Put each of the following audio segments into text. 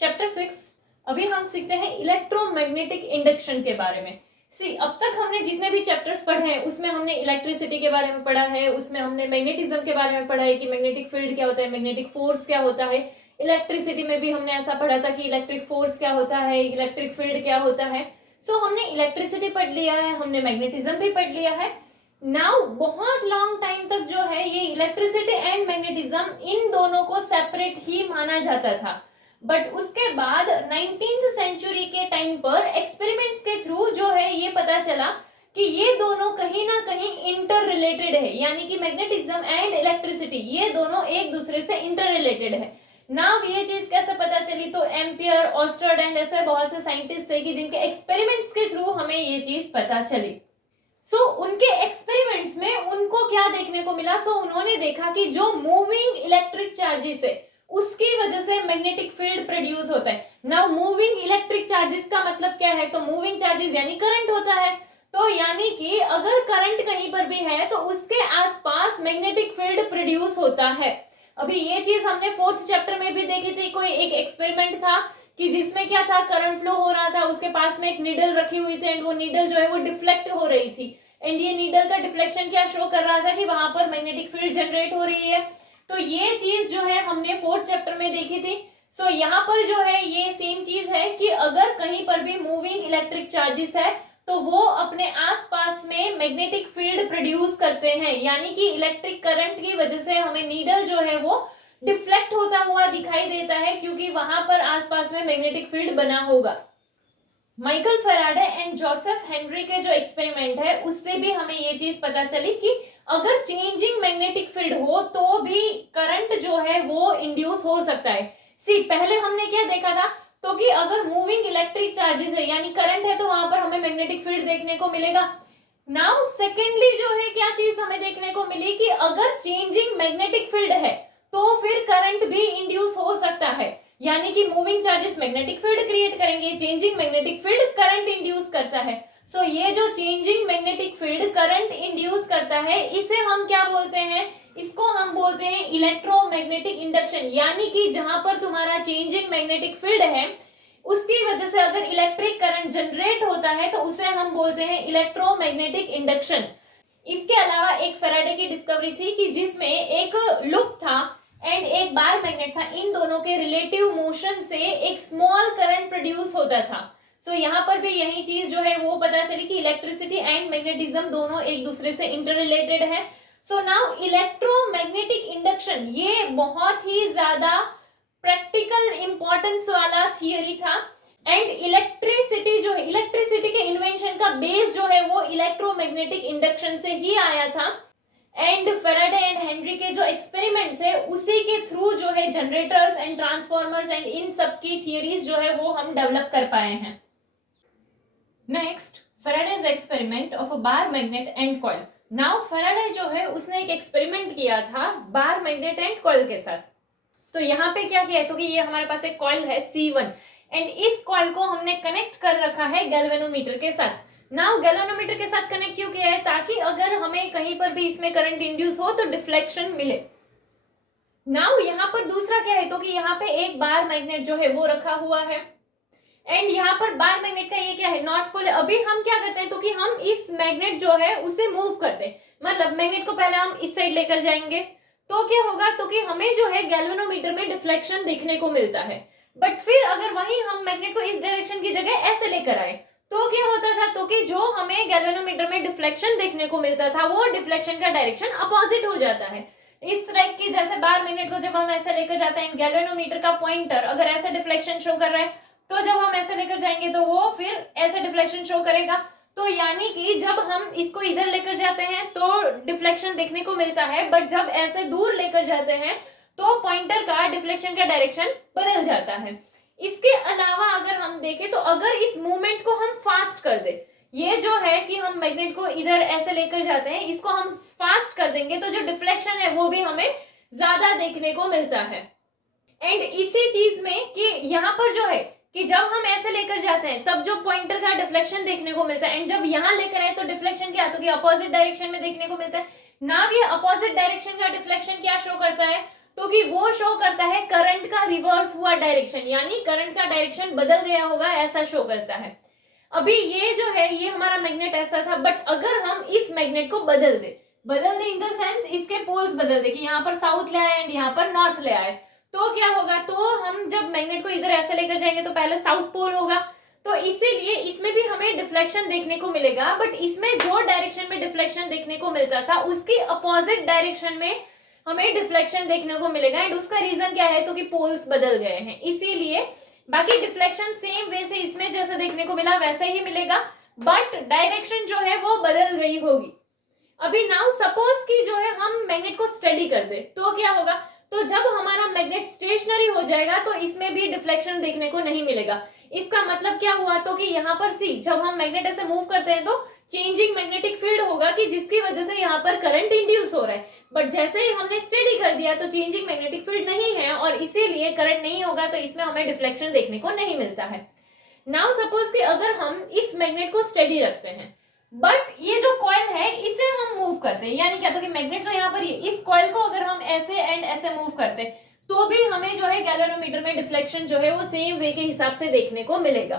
Chapter 6। अभी हम सीखते हैं इलेक्ट्रोमैग्नेटिक इंडक्शन के बारे में। अब तक हमने जितने भी चैप्टर्स पढ़े हैं उसमें हमने इलेक्ट्रिसिटी के बारे में पढ़ा है, उसमें हमने मैग्नेटिज्म के बारे में पढ़ा है कि मैग्नेटिक फील्ड क्या होता है, मैग्नेटिक फोर्स क्या होता है। इलेक्ट्रिसिटी में भी हमने ऐसा पढ़ा था कि इलेक्ट्रिक फोर्स क्या होता है, इलेक्ट्रिक फील्ड क्या होता है। हमने इलेक्ट्रिसिटी पढ़ लिया है, हमने मैग्नेटिज्म भी पढ़ लिया है। नाउ बहुत लॉन्ग टाइम तक जो है ये इलेक्ट्रिसिटी एंड मैग्नेटिज्म इन दोनों को सेपरेट ही माना जाता था। बट उसके बाद 19th सेंचुरी के टाइम पर एक्सपेरिमेंट्स के थ्रू जो है ये पता चला कि ये दोनों कहीं ना कहीं इंटर रिलेटेड है, यानी कि मैग्नेटिज्म एंड इलेक्ट्रिसिटी ये दोनों एक दूसरे से इंटर रिलेटेड है। नाउ ये चीज कैसे पता चली, तो एम्पियर, ऑस्टर्ड एंड ऐसे बहुत से साइंटिस्ट थे कि जिनके एक्सपेरिमेंट्स के थ्रू हमें ये चीज पता चली। उनके एक्सपेरिमेंट्स में उनको क्या देखने को मिला, उन्होंने देखा कि जो मूविंग इलेक्ट्रिक चार्जेस है उसकी वजह से मैग्नेटिक फील्ड प्रोड्यूस होता है। नाउ मूविंग इलेक्ट्रिक चार्जेस का मतलब क्या है, तो मूविंग चार्जेस यानी करंट होता है। तो यानी कि अगर करंट कहीं पर भी है तो उसके आसपास मैग्नेटिक फील्ड प्रोड्यूस होता है। अभी ये चीज हमने 4th चैप्टर में भी देखी थी। कोई एक एक्सपेरिमेंट था कि जिसमें क्या था, करंट फ्लो हो रहा था, उसके पास में एक नीडल रखी हुई थी एंड वो नीडल जो है वो डिफ्लेक्ट हो रही थी। एंड ये नीडल का डिफ्लेक्शन क्या शो कर रहा था कि वहां पर मैग्नेटिक फील्ड जनरेट हो रही है। तो ये चीज जो है हमने 4th चैप्टर में देखी थी। यहाँ पर जो है ये सेम चीज है कि अगर कहीं पर भी मूविंग इलेक्ट्रिक चार्जेस है तो वो अपने आसपास में मैग्नेटिक फील्ड प्रोड्यूस करते हैं, यानी कि इलेक्ट्रिक करंट की वजह से हमें नीडल जो है वो डिफ्लेक्ट होता हुआ दिखाई देता है, क्योंकि वहां पर आसपास में मैग्नेटिक फील्ड बना होगा। Michael Faraday and Joseph Henry के जो एक्सपेरिमेंट है उससे भी हमें ये चीज पता चली कि अगर चेंजिंग मैग्नेटिक फील्ड हो तो भी करंट जो है वो इंड्यूस हो सकता है। पहले हमने क्या देखा था, तो कि अगर मूविंग इलेक्ट्रिक चार्जेस है यानी करंट है तो वहां पर हमें मैग्नेटिक फील्ड देखने को मिलेगा। नाउ सेकेंडली जो है क्या चीज हमें देखने को मिली कि अगर चेंजिंग मैग्नेटिक फील्ड है तो फिर करंट भी इंड्यूस हो सकता है, यानी कि moving charges magnetic field create करेंगे, changing magnetic field current induce करता है। ये जो changing magnetic field current induce करता है इसे हम क्या बोलते हैं, इसको हम बोलते हैं इलेक्ट्रोमैग्नेटिक इंडक्शन। यानी कि जहां पर तुम्हारा चेंजिंग मैग्नेटिक फील्ड है उसकी वजह से अगर इलेक्ट्रिक करंट जनरेट होता है तो उसे हम बोलते हैं इलेक्ट्रोमैग्नेटिक इंडक्शन। इसके अलावा एक फैराडे की डिस्कवरी थी कि जिसमें एक लूप था एंड एक बार मैग्नेट था, इन दोनों के रिलेटिव मोशन से एक स्मॉल करंट प्रोड्यूस होता था। यहाँ पर भी यही चीज जो है वो पता चली कि इलेक्ट्रिसिटी एंड मैग्नेटिज्म दोनों एक दूसरे से इंटर रिलेटेड है। नाउ इलेक्ट्रोमैग्नेटिक इंडक्शन ये बहुत ही ज्यादा प्रैक्टिकल इंपॉर्टेंस वाला थियरी था एंड इलेक्ट्रिसिटी जो है, इलेक्ट्रिसिटी के इन्वेंशन का बेस जो है वो इलेक्ट्रोमैग्नेटिक इंडक्शन से ही आया था। एंड फैराडे एंड हेनरी के जो एक्सपेरिमेंट्स है उसी के थ्रू जो है generators and transformers and in सब की थियरीज जो है वो हम डेवलप कर पाए हैं। Next, Faraday's experiment of a bar magnet and coil. Now Faraday जो है उसने एक एक्सपेरिमेंट किया था बार मैग्नेट एंड कॉइल के साथ। तो यहाँ पे क्या किया, तो कि ये हमारे पास एक कॉइल है C1 एंड इस कॉइल को हमने कनेक्ट कर रखा है गैल्वेनोमीटर के साथ। नाउ गैल्वेनोमीटर के साथ कनेक्ट क्यों किया है, ताकि अगर हमें कहीं पर भी इसमें करंट इंड्यूस हो तो डिफ्लेक्शन मिले। नाउ यहाँ पर दूसरा क्या है, तो कि यहाँ पे एक बार मैग्नेट जो है वो रखा हुआ है एंड यहाँ पर बार मैग्नेट का ये क्या है, नॉर्थ पोल। अभी हम क्या करते हैं, तो कि हम इस मैग्नेट जो है उसे मूव करते हैं, मतलब मैग्नेट को पहले हम इस साइड लेकर जाएंगे तो क्या होगा, तो कि हमें जो है गैल्वेनोमीटर में डिफ्लेक्शन देखने को मिलता है। बट फिर अगर वहीं हम मैग्नेट को इस डायरेक्शन की जगह ऐसे लेकर आए तो क्या होता था, तो कि जो हमें गैल्वेनोमीटर में डिफ्लेक्शन देखने को मिलता था वो डिफ्लेक्शन का डायरेक्शन अपोजिट हो जाता है। इट्स लाइक कि जैसे बार मैग्नेट को जब हम ऐसे लेकर जाते हैं, गैल्वेनोमीटर का पॉइंटर अगर ऐसे डिफ्लेक्शन शो कर रहा है तो जब हम ऐसे लेकर जाएंगे तो वो फिर ऐसे डिफ्लेक्शन शो करेगा। तो यानी कि जब हम इसको इधर लेकर जाते हैं तो डिफ्लेक्शन देखने को मिलता है, बट जब ऐसे दूर लेकर जाते हैं तो पॉइंटर का डिफ्लेक्शन का डायरेक्शन बदल जाता है। इसके अलावा अगर हम देखें तो अगर इस मूवमेंट को हम फास्ट कर दे, ये जो है कि हम मैग्नेट को इधर ऐसे लेकर जाते हैं, इसको हम फास्ट कर देंगे तो जो डिफ्लेक्शन है वो भी हमें ज्यादा देखने को मिलता है। एंड इसी चीज में कि यहाँ पर जो है कि जब हम ऐसे लेकर जाते हैं तब जो पॉइंटर का डिफ्लेक्शन देखने को मिलता है एंड जब यहाँ लेकर आए तो डिफ्लेक्शन क्या, तो कि अपोजिट डायरेक्शन में देखने को मिलता है। ना ये अपोजिट डायरेक्शन का डिफ्लेक्शन क्या शो करता है, तो कि वो शो करता है करंट का रिवर्स हुआ डायरेक्शन, यानी करंट का डायरेक्शन बदल गया होगा ऐसा शो करता है। अभी ये जो है ये हमारा मैग्नेट ऐसा था, बट अगर हम इस मैग्नेट को बदल दे इन द सेंस इसके पोल्स बदल दे कि यहाँ पर साउथ ले आए एंड यहाँ पर नॉर्थ ले आए, तो क्या होगा, तो हम जब मैग्नेट को इधर ऐसे लेकर जाएंगे तो पहले साउथ पोल होगा, तो इसीलिए इसमें भी हमें डिफ्लेक्शन देखने को मिलेगा, बट इसमें जो डायरेक्शन में डिफ्लेक्शन देखने को मिलता था उसकी अपोजिट डायरेक्शन में हमें डिफ्लेक्शन देखने को मिलेगा। एंड उसका रीजन क्या है, तो कि पोल्स बदल गए हैं इसीलिए। बाकी डिफ्लेक्शन सेम वे से इसमें जैसा देखने को मिला वैसा ही मिलेगा, बट डायरेक्शन जो है वो बदल गई होगी। अभी नाउ सपोज कि जो है हम मैग्नेट को स्टडी कर दे, तो क्या होगा, तो जब हमारा मैग्नेट स्टेशनरी हो जाएगा तो इसमें भी डिफ्लेक्शन देखने को नहीं मिलेगा। इसका मतलब क्या हुआ, तो कि यहाँ पर सी जब हम मैग्नेट ऐसे मूव करते हैं तो चेंजिंग मैग्नेटिक फील्ड होगा कि जिसकी वजह से यहाँ पर करंट इंड्यूस हो रहा है, बट जैसे ही हमने स्टडी कर दिया तो चेंजिंग मैग्नेटिक फील्ड नहीं है और इसीलिए करंट नहीं होगा, तो इसमें हमें डिफ्लेक्शन देखने को नहीं मिलता है। नाउ सपोज कि अगर हम इस मैग्नेट को स्टडी रखते हैं, बट ये जो कॉइल है इसे हम मूव करते हैं, यानी क्या, तो कि मैग्नेट तो यहाँ पर इस कॉइल को अगर हम ऐसे एंड ऐसे मूव करते हैं तो भी हमें जो है गैल्वेनोमीटर में डिफ्लेक्शन जो है वो सेम वे के हिसाब से देखने को मिलेगा।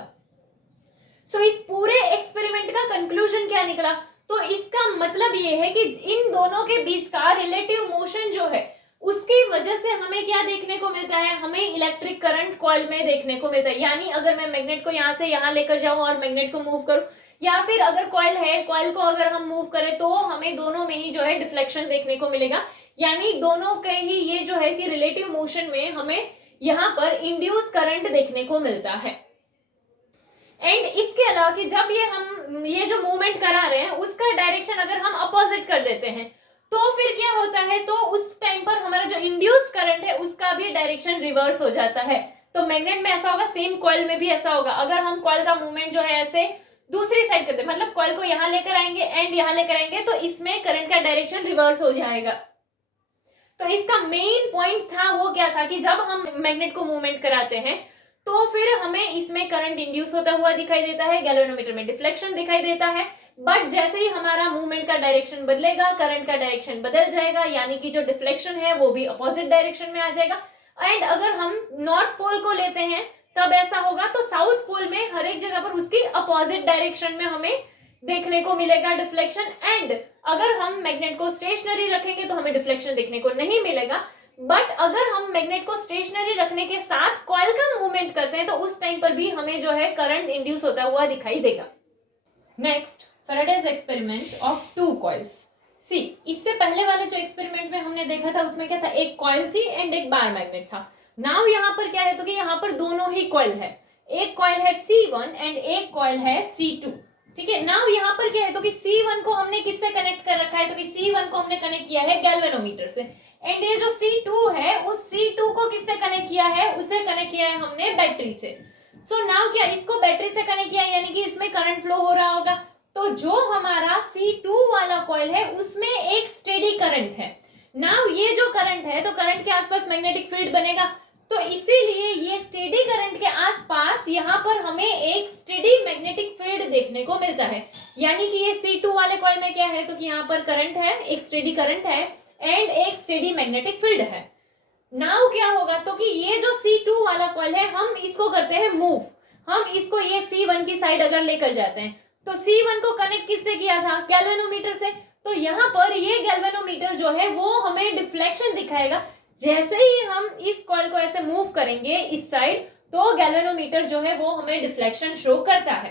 सो इस पूरे एक्सपेरिमेंट का कंक्लूजन क्या निकला, तो इसका मतलब ये है कि इन दोनों के बीच का रिलेटिव मोशन जो है उसकी वजह से हमें क्या देखने को मिलता है, हमें इलेक्ट्रिक करंट कॉइल में देखने को मिलता है। यानी अगर मैं मैग्नेट को यहाँ से यहाँ लेकर जाऊं और मैग्नेट को मूव करूं, या फिर अगर कॉइल है, कॉइल को अगर हम मूव करें तो हमें दोनों में ही जो है डिफ्लेक्शन देखने को मिलेगा। यानी दोनों के ही ये जो है कि रिलेटिव मोशन में हमें यहाँ पर इंड्यूस करंट देखने को मिलता है। एंड इसके अलावा कि जब ये जो मूवमेंट करा रहे हैं उसका डायरेक्शन अगर हम अपोजिट कर देते हैं तो फिर क्या होता है, तो उस टाइम पर हमारा जो इंड्यूस्ड करंट है उसका भी डायरेक्शन रिवर्स हो जाता है। तो मैग्नेट में ऐसा होगा, सेम कॉइल में भी ऐसा होगा। अगर हम कॉइल का मूवमेंट जो है ऐसे दूसरी साइड करते, मतलब कॉइल को यहाँ लेकर आएंगे एंड यहाँ लेकर आएंगे, तो इसमें करंट का डायरेक्शन रिवर्स हो जाएगा। तो इसका मेन पॉइंट था वो क्या था कि जब हम मैग्नेट को मूवमेंट कराते हैं तो फिर हमें इसमें करंट इंड्यूस होता हुआ दिखाई देता है, गैल्वेनोमीटर में डिफ्लेक्शन दिखाई देता है, बट जैसे ही हमारा मूवमेंट का डायरेक्शन बदलेगा करंट का डायरेक्शन बदल जाएगा, यानी कि जो डिफ्लेक्शन है वो भी अपोजिट डायरेक्शन में आ जाएगा। एंड अगर हम नॉर्थ पोल को लेते हैं तब ऐसा होगा, तो साउथ पोल में हर एक जगह पर उसकी अपोजिट डायरेक्शन में हमें देखने को मिलेगा डिफ्लेक्शन। एंड अगर हम मैग्नेट को स्टेशनरी रखेंगे तो हमें डिफ्लेक्शन देखने को नहीं मिलेगा, बट अगर हम मैग्नेट को स्टेशनरी रखने के साथ कॉइल का मूवमेंट करते हैं तो उस टाइम पर भी हमें जो है करंट इंड्यूस होता हुआ दिखाई देगा। Next, Faraday's experiment of two coils. See इससे पहले वाले जो एक्सपेरिमेंट में हमने देखा था उसमें क्या था, एक कॉइल थी एंड एक बार मैग्नेट था। नाउ यहाँ पर क्या है, तो कि यहाँ पर दोनों ही कॉइल है, एक कॉइल है C1 एंड एक कॉइल है C2। ठीक है, नाउ यहाँ पर क्या है, तो कि C1 को हमने किससे कनेक्ट कर रखा है, तो कि C1 को हमने कनेक्ट किया है गैल्वेनोमीटर से, एंड ये जो C2 है उस C2 को किससे कनेक्ट किया है, उसे कनेक्ट किया है हमने बैटरी से। सो नाउ क्या, इसको बैटरी से कनेक्ट किया है, यानी कि इसमें करंट फ्लो हो रहा होगा। तो जो हमारा C2 वाला कॉइल है उसमें एक स्टेडी करंट है। नाउ ये जो करंट है, तो करंट के आसपास मैग्नेटिक फील्ड बनेगा, तो इसीलिए ये स्टेडी करंट के आसपास यहाँ पर हमें एक स्टेडी मैग्नेटिक फील्ड देखने को मिलता है। यानी कि ये C2 वाले कॉइल में क्या है, तो कि यहाँ पर करंट है, एक स्टेडी करंट है एंड एक स्टेडी मैग्नेटिक फील्ड है। नाउ क्या होगा, तो कि ये जो C2 वाला कॉइल है हम इसको करते हैं मूव, हम इसको ये C1 की साइड अगर लेकर जाते हैं, तो C1 को कनेक्ट किससे किया था, गैल्वेनोमीटर से। तो यहाँ पर ये गैल्वेनोमीटर जो है वो हमें डिफ्लेक्शन दिखाएगा। जैसे ही हम इस कॉइल को ऐसे मूव करेंगे इस साइड, तो गैल्वेनोमीटर जो है वो हमें डिफ्लेक्शन शो करता है।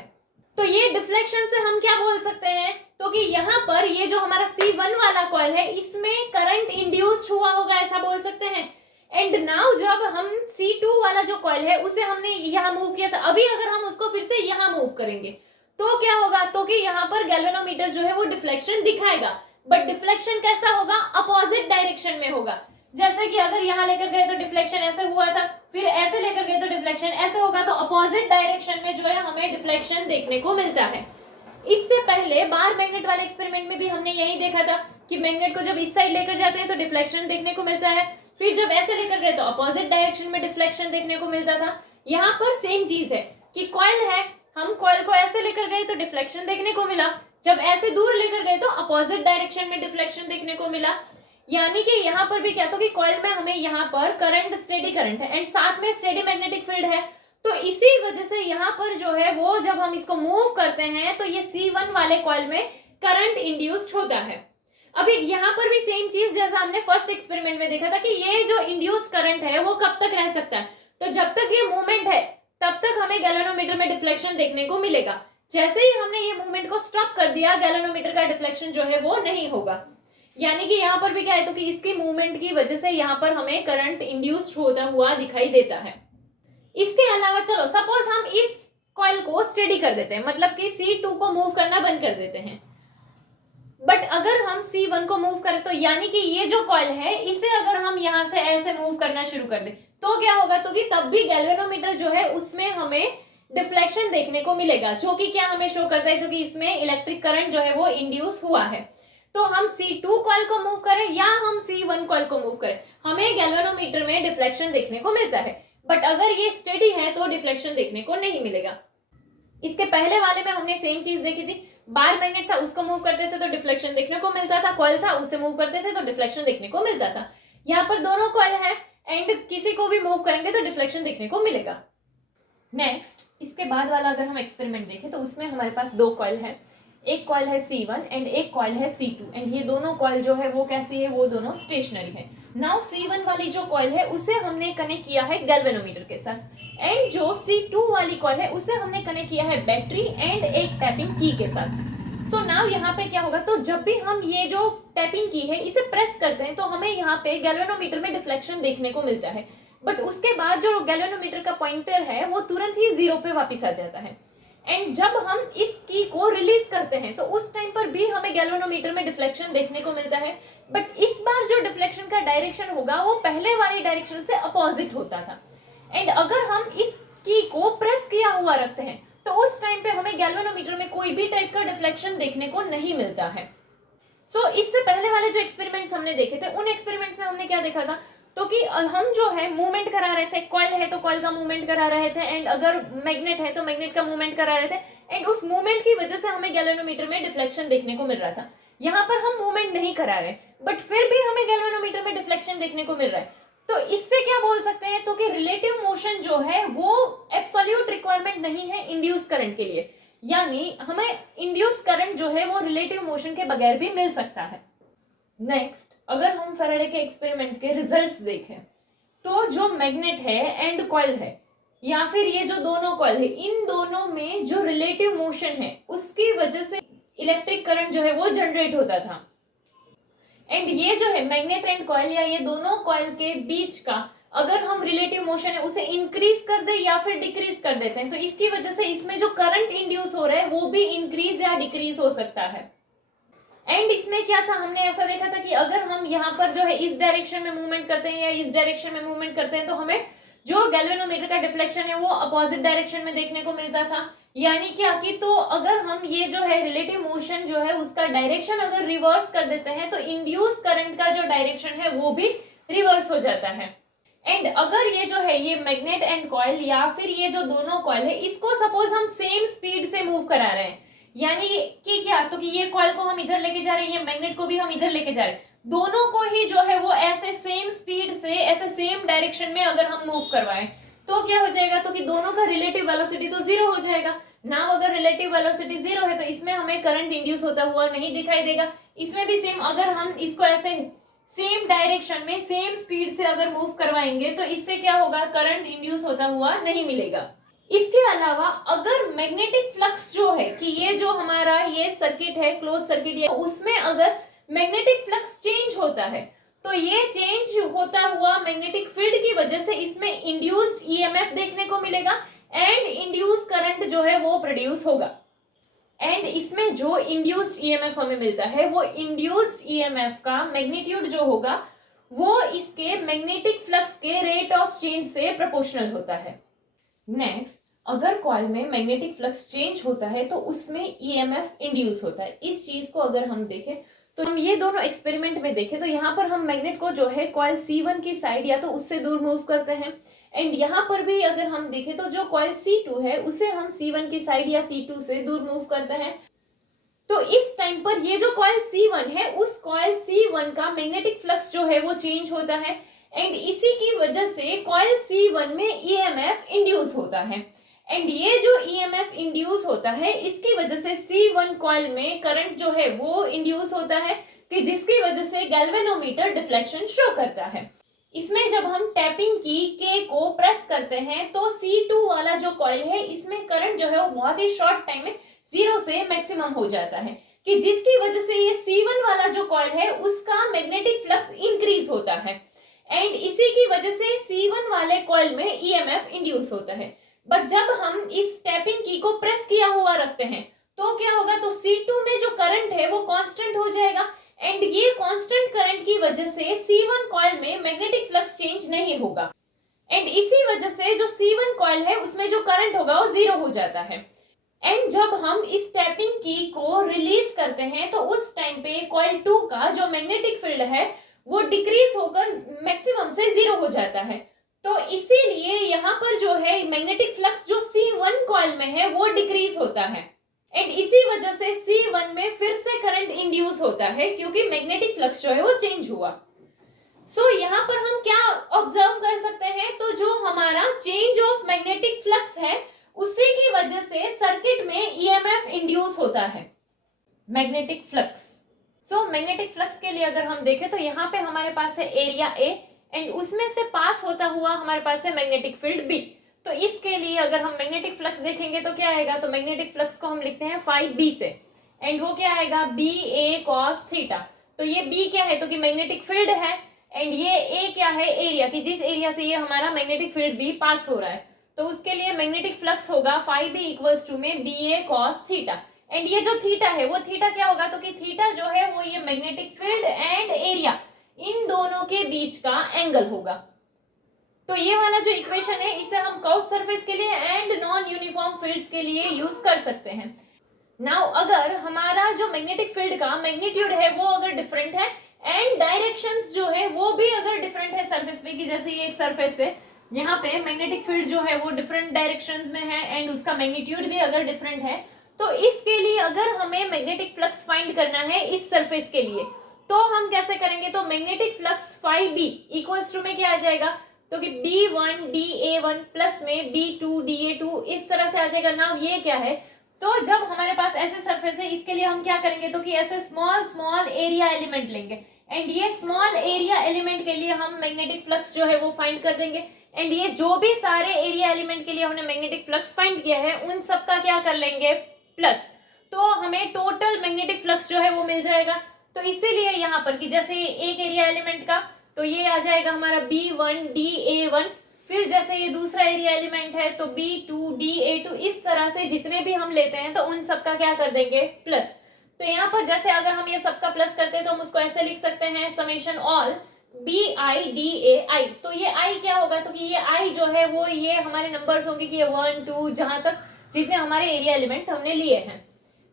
तो ये डिफ्लेक्शन से हम क्या बोल सकते हैं, तो कि यहाँ पर ये जो हमारा C1 वाला कॉइल है इसमें करंट इंड्यूस्ड हुआ होगा, ऐसा बोल सकते हैं। एंड नाउ जब हम C2 वाला जो कॉइल है उसे हमने यहाँ मूव किया था, अभी अगर हम उसको फिर से यहाँ मूव करेंगे तो क्या होगा, तो कि यहाँ पर गैल्वेनोमीटर जो है वो डिफ्लेक्शन दिखाएगा, बट डिफ्लेक्शन कैसा होगा, अपोजिट डायरेक्शन में होगा। जैसे कि अगर यहाँ लेकर गए तो डिफ्लेक्शन ऐसे हुआ था, फिर ऐसे लेकर गए तो डिफ्लेक्शन ऐसे होगा, तो अपोजिट डायरेक्शन में जो है हमें डिफ्लेक्शन देखने को मिलता है। इससे पहले बार मैग्नेट वाले एक्सपेरिमेंट में भी हमने यही देखा था कि मैग्नेट को जब इस साइड लेकर जाते हैं तो डिफ्लेक्शन देखने को मिलता है, फिर जब ऐसे लेकर गए तो अपोजिट डायरेक्शन में डिफ्लेक्शन देखने को मिलता था। यहाँ पर सेम चीज है कि कॉइल है, हम कॉइल को ऐसे लेकर गए तो डिफ्लेक्शन देखने को मिला, जब ऐसे दूर लेकर गए तो अपोजिट डायरेक्शन में डिफ्लेक्शन देखने को मिला। यानी कि यहाँ पर भी क्या तो कि कॉइल में हमें यहाँ पर करंट, स्टेडी करंट है एंड साथ में स्टेडी मैग्नेटिक फील्ड है, तो इसी वजह से यहाँ पर जो है वो जब हम इसको मूव करते हैं तो ये C1 वाले कॉइल में करंट इंड्यूस्ड होता है। अभी यहाँ पर भी सेम चीज जैसा हमने फर्स्ट एक्सपेरिमेंट में देखा था कि ये जो इंड्यूस करंट है वो कब तक रह सकता है, तो जब तक ये मूवमेंट है तब तक हमें गैल्वेनोमीटर में डिफ्लेक्शन देखने को मिलेगा। जैसे ही हमने ये मूवमेंट को स्टॉप कर दिया, गैल्वेनोमीटर का डिफ्लेक्शन जो है वो नहीं होगा। यानी कि यहाँ पर भी क्या है तो कि इसकी मूवमेंट की वजह से यहाँ पर हमें करंट इंड्यूस्ड होता हुआ दिखाई देता है। इसके अलावा चलो सपोज हम इस कॉइल को स्टेडी कर देते हैं, मतलब कि C2 को मूव करना बंद कर देते हैं, बट अगर हम C1 को मूव करें तो यानी कि ये जो कॉइल है इसे अगर हम यहां से ऐसे मूव करना शुरू कर दें तो क्या होगा, तो कि तब भी गैल्वेनोमीटर जो है उसमें हमें डिफ्लेक्शन देखने को मिलेगा, जो कि क्या हमें शो करता है तो कि इसमें इलेक्ट्रिक करंट जो है वो इंड्यूस हुआ है। तो हम C2 कॉइल को मूव करें या हम C1 कॉइल को मूव करें, हमें गैल्वेनोमीटर में डिफ्लेक्शन देखने को मिलता है, बट अगर ये स्टेडी है तो डिफ्लेक्शन देखने को नहीं मिलेगा। इसके पहले वाले में हमने सेम चीज देखी थी, बार मैग्नेट था उसको मूव करते थे तो डिफ्लेक्शन देखने को मिलता था, कॉइल था उसे मूव करते थे तो डिफ्लेक्शन देखने को मिलता था। यहाँ पर दोनों कॉइल है एंड किसी को भी मूव करेंगे तो डिफ्लेक्शन देखने को मिलेगा। नेक्स्ट इसके बाद वाला अगर हम एक्सपेरिमेंट देखें तो उसमें हमारे पास दो कॉइल है, एक कॉइल है C1 एंड एक कॉइल है C2 एंड ये दोनों कॉइल जो है वो कैसी है, वो दोनों स्टेशनरी है। नाउ C1 वाली जो कॉइल है उसे हमने कनेक्ट किया है गैल्वेनोमीटर के साथ एंड जो C2 वाली कॉइल है उसे हमने कनेक्ट किया है बैटरी एंड एक टैपिंग की के साथ। सो नाउ यहाँ पे क्या होगा, तो जब भी हम ये जो टैपिंग की है इसे प्रेस करते हैं तो हमें यहाँ पे गैल्वेनोमीटर में डिफ्लेक्शन देखने को मिलता है, बट उसके बाद जो गैल्वेनोमीटर का पॉइंटर है वो तुरंत ही 0 पे वापस आ जाता है। एंड जब हम इस की को रिलीज करते हैं तो उस टाइम पर भी हमें गैल्वेनोमीटर में डिफ्लेक्शन देखने को मिलता है, बट इस बार जो डिफ्लेक्शन का डायरेक्शन होगा वो पहले वाली डायरेक्शन से अपोजिट होता था। एंड अगर हम इस की को प्रेस किया हुआ रखते हैं तो उस टाइम पे हमें गैल्वेनोमीटर में कोई भी टाइप का डिफ्लेक्शन देखने को नहीं मिलता है। सो इससे पहले वाले जो एक्सपेरिमेंट्स हमने देखे थे उन एक्सपेरिमेंट्स में हमने क्या देखा था, तो कि हम जो है मूवमेंट करा रहे थे, कॉइल है तो कॉइल का मूवमेंट करा रहे थे एंड अगर मैग्नेट है तो मैग्नेट का मूवमेंट करा रहे थे एंड उस मूवमेंट की वजह से हमें गैल्वेनोमीटर में डिफ्लेक्शन देखने को मिल रहा था। यहाँ पर हम मूवमेंट नहीं करा रहे बट फिर भी हमें गैल्वेनोमीटर में डिफ्लेक्शन देखने को मिल रहा है, तो इससे क्या बोल सकते हैं, तो कि रिलेटिव मोशन जो है वो एब्सोल्यूट रिक्वायरमेंट नहीं है इंड्यूस करंट के लिए, यानी हमें इंड्यूस करंट जो है वो रिलेटिव मोशन के बगैर भी मिल सकता है। नेक्स्ट अगर हम फैराडे के एक्सपेरिमेंट के रिजल्ट्स देखें तो जो मैग्नेट है एंड कॉइल है या फिर ये जो दोनों कॉइल है इन दोनों में जो रिलेटिव मोशन है उसकी वजह से इलेक्ट्रिक करंट जो है वो जनरेट होता था। एंड ये जो है मैग्नेट एंड कॉइल या ये दोनों कॉइल के बीच का अगर हम रिलेटिव मोशन है उसे इंक्रीज कर दे या फिर डिक्रीज कर देते हैं तो इसकी वजह से इसमें जो करंट इंड्यूस हो रहा है वो भी इंक्रीज या डिक्रीज हो सकता है। एंड इसमें क्या था, हमने ऐसा देखा था कि अगर हम यहाँ पर जो है इस डायरेक्शन में मूवमेंट करते हैं या इस डायरेक्शन में मूवमेंट करते हैं तो हमें जो गैल्वेनोमीटर का डिफ्लेक्शन है वो अपोजिट डायरेक्शन में देखने को मिलता था। यानी क्या कि तो अगर हम ये जो है रिलेटिव मोशन जो है उसका डायरेक्शन अगर रिवर्स कर देते हैं तो इंड्यूस करंट का जो डायरेक्शन है वो भी रिवर्स हो जाता है। एंड अगर ये जो है ये मैग्नेट एंड कॉइल या फिर ये जो दोनों कॉइल है इसको सपोज हम सेम स्पीड से मूव करा रहे हैं, यानी कि क्या, तो कि ये कॉइल को हम इधर लेके जा रहे हैं, ये मैग्नेट को भी हम इधर लेके जा रहे हैं, दोनों को ही जो है वो ऐसे सेम स्पीड से ऐसे सेम डायरेक्शन में अगर हम मूव करवाएं तो क्या हो जाएगा, तो कि दोनों का रिलेटिव वेलोसिटी तो 0 हो जाएगा ना। अगर रिलेटिव वेलोसिटी 0 है तो इसमें हमें करंट इंड्यूस होता हुआ नहीं दिखाई देगा। इसमें भी सेम, अगर हम इसको ऐसे सेम डायरेक्शन में सेम स्पीड से अगर मूव करवाएंगे तो इससे क्या होगा, करंट इंड्यूस होता हुआ नहीं मिलेगा। इसके अलावा अगर मैग्नेटिक फ्लक्स जो है कि ये जो हमारा ये सर्किट है क्लोज सर्किट है उसमें अगर मैग्नेटिक फ्लक्स चेंज होता है तो ये चेंज होता हुआ मैग्नेटिक फील्ड की वजह से इसमें इंड्यूस्ड ईएमएफ देखने को मिलेगा एंड इंड्यूस करंट जो है वो प्रोड्यूस होगा। एंड इसमें जो इंड्यूस्ड ईएमएफ हमें मिलता है वो इंड्यूस्ड ईएमएफ का मैग्नीट्यूड जो होगा वो इसके मैग्नेटिक फ्लक्स के रेट ऑफ चेंज से प्रोपोर्शनल होता है। नेक्स्ट अगर कॉइल में मैग्नेटिक फ्लक्स चेंज होता है तो उसमें ईएमएफ इंड्यूस होता है। इस चीज को अगर हम देखें तो हम ये दोनों एक्सपेरिमेंट में देखें तो यहाँ पर हम मैग्नेट को जो है कॉइल C1 की साइड या तो उससे दूर मूव करते हैं एंड यहाँ पर भी अगर हम देखें तो जो कॉइल C2 है उसे हम C1 की साइड या C2 से दूर मूव करते हैं। तो इस टाइम पर ये जो कॉइल C1 है, उस कॉइल C1 का मैग्नेटिक फ्लक्स जो है वो चेंज होता है एंड इसी की वजह से कॉइल C1 में EMF इंड्यूस होता है एंड ये जो EMF इंड्यूस होता है इसकी वजह से C1 कॉइल में करंट जो है वो इंड्यूस होता है कि जिसकी वजह से गैल्वेनोमीटर डिफ्लेक्शन शो करता है। इसमें जब हम टैपिंग की K को प्रेस करते हैं तो C2 वाला जो कॉइल है इसमें करंट जो है वो बहुत ही शॉर्ट टाइम में 0 से मैक्सिमम हो जाता है कि जिसकी वजह से ये C1 वाला जो कॉइल है उसका मैग्नेटिक फ्लक्स इंक्रीज होता है एंड इसी की वजह से C1 वाले कॉइल में EMF इंड्यूस होता है। बट जब हम इस टैपिंग की को प्रेस किया हुआ रखते हैं तो क्या होगा, तो C2 में जो करंट है वो कांस्टेंट हो जाएगा एंड ये कांस्टेंट करंट की वजह से C1 कॉइल में मैग्नेटिक फ्लक्स चेंज नहीं होगा एंड इसी वजह से जो C1 कॉइल है उसमें जो करंट होगा वो 0 हो जाता है। एंड जब हम इस टैपिंग की को रिलीज करते हैं तो उस टाइम पे कॉइल 2 का जो मैग्नेटिक फील्ड है वो डिक्रीज होकर मैक्सिमम से 0 हो जाता है। तो इसीलिए यहाँ पर जो है मैग्नेटिक फ्लक्स जो C1 कॉइल में है वो डिक्रीज होता है एंड इसी वजह से C1 में फिर से करंट इंड्यूस होता है क्योंकि मैग्नेटिक फ्लक्स जो है वो चेंज हुआ। यहाँ पर हम क्या ऑब्जर्व कर सकते हैं, तो जो हमारा चेंज ऑफ मैग्नेटिक फ्लक्स है उसी की वजह से सर्किट में EMF इंड्यूस होता है। मैग्नेटिक फ्लक्स, मैग्नेटिक फ्लक्स के लिए अगर हम देखें तो यहाँ पे हमारे पास है एरिया A एंड उसमें से पास होता हुआ हमारे पास है मैग्नेटिक फील्ड B। तो इसके लिए अगर हम मैग्नेटिक फ्लक्स देखेंगे तो क्या आएगा, तो मैग्नेटिक फ्लक्स को हम लिखते हैं फाई B से एंड वो क्या आएगा BA cos थीटा। तो ये B क्या है, तो कि मैग्नेटिक फील्ड है एंड ये A क्या है, एरिया, कि जिस एरिया से ये हमारा मैग्नेटिक फील्ड B पास हो रहा है तो उसके लिए मैग्नेटिक फ्लक्स होगा फाई B इक्वल्स टू में BA cos थीटा एंड ये जो थीटा है वो थीटा क्या होगा, तो कि थीटा जो है वो ये magnetic field and area in दोनों के बीच का एंगल होगा। तो ये वाला जो इक्वेशन है इसे हम कर्व सरफेस के लिए एंड नॉन यूनिफॉर्म फील्ड्स के लिए यूज कर सकते हैं। नाउ अगर हमारा जो मैग्नेटिक फील्ड का मैग्नीट्यूड है वो अगर डिफरेंट है एंड डायरेक्शंस जो है वो भी अगर डिफरेंट है सरफेस पे, कि जैसे ये एक सरफेस है, यहाँ पे मैग्नेटिक फील्ड जो है वो डिफरेंट डायरेक्शंस में है एंड उसका मैग्नीट्यूड भी अगर डिफरेंट है, तो इसके लिए अगर हमें मैग्नेटिक फ्लक्स फाइंड करना है इस सरफेस के लिए तो हम कैसे करेंगे, तो magnetic flux phi B equals to में क्या आ जाएगा, तो कि B1 DA1 प्लस में B2 DA2 इस तरह से आ जाएगा। नाउ ये क्या है, तो जब हमारे पास ऐसे सरफेस है इसके लिए हम क्या करेंगे, तो कि ऐसे स्मॉल स्मॉल एरिया एलिमेंट लेंगे एंड ये स्मॉल एरिया एलिमेंट के लिए हम मैग्नेटिक फ्लक्स जो है वो फाइंड कर देंगे एंड ये जो भी सारे एरिया एलिमेंट के लिए हमने मैग्नेटिक फ्लक्स फाइंड किया है उन सब का क्या कर लेंगे प्लस, तो हमें टोटल मैग्नेटिक फ्लक्स जो है वो मिल जाएगा। तो इसीलिए यहाँ पर कि जैसे एक एरिया एलिमेंट का तो ये आ जाएगा हमारा B1 DA1, फिर जैसे ये दूसरा एरिया एलिमेंट है तो B2 DA2, इस तरह से जितने भी हम लेते हैं तो उन सब का क्या कर देंगे प्लस। तो यहाँ पर जैसे अगर हम ये सबका प्लस करते हैं तो हम उसको ऐसे लिख सकते हैं समेशन ऑल BI DAI। तो ये I क्या होगा, तो कि ये I जो है वो ये हमारे नंबर्स होंगे कि ये 1 2 जहां तक जितने हमारे एरिया एलिमेंट हमने लिए हैं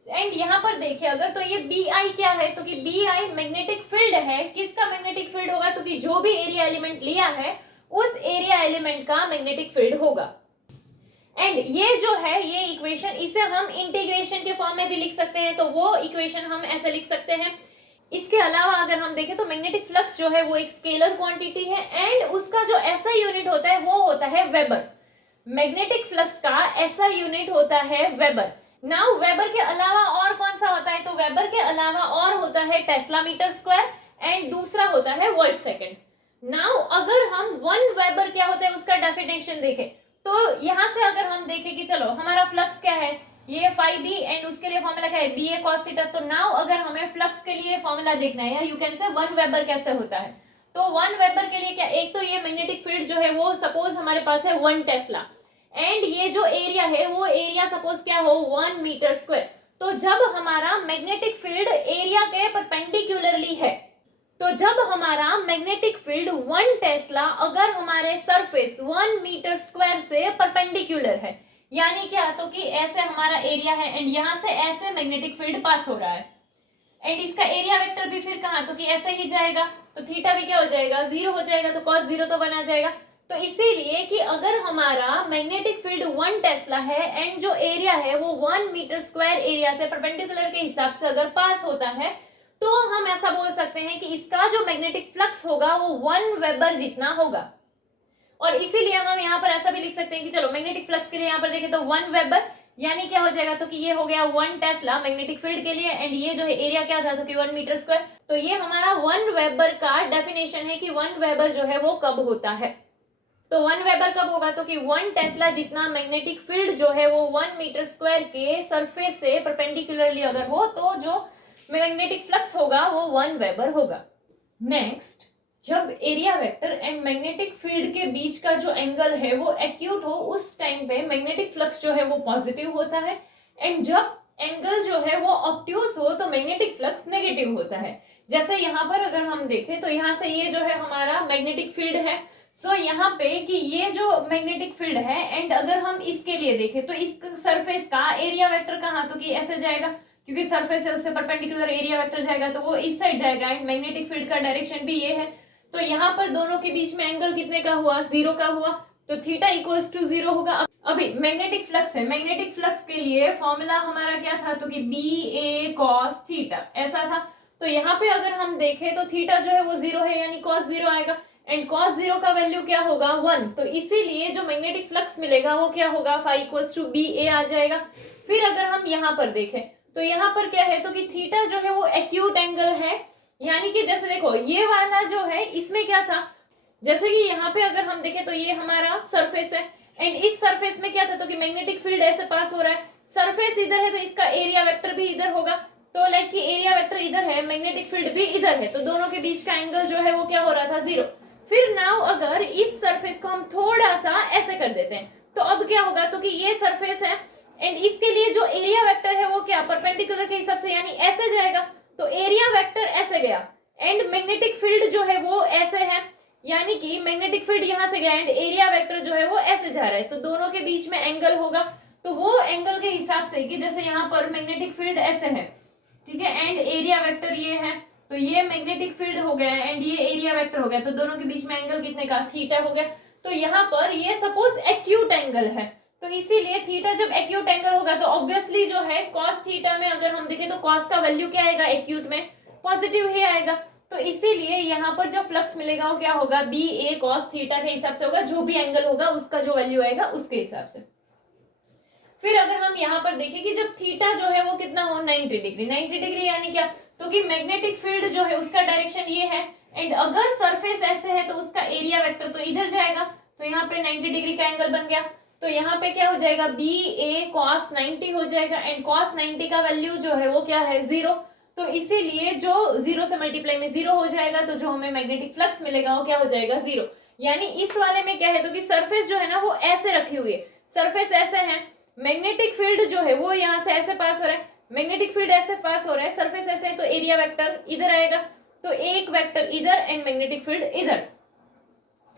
एंड यहाँ पर देखिए अगर तो ये BI क्या है, तो कि BI मैग्नेटिक फील्ड है। किसका मैग्नेटिक फील्ड होगा, तो कि जो भी एरिया एलिमेंट लिया है उस एरिया एलिमेंट का मैग्नेटिक फील्ड होगा। एंड ये जो है ये इक्वेशन इसे हम इंटीग्रेशन के फॉर्म में भी लिख सकते हैं, तो वो इक्वेशन हम ऐसे लिख सकते हैं। इसके अलावा अगर हम देखें तो मैग्नेटिक फ्लक्स जो है वो एक स्केलर क्वांटिटी है एंड उसका जो ऐसा यूनिट होता है वो होता है वेबर। मैग्नेटिक फ्लक्स का ऐसा यूनिट होता है वेबर। नाउ वेबर के अलावा और कौन सा होता है, तो वेबर के अलावा और होता है टेस्ला मीटर स्क्वायर एंड दूसरा होता है वोल्ट सेकंड। नाउ अगर हम 1 वेबर क्या होता है उसका डेफिनेशन देखें तो यहां से अगर हम देखें कि चलो हमारा फ्लक्स क्या है, ये फाई B एंड उसके लिए फॉर्मूला क्या है BA cos थीटा। तो नाउ अगर हमें फ्लक्स के लिए फॉर्मूला देखना है या यू कैन से 1 वेबर कैसे होता है, तो 1 वेबर के लिए क्या, एक तो ये मैग्नेटिक फील्ड जो है वो सपोज हमारे पास है 1 टेस्ला एंड ये जो एरिया है वो एरिया सपोज क्या हो 1 मीटर स्क्वायर। तो जब हमारा मैग्नेटिक फील्ड एरिया के परपेंडिकुलरली है, तो जब हमारा मैग्नेटिक फील्ड 1 टेस्ला अगर हमारे सरफेस 1 मीटर स्क्वायर से परपेंडिकुलर है, यानी क्या, तो कि ऐसे हमारा एरिया है एंड यहां से ऐसे मैग्नेटिक फील्ड पास हो रहा है एंड इसका एरिया वेक्टर भी फिर कहां, तो कि ऐसे ही जाएगा, तो थीटा भी क्या हो जाएगा 0 हो जाएगा, तो cos 0 तो 1 आ जाएगा। तो इसीलिए कि अगर हमारा मैग्नेटिक फील्ड 1 टेस्ला है एंड जो एरिया है वो 1 मीटर स्क्वायर एरिया से परपेंडिकुलर के हिसाब से अगर पास होता है, तो हम ऐसा बोल सकते हैं कि इसका जो मैग्नेटिक फ्लक्स होगा वो 1 वेबर जितना होगा। और इसीलिए हम यहाँ पर ऐसा भी लिख सकते हैं कि चलो मैग्नेटिक फ्लक्स के लिए यहाँ पर देखें तो 1 वेबर यानी क्या हो जाएगा, तो कि ये हो गया 1 टेस्ला मैग्नेटिक फील्ड के लिए, एंड ये जो है एरिया क्या था, तो कि 1 मीटर स्क्वायर। तो ये हमारा 1 वेबर का डेफिनेशन है कि 1 वेबर जो है वो कब होता है। तो 1 वेबर कब होगा, तो कि 1 टेस्ला जितना मैग्नेटिक फील्ड जो है वो 1 मीटर स्क्वायर के सरफेस से परपेंडिकुलरली अगर हो तो जो मैग्नेटिक फ्लक्स होगा वो 1 वेबर होगा। नेक्स्ट, जब area vector and magnetic field के बीच का जो एंगल है वो एक्यूट हो, उस टाइम पे मैग्नेटिक फ्लक्स जो है वो पॉजिटिव होता है, एंड जब एंगल जो है वो ऑब्ट्यूज हो तो मैग्नेटिक फ्लक्स नेगेटिव होता है। जैसे यहाँ पर अगर हम देखें तो यहाँ से ये जो है हमारा मैग्नेटिक फील्ड है, सो यहाँ पे कि ये जो मैग्नेटिक फील्ड है एंड अगर हम इसके लिए देखें तो इस सरफेस का एरिया वेक्टर कहाँ, तो कि ऐसे जाएगा क्योंकि सरफेस है उससे परपेंडिकुलर एरिया वेक्टर जाएगा तो वो इस साइड जाएगा, एंड मैग्नेटिक फील्ड का डायरेक्शन भी ये है। तो यहाँ पर दोनों के बीच में एंगल कितने का हुआ, 0 का हुआ, तो थीटा इक्वल्स टू 0 होगा। अभी मैग्नेटिक फ्लक्स है, मैग्नेटिक फ्लक्स के लिए फॉर्मूला हमारा क्या था, तो कि बी ए कॉस थीटा ऐसा था। तो यहाँ पे अगर हम देखें तो थीटा जो है वो 0 है यानी कॉस 0 आएगा, एंड कॉस 0 का वैल्यू क्या होगा 1, तो इसीलिए जो मैग्नेटिक फ्लक्स मिलेगा वो क्या होगा, फाई इक्वल्स टू बी ए आ जाएगा। फिर अगर हम यहाँ पर देखें तो यहाँ पर क्या है, तो कि थीटा जो है वो एक्यूट एंगल है, यानी कि जैसे देखो ये वाला जो है इसमें क्या था, जैसे कि यहाँ पे अगर हम देखें तो ये हमारा सरफेस है एंड इस सरफेस में क्या था, तो कि मैग्नेटिक फील्ड ऐसे पास हो रहा है, सरफेस इधर है तो इसका एरिया वेक्टर भी इधर होगा, तो लाइक कि एरिया वेक्टर इधर है मैग्नेटिक फील्ड भी इधर है, तो दोनों के बीच का एंगल जो है वो क्या हो रहा था 0। फिर नाउ अगर इस सरफेस को हम थोड़ा सा ऐसे कर देते हैं तो अब क्या होगा, तो कि ये सरफेस है एंड इसके लिए जो एरिया वेक्टर है वो क्या परपेंडिकुलर के हिसाब से यानी ऐसे जाएगा, तो एरिया वेक्टर ऐसे गया एंड मैग्नेटिक फील्ड जो है वो ऐसे है, यानी कि मैग्नेटिक फील्ड यहां से गया एंड एरिया वेक्टर जो है वो ऐसे जा रहा है, तो दोनों के बीच में एंगल होगा। तो वो एंगल के हिसाब से कि जैसे यहाँ पर मैग्नेटिक फील्ड ऐसे है, ठीक है, एंड एरिया वेक्टर ये है, तो ये मैग्नेटिक फील्ड हो गया एंड ये एरिया वेक्टर हो गया, तो दोनों के बीच में एंगल कितने का, थीटा हो गया। तो यहाँ पर ये सपोज एक्यूट एंगल है, तो इसीलिए थीटा जब एक्यूट एंगल होगा तो ऑब्वियसली जो है कॉस थीटा में अगर हम देखें तो कॉस का वैल्यू क्या आएगा, एक्यूट में पॉजिटिव ही आएगा, तो इसीलिए यहाँ पर जो फ्लक्स मिलेगा वो क्या होगा, बी ए कॉस थीटा के हिसाब से होगा, जो भी एंगल होगा उसका जो वैल्यू आएगा उसके हिसाब से। फिर अगर हम यहाँ पर देखें कि जब थीटा जो है वो कितना हो 90 डिग्री, 90 डिग्री यानी क्या, तो कि मैग्नेटिक फील्ड जो है उसका डायरेक्शन ये है एंड अगर सरफेस ऐसे है तो उसका एरिया वेक्टर तो इधर जाएगा, तो यहाँ पे 90 डिग्री का एंगल बन गया, तो यहाँ पे क्या हो जाएगा बी ए कॉस 90 हो जाएगा एंड कॉस 90 का वैल्यू जो है वो क्या है 0, तो इसीलिए जो 0 से मल्टीप्लाई में 0 हो जाएगा, तो जो हमें मैग्नेटिक फ्लक्स मिलेगा वो क्या हो जाएगा 0। यानी इस वाले में क्या है, तो कि सरफेस जो है ना वो ऐसे रखी हुई है, सरफेस ऐसे है, मैग्नेटिक फील्ड जो है वो यहाँ से ऐसे पास हो रहा है, मैग्नेटिक फील्ड ऐसे पास हो रहा है, सरफेस ऐसे है, तो एरिया वेक्टर इधर आएगा, तो एक वेक्टर इधर एंड मैग्नेटिक फील्ड इधर।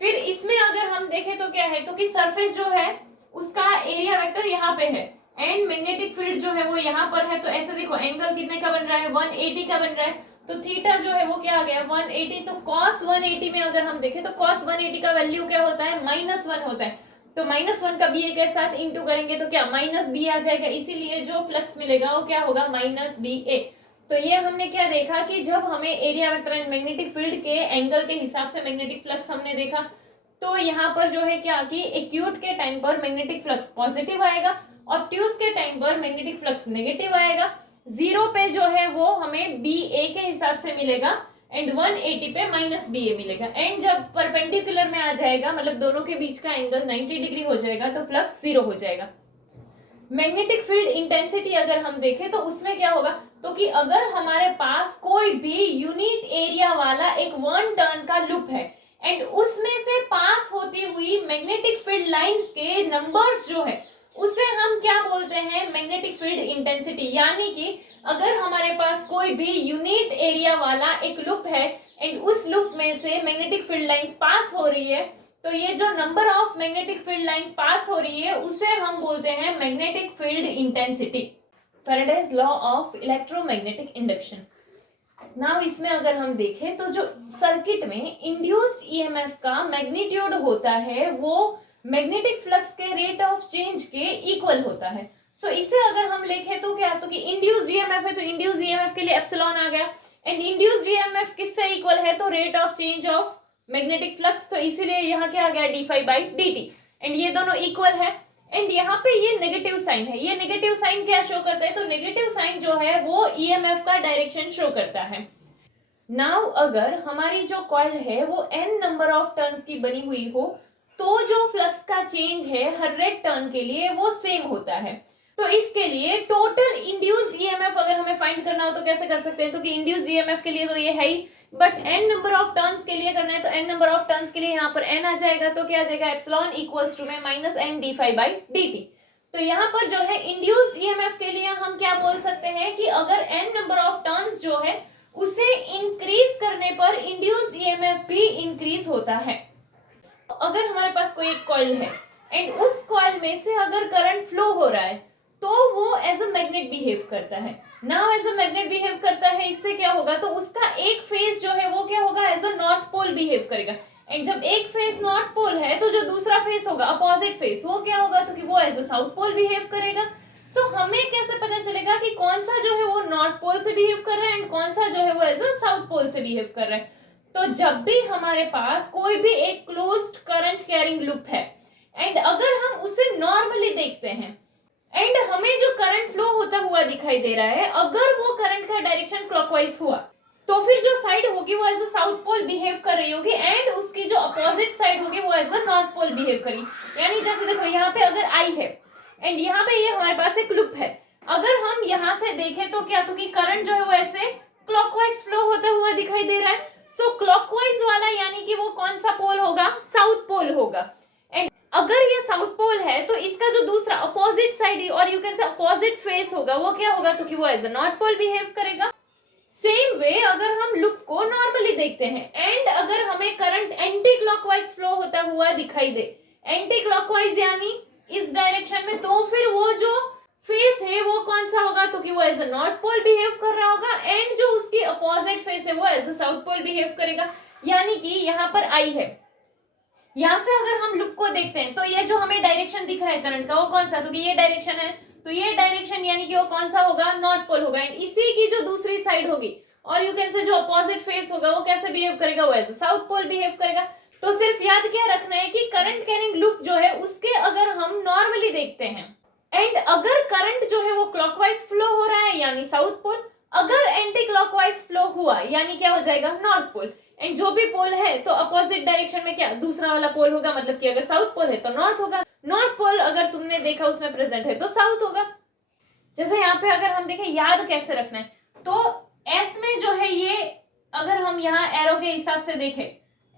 फिर इसमें अगर हम देखें तो क्या है, तो कि सरफेस जो है उसका एरिया वेक्टर यहाँ पे है एंड मैग्नेटिक फील्ड जो है वो यहाँ पर है, तो ऐसे देखो एंगल कितने का बन रहा है 180 का बन रहा है, तो थीटा जो है वो क्या आ गया 180, तो cos 180 में अगर हम देखें तो cos 180 का वैल्यू क्या होता है -1 होता है, तो -1 का बी ए के साथ इंटू करेंगे तो क्या -b आ जाएगा, इसीलिए जो फ्लक्स मिलेगा वो क्या होगा -ba। तो ये हमने क्या देखा कि जब हमें area vector and magnetic field के एंगल के हिसाब से मैग्नेटिक फ्लक्स हमने देखा, तो यहाँ पर जो है क्या कि एक्यूट के टाइम पर मैग्नेटिक फ्लक्स पॉजिटिव आएगा, ऑब्ट्यूज के टाइम पर मैग्नेटिक फ्लक्स नेगेटिव आएगा, 0 पे जो है वो हमें बी ए के हिसाब से मिलेगा एंड 180 पे -ba मिलेगा, एंड जब परपेंडिकुलर में आ जाएगा मतलब दोनों के बीच का एंगल 90 डिग्री हो जाएगा तो फ्लक्स 0 हो जाएगा। मैग्नेटिक फील्ड इंटेंसिटी अगर हम देखें तो उसमें क्या होगा, तो कि अगर हमारे पास कोई भी यूनिट एरिया वाला एक 1 टर्न का लूप है एंड उसमें से पास होती हुई मैग्नेटिक फील्ड लाइंस के नंबर्स जो है उसे हम क्या बोलते हैं, मैग्नेटिक फील्ड इंटेंसिटी। यानी कि अगर हमारे पास कोई भी यूनिट एरिया वाला एक लूप है एंड उस लूप में से मैग्नेटिक फील्ड लाइंस पास हो रही है, तो ये जो number of magnetic field lines pass हो रही है उसे हम बोलते हैं magnetic field intensity. Faraday's law of electromagnetic induction. Now इसमें अगर हम देखें तो जो सर्किट में इंड्यूस्ड ईएमएफ का मैग्नीट्यूड होता है वो मैग्नेटिक फ्लक्स के रेट ऑफ चेंज के इक्वल होता है। सो इसे अगर हम लिखें तो क्या, तो कि इंड्यूस्ड ईएमएफ है तो इंड्यूस्ड ईएमएफ के लिए एप्सिलॉन आ गया, एंड इंड्यूस्ड ईएमएफ किससे इक्वल है, तो rate of change of magnetic flux, तो इसीलिए यहाँ क्या आ गया d phi by d t, and ये दोनों इक्वल है। एंड यहाँ पे ये नेगेटिव साइन है, ये नेगेटिव साइन क्या शो करता है, तो नेगेटिव साइन जो है वो ईएमएफ का डायरेक्शन शो करता है। नाउ अगर हमारी जो कॉइल है वो n नंबर ऑफ टर्न्स की बनी हुई हो तो जो फ्लक्स का चेंज है हर एक टर्न के लिए वो सेम होता है। तो इसके लिए टोटल इंड्यूस्ड ईएमएफ अगर हमें फाइंड करना हो तो कैसे कर सकते हैं, तो कि इंड्यूस्ड ईएमएफ के लिए तो ये है ही, but n number of turns के लिए करना है तो n नंबर ऑफ टर्न्स के लिए यहाँ पर n आ जाएगा, तो क्या आ जाएगा, एप्सिलॉन इक्वल्स टू में minus n d phi by d t. तो यहाँ पर जो है इंड्यूस्ड ईएमएफ के लिए हम क्या बोल सकते हैं कि अगर n नंबर ऑफ टर्न्स जो है उसे इंक्रीज करने पर इंड्यूस्ड ईएमएफ भी इंक्रीज होता है। अगर हमारे पास कोई एक कॉइल है एंड उस कॉइल में से अगर करंट फ्लो हो रहा है तो वो एज अ मैग्नेट बिहेव करता है। Now as a magnet behave करता है, इससे क्या होगा, तो उसका एक फेस जो है वो क्या होगा, as a north pole behave करेगा, एंड जब एक फेस नॉर्थ पोल है तो जो दूसरा फेस होगा अपोजिट फेस वो क्या होगा, तो कि वो as a south pole behave करेगा। सो हमें कैसे पता चलेगा कि कौन सा जो है वो नॉर्थ पोल से बिहेव कर रहा है एंड कौन सा जो है वो एज अ साउथ पोल से बिहेव कर रहा है, तो जब भी हमारे पास कोई भी एक क्लोज्ड करंट कैरिंग लूप है एंड अगर हम उसे नॉर्मली देखते हैं एंड हमें जो करंट फ्लो होता हुआ दिखाई दे रहा है, अगर वो करंट का डायरेक्शन क्लॉकवाइज हुआ तो फिर जो साइड होगी वो as a south pole behave कर रही होगी एंड उसकी जो अपोजिट साइड होगी वो as a north pole behave करेगी। यानी जैसे देखो यहाँ पे अगर आई है एंड यहाँ पे ये हमारे पास एक लूप है, अगर हम यहाँ से देखें तो क्या, तो कि करंट जो है वो ऐसे क्लॉकवाइज फ्लो होता हुआ दिखाई दे रहा है। सो क्लॉकवाइज वाला यानी कि वो कौन सा पोल होगा, साउथ पोल होगा, एंड अगर ये साउथ पोल है तो इसका जो दूसरा अपोजिट साइड और you can say opposite face होगा वो क्या होगा, तो कि वो as a north pole behave करेगा। सेम वे अगर हम लूप को नॉर्मली देखते हैं एंड अगर हमें करंट एंटी क्लॉकवाइज फ्लो होता हुआ दिखाई दे, एंटी क्लॉकवाइज यानी इस डायरेक्शन में, तो फिर वो जो फेस है वो कौन सा होगा, तो कि वो as a north pole behave कर रहा होगा एंड जो उसकी अपोजिट फेस है वो as a south pole behave करेगा। यानी कि यहाँ पर आई है, यहाँ से अगर हम लूप को देखते हैं तो ये जो हमें डायरेक्शन दिख रहा है करंट का वो कौन सा, तो कि ये डायरेक्शन है, तो ये डायरेक्शन यानी कि वो कौन सा होगा, नॉर्थ पोल होगा, एंड इसी की जो दूसरी साइड होगी और यू कैन से जो अपोजिट फेस होगा वो कैसे बिहेव करेगा, वो as a south pole behave करेगा। तो सिर्फ याद क्या रखना है कि करंट कैरिंग लूप जो है उसके अगर हम नॉर्मली देखते हैं एंड अगर करंट जो है वो क्लॉकवाइज फ्लो हो रहा है यानी साउथ पोल, अगर एंटी क्लॉकवाइज फ्लो हुआ यानी क्या हो जाएगा, नॉर्थ पोल, एंड जो भी पोल है तो अपोजिट डायरेक्शन में क्या दूसरा वाला पोल होगा, मतलब कि अगर साउथ पोल है तो नॉर्थ होगा, नॉर्थ पोल अगर तुमने देखा उसमें प्रेजेंट है तो साउथ होगा। जैसे यहाँ पे अगर हम देखें याद कैसे रखना है, तो एस में जो है ये अगर हम यहाँ एरो के हिसाब से देखें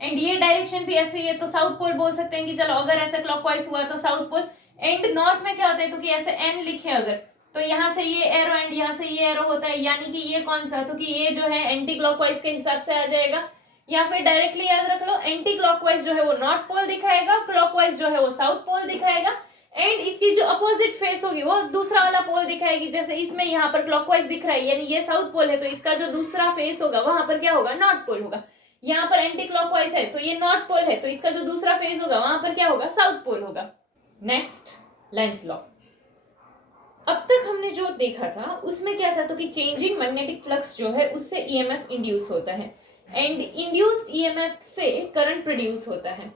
एंड ये डायरेक्शन भी ऐसे ही है तो साउथ पोल बोल सकते हैं कि चलो अगर ऐसे क्लॉकवाइज हुआ तो साउथ पोल, एंड नॉर्थ में क्या होता है, तो कि ऐसे एन लिखे अगर तो यहाँ से ये एरो एंड यहाँ से ये एरो होता है, यानी कि ये कौन सा, तो कि ये जो है एंटी क्लॉकवाइज के हिसाब से आ जाएगा, या फिर डायरेक्टली याद रख लो एंटी क्लॉकवाइज जो है वो नॉर्थ पोल दिखाएगा, क्लॉकवाइज जो है वो साउथ पोल दिखाएगा, एंड इसकी जो अपोजिट फेस होगी वो दूसरा वाला पोल दिखाएगी। जैसे इसमें यहाँ पर क्लॉकवाइज दिख रहा है यानी ये साउथ पोल है तो इसका जो दूसरा फेस होगा वहां पर क्या होगा, नॉर्थ पोल होगा। यहाँ पर एंटी क्लॉकवाइज है तो ये नॉर्थ पोल है तो इसका जो दूसरा फेस होगा वहां पर क्या होगा, साउथ पोल होगा। Next Lenz law. अब तक हमने जो देखा था उसमें क्या था, तो कि चेंजिंग मैग्नेटिक फ्लक्स जो है उससे ईएमएफ इंड्यूस होता है एंड इंड्यूस्ड ईएमएफ से करंट प्रोड्यूस होता है।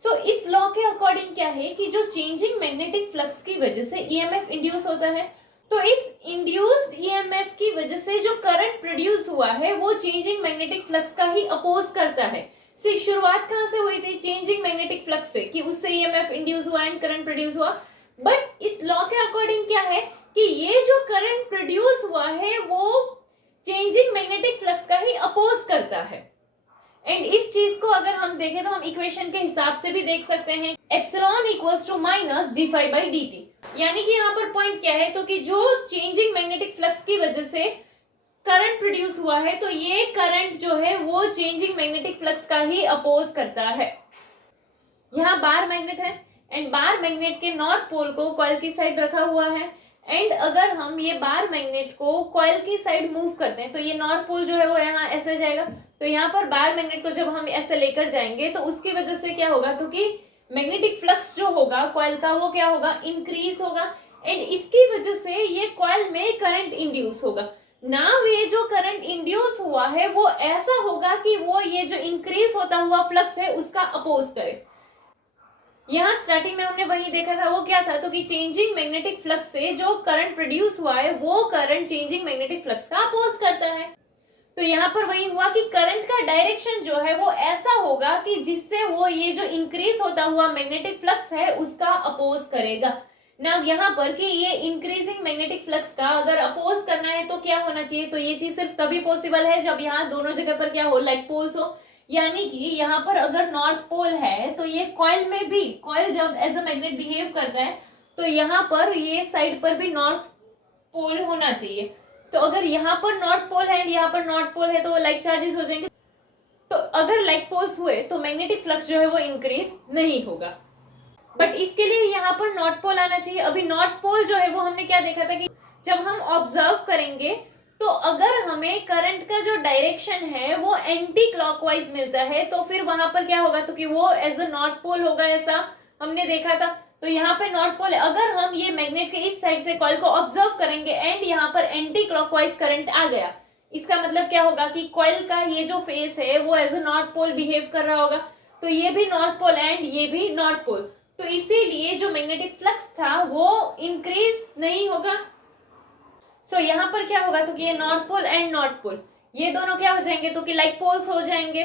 सो इस लॉ के अकॉर्डिंग क्या है कि जो चेंजिंग मैग्नेटिक फ्लक्स की वजह से ईएमएफ इंड्यूस होता है, तो इस इंड्यूस्ड ईएमएफ की वजह से जो करंट प्रोड्यूस हुआ है वो चेंजिंग मैग्नेटिक फ्लक्स का ही अपोज करता है। सी शुरुआत कहां से हुई थी, चेंजिंग मैग्नेटिक फ्लक्स से, कि उससे ईएमएफ इंड्यूस हुआ एंड करंट प्रोड्यूस हुआ, बट इस लॉ के अकॉर्डिंग क्या है कि ये जो करंट प्रोड्यूस हुआ है वो चेंजिंग मैग्नेटिक फ्लक्स का ही अपोज करता है। एंड इस चीज को अगर हम देखें तो हम इक्वेशन के हिसाब से भी देख सकते हैं, epsilon equals to minus d phi by d t, यानी कि यहाँ पर पॉइंट क्या है, तो कि जो चेंजिंग मैग्नेटिक फ्लक्स की वजह से करंट प्रोड्यूस हुआ है तो ये करंट जो है वो चेंजिंग मैग्नेटिक फ्लक्स का ही अपोज करता है। यहाँ बार मैग्नेट है एंड बार मैग्नेट के नॉर्थ पोल को कॉइल की साइड रखा हुआ है एंड अगर हम ये बार मैग्नेट को कॉइल की साइड मूव करते हैं तो ये नॉर्थ पोल जो है वो यहाँ ऐसे जाएगा, तो यहाँ पर बार मैग्नेट को जब हम ऐसे लेकर जाएंगे तो उसकी वजह से क्या होगा, तो कि मैग्नेटिक फ्लक्स जो होगा कॉइल का वो क्या होगा, इंक्रीज होगा, एंड इसकी वजह से ये कॉइल में करंट इंड्यूस होगा। नाउ ये जो करंट इंड्यूस हुआ है वो ऐसा होगा कि वो ये जो इंक्रीज होता हुआ फ्लक्स है उसका अपोज करे। यहाँ स्टार्टिंग में हमने वही देखा था, वो क्या था, तो कि चेंजिंग मैग्नेटिक फ्लक्स से जो करंट प्रोड्यूस हुआ है वो करंट चेंजिंग मैग्नेटिक फ्लक्स का अपोज करता है। तो यहाँ पर वही हुआ कि करंट का डायरेक्शन जो है वो ऐसा होगा कि जिससे वो ये जो इंक्रीज होता हुआ मैग्नेटिक फ्लक्स है उसका अपोज करेगा। ना यहाँ पर कि ये इंक्रीजिंग मैग्नेटिक फ्लक्स का अगर अपोज करना है तो क्या होना चाहिए, तो ये चीज सिर्फ तभी पॉसिबल है जब यहाँ दोनों जगह पर क्या हो, लाइक पोल्स हो। यानी कि यहाँ पर अगर नॉर्थ पोल है तो ये कॉइल में भी, कॉइल जब एज अ मैग्नेट बिहेव करता है तो यहाँ पर ये साइड पर भी नॉर्थ पोल होना चाहिए। तो अगर यहाँ पर नॉर्थ पोल है एंड यहाँ पर नॉर्थ पोल है तो वो लाइक चार्जेस हो जाएंगे। तो अगर लाइक पोल्स हुए तो मैग्नेटिक फ्लक्स जो है वो इंक्रीज नहीं होगा, बट इसके लिए यहाँ पर नॉर्थ पोल आना चाहिए। अभी नॉर्थ पोल जो है वो हमने क्या देखा था कि जब हम ऑब्जर्व करेंगे तो अगर हमें करंट का जो डायरेक्शन है वो एंटी क्लॉकवाइज मिलता है तो फिर वहां पर क्या होगा, तो कि वो एज अ नॉर्थ पोल होगा, ऐसा हमने देखा था। तो यहाँ पे नॉर्थ पोल है, अगर हम ये मैग्नेट के इस साइड से कॉइल को ऑब्जर्व करेंगे एंड यहाँ पर एंटी क्लॉकवाइज करंट आ गया, इसका मतलब क्या होगा कि कॉइल का ये जो फेस है वो as a north pole behave कर रहा होगा। तो ये भी नॉर्थ पोल एंड ये भी नॉर्थ पोल, तो इसीलिए जो मैग्नेटिक फ्लक्स था वो इंक्रीज नहीं होगा। सो यहाँ पर क्या होगा, तो कि ये north pole and north pole ये दोनों क्या हो जाएंगे, तो कि लाइक पोल्स हो जाएंगे।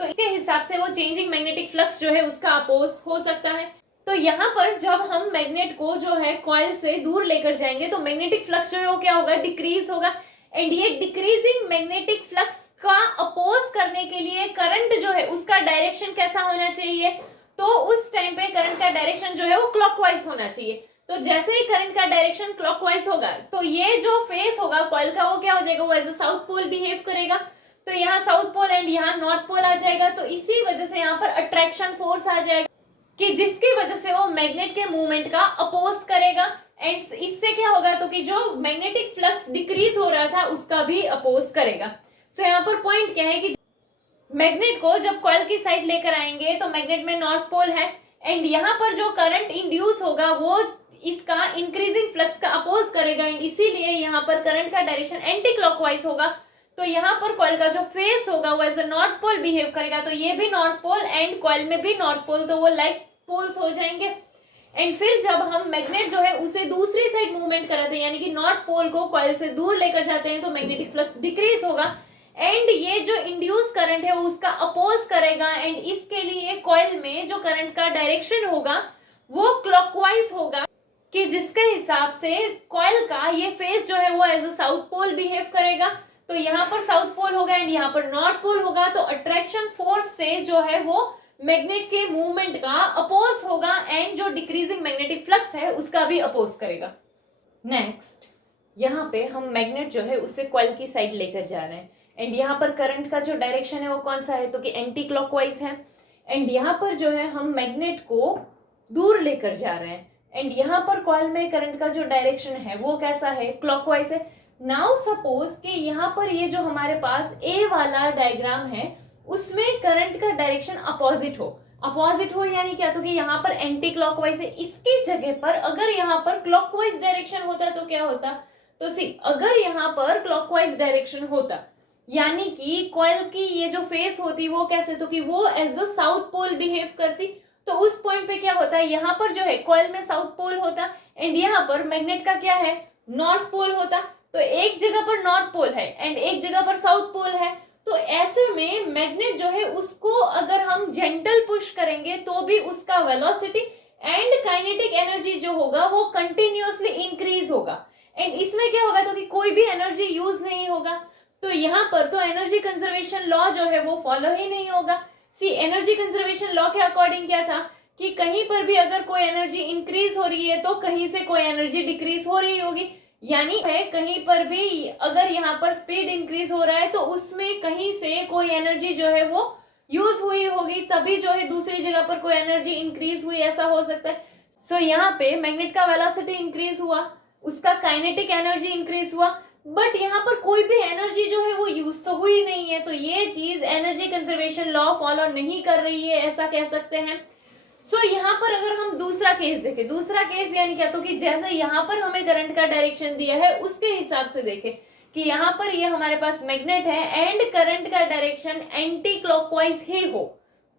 तो इसके हिसाब से वो चेंजिंग मैग्नेटिक फ्लक्स जो है उसका अपोज हो सकता है। तो यहाँ पर जब हम मैग्नेट को जो है कॉइल से दूर लेकर जाएंगे तो मैग्नेटिक फ्लक्स जो है वो क्या होगा, डिक्रीज होगा, एंड ये डिक्रीजिंग मैग्नेटिक फ्लक्स का अपोज करने के लिए करंट जो है उसका डायरेक्शन कैसा होना चाहिए, तो उस टाइम पे करंट का डायरेक्शन जो है वो क्लॉकवाइज होना चाहिए। तो जैसे ही करंट का डायरेक्शन क्लॉकवाइज होगा तो ये जो फेस होगा कॉइल का वो क्या हो जाएगा, वो as a south pole behave करेगा। तो यहाँ साउथ पोल एंड यहाँ नॉर्थ पोल आ जाएगा, तो इसी वजह से यहाँ पर अट्रैक्शन फोर्स आ जाएगा कि जिसकी वजह से वो मैग्नेट के मूवमेंट का अपोज करेगा, एंड इससे क्या होगा, तो कि जो मैग्नेटिक फ्लक्स डिक्रीज हो रहा था उसका भी अपोज करेगा। सो यहाँ पर पॉइंट क्या है कि मैग्नेट को जब कॉइल की साइड लेकर आएंगे तो मैग्नेट में नॉर्थ पोल है एंड यहाँ पर जो करंट इंड्यूस होगा वो इसका इंक्रीजिंग फ्लक्स का अपोज करेगा, एंड इसीलिए यहाँ पर करंट का डायरेक्शन एंटी क्लॉकवाइज होगा। तो यहाँ पर कॉइल का जो फेस होगा वो as a north pole behave करेगा, तो ये भी नॉर्थ पोल एंड कॉइल में भी नॉर्थ पोल, तो वो लाइक पोल्स हो जाएंगे। एंड फिर जब हम मैग्नेट जो है उसे दूसरी साइड मूवमेंट कराते हैं यानी कि नॉर्थ पोल को कॉइल से दूर लेकर जाते हैं तो मैग्नेटिक फ्लक्स डिक्रीज होगा, एंड ये जो इंड्यूस करंट है उसका अपोज करेगा, एंड इसके लिए कॉइल में जो करंट का डायरेक्शन होगा वो क्लॉकवाइज होगा कि जिसके हिसाब से कॉइल का ये फेस जो है वो as a south pole behave करेगा। तो यहाँ पर साउथ पोल होगा एंड यहाँ पर नॉर्थ पोल होगा, तो अट्रैक्शन फोर्स से जो है वो मैग्नेट के मूवमेंट का अपोज होगा एंड जो डिक्रीजिंग मैग्नेटिक फ्लक्स है उसका भी अपोज करेगा। नेक्स्ट यहाँ पे हम मैग्नेट जो है उसे कॉइल की साइड लेकर जा रहे हैं एंड यहाँ पर करंट का जो डायरेक्शन है वो कौन सा है, तो कि एंटी क्लॉकवाइज है, एंड यहाँ पर जो है हम मैग्नेट को दूर लेकर जा रहे हैं एंड यहाँ पर कॉइल में करंट का जो डायरेक्शन है वो कैसा है, क्लॉकवाइज है। नाउ सपोज कि यहाँ पर ये जो हमारे पास ए वाला डायग्राम है उसमें करंट का डायरेक्शन अपोजिट हो यानी क्या, तो कि यहाँ पर एंटी क्लॉकवाइज है, इसकी जगह पर अगर यहाँ पर क्लॉकवाइज डायरेक्शन होता तो क्या होता, तो सी अगर यहाँ पर क्लॉकवाइज डायरेक्शन होता यानी कि कॉइल की ये जो फेस होती वो कैसे, तो कि वो as the south pole behave करती। तो उस पॉइंट पे क्या होता है, यहाँ पर जो है कॉइल में साउथ पोल होता एंड यहाँ पर मैग्नेट का क्या है, नॉर्थ पोल होता। तो एक जगह पर नॉर्थ पोल है एंड एक जगह पर साउथ पोल है, तो ऐसे में मैग्नेट जो है उसको अगर हम जेंटल पुश करेंगे तो भी उसका वेलोसिटी एंड काइनेटिक एनर्जी जो होगा वो कंटिन्यूअसली इंक्रीज होगा, एंड इसमें क्या होगा, तो कि कोई भी एनर्जी यूज नहीं होगा। तो यहाँ पर तो एनर्जी कंजर्वेशन लॉ जो है वो फॉलो ही नहीं होगा। सी एनर्जी कंजर्वेशन लॉ के अकॉर्डिंग क्या था कि कहीं पर भी अगर कोई एनर्जी इंक्रीज हो रही है तो कहीं से कोई एनर्जी डिक्रीज हो रही होगी, यानी है कहीं पर भी अगर यहाँ पर स्पीड इंक्रीज हो रहा है तो उसमें कहीं से कोई एनर्जी जो है वो यूज हुई होगी, तभी जो है दूसरी जगह पर कोई एनर्जी इंक्रीज हुई, ऐसा हो सकता है। सो यहाँ पे मैग्नेट का वेलोसिटी इंक्रीज हुआ उसका काइनेटिक एनर्जी इंक्रीज हुआ, बट यहाँ पर कोई भी एनर्जी जो है वो यूज तो हुई नहीं है, तो ये चीज एनर्जी कंजर्वेशन लॉ फॉलो नहीं कर रही है, ऐसा कह सकते हैं। सो यहाँ पर अगर हम दूसरा केस देखें, दूसरा केस यानी क्या, तो कि जैसे यहाँ पर हमें करंट का डायरेक्शन दिया है उसके हिसाब से देखें कि यहाँ पर ये हमारे पास मैग्नेट है एंड करंट का डायरेक्शन एंटी क्लॉकवाइज ही हो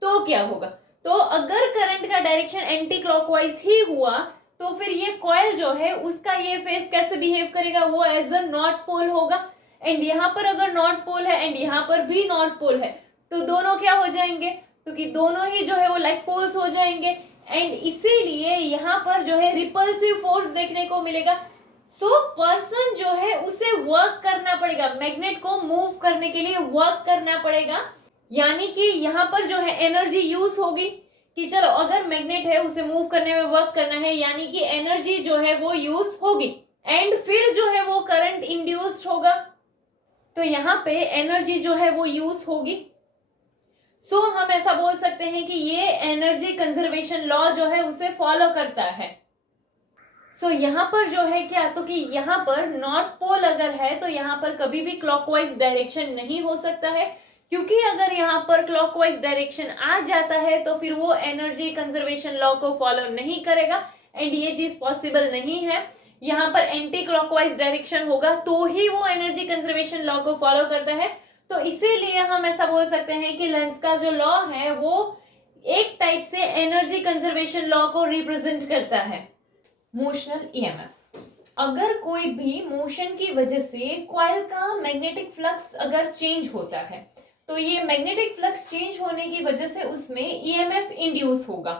तो क्या होगा। तो अगर करंट का डायरेक्शन एंटी क्लॉकवाइज ही हुआ तो फिर ये कॉइल जो है उसका ये फेस कैसे बिहेव करेगा, वो एज अ नॉर्थ पोल होगा। एंड यहाँ पर अगर नॉर्थ पोल है एंड यहाँ पर भी नॉर्थ पोल है तो दोनों क्या हो जाएंगे, तो कि दोनों ही जो है वो लाइक पोल्स हो जाएंगे एंड इसीलिए यहाँ पर जो है रिपल्सिव फोर्स देखने को मिलेगा। सो पर्सन जो है उसे वर्क करना पड़ेगा, मैग्नेट को मूव करने के लिए वर्क करना पड़ेगा, यानी कि यहाँ पर जो है एनर्जी यूज होगी कि चलो अगर मैग्नेट है उसे मूव करने में वर्क करना है, यानी कि एनर्जी जो है वो यूज होगी एंड फिर जो है वो करंट इंड्यूस्ड होगा, तो यहाँ पे एनर्जी जो है वो यूज होगी। सो हम ऐसा बोल सकते हैं कि ये एनर्जी कंजर्वेशन लॉ जो है उसे फॉलो करता है। सो यहाँ पर जो है क्या, तो कि यहाँ पर नॉर्थ पोल अगर है तो यहाँ पर कभी भी क्लॉकवाइज डायरेक्शन नहीं हो सकता है, क्योंकि अगर यहाँ पर क्लॉकवाइज डायरेक्शन आ जाता है तो फिर वो एनर्जी कंजर्वेशन लॉ को फॉलो नहीं करेगा एंड ये चीज पॉसिबल नहीं है। यहाँ पर एंटी क्लॉकवाइज डायरेक्शन होगा तो ही वो एनर्जी कंजर्वेशन लॉ को फॉलो करता है। तो इसीलिए हम ऐसा बोल सकते हैं कि लेंस का जो लॉ है वो एक टाइप से एनर्जी कंजर्वेशन लॉ को रिप्रेजेंट करता है। मोशनल ईएमएफ, अगर कोई भी मोशन की वजह से कॉइल का मैग्नेटिक फ्लक्स अगर चेंज होता है तो ये मैग्नेटिक फ्लक्स चेंज होने की वजह से उसमें ईएमएफ इंड्यूस होगा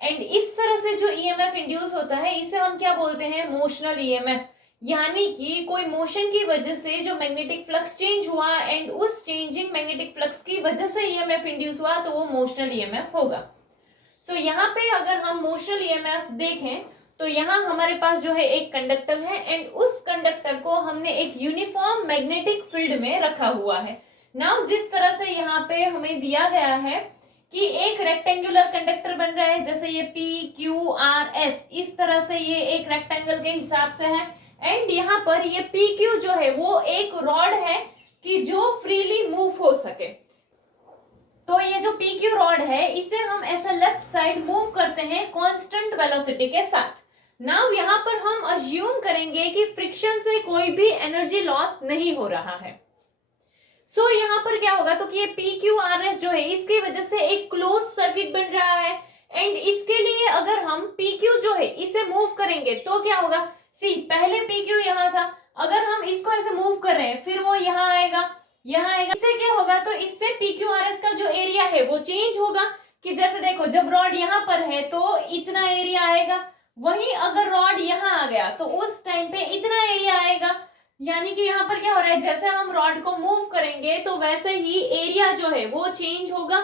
एंड इस तरह से जो ईएमएफ इंड्यूस होता है इसे हम क्या बोलते हैं, मोशनल ईएमएफ। यानी कि कोई मोशन की वजह से जो मैग्नेटिक फ्लक्स चेंज हुआ एंड उस चेंजिंग मैग्नेटिक फ्लक्स की वजह से ईएमएफ इंड्यूस हुआ तो वो मोशनल ईएमएफ होगा। सो यहाँ पे अगर हम मोशनल ईएमएफ देखें तो यहाँ हमारे पास जो है एक कंडक्टर है एंड उस कंडक्टर को हमने एक यूनिफॉर्म मैग्नेटिक फील्ड में रखा हुआ है। नाउ जिस तरह से यहाँ पे हमें दिया गया है कि एक रेक्टेंगुलर कंडक्टर बन रहा है, जैसे ये PQRS, इस तरह से ये एक रेक्टेंगल के हिसाब से है एंड यहाँ पर ये PQ जो है वो एक रॉड है कि जो फ्रीली मूव हो सके। तो ये जो PQ रॉड है इसे हम ऐसा लेफ्ट साइड मूव करते हैं कांस्टेंट वेलोसिटी के साथ। नाउ यहाँ पर हम अज्यूम करेंगे कि फ्रिक्शन से कोई भी एनर्जी लॉस नहीं हो रहा है। सो यहाँ पर क्या होगा, तो कि ये PQRS जो है इसकी वजह से एक क्लोज सर्किट बन रहा है एंड इसके लिए अगर हम PQ जो है इसे मूव करेंगे तो क्या होगा, सी पहले PQ यहाँ था, अगर हम इसको ऐसे मूव कर रहे हैं फिर वो यहाँ आएगा, यहाँ आएगा, इससे क्या होगा, तो इससे PQRS का जो एरिया है वो चेंज होगा कि जैसे देखो जब रॉड यहाँ पर है तो इतना एरिया आएगा, वहीं अगर रॉड यहाँ आ गया तो उस टाइम पे इतना एरिया आएगा। यानी कि यहाँ पर क्या हो रहा है, जैसे हम रॉड को मूव करेंगे तो वैसे ही एरिया जो है वो चेंज होगा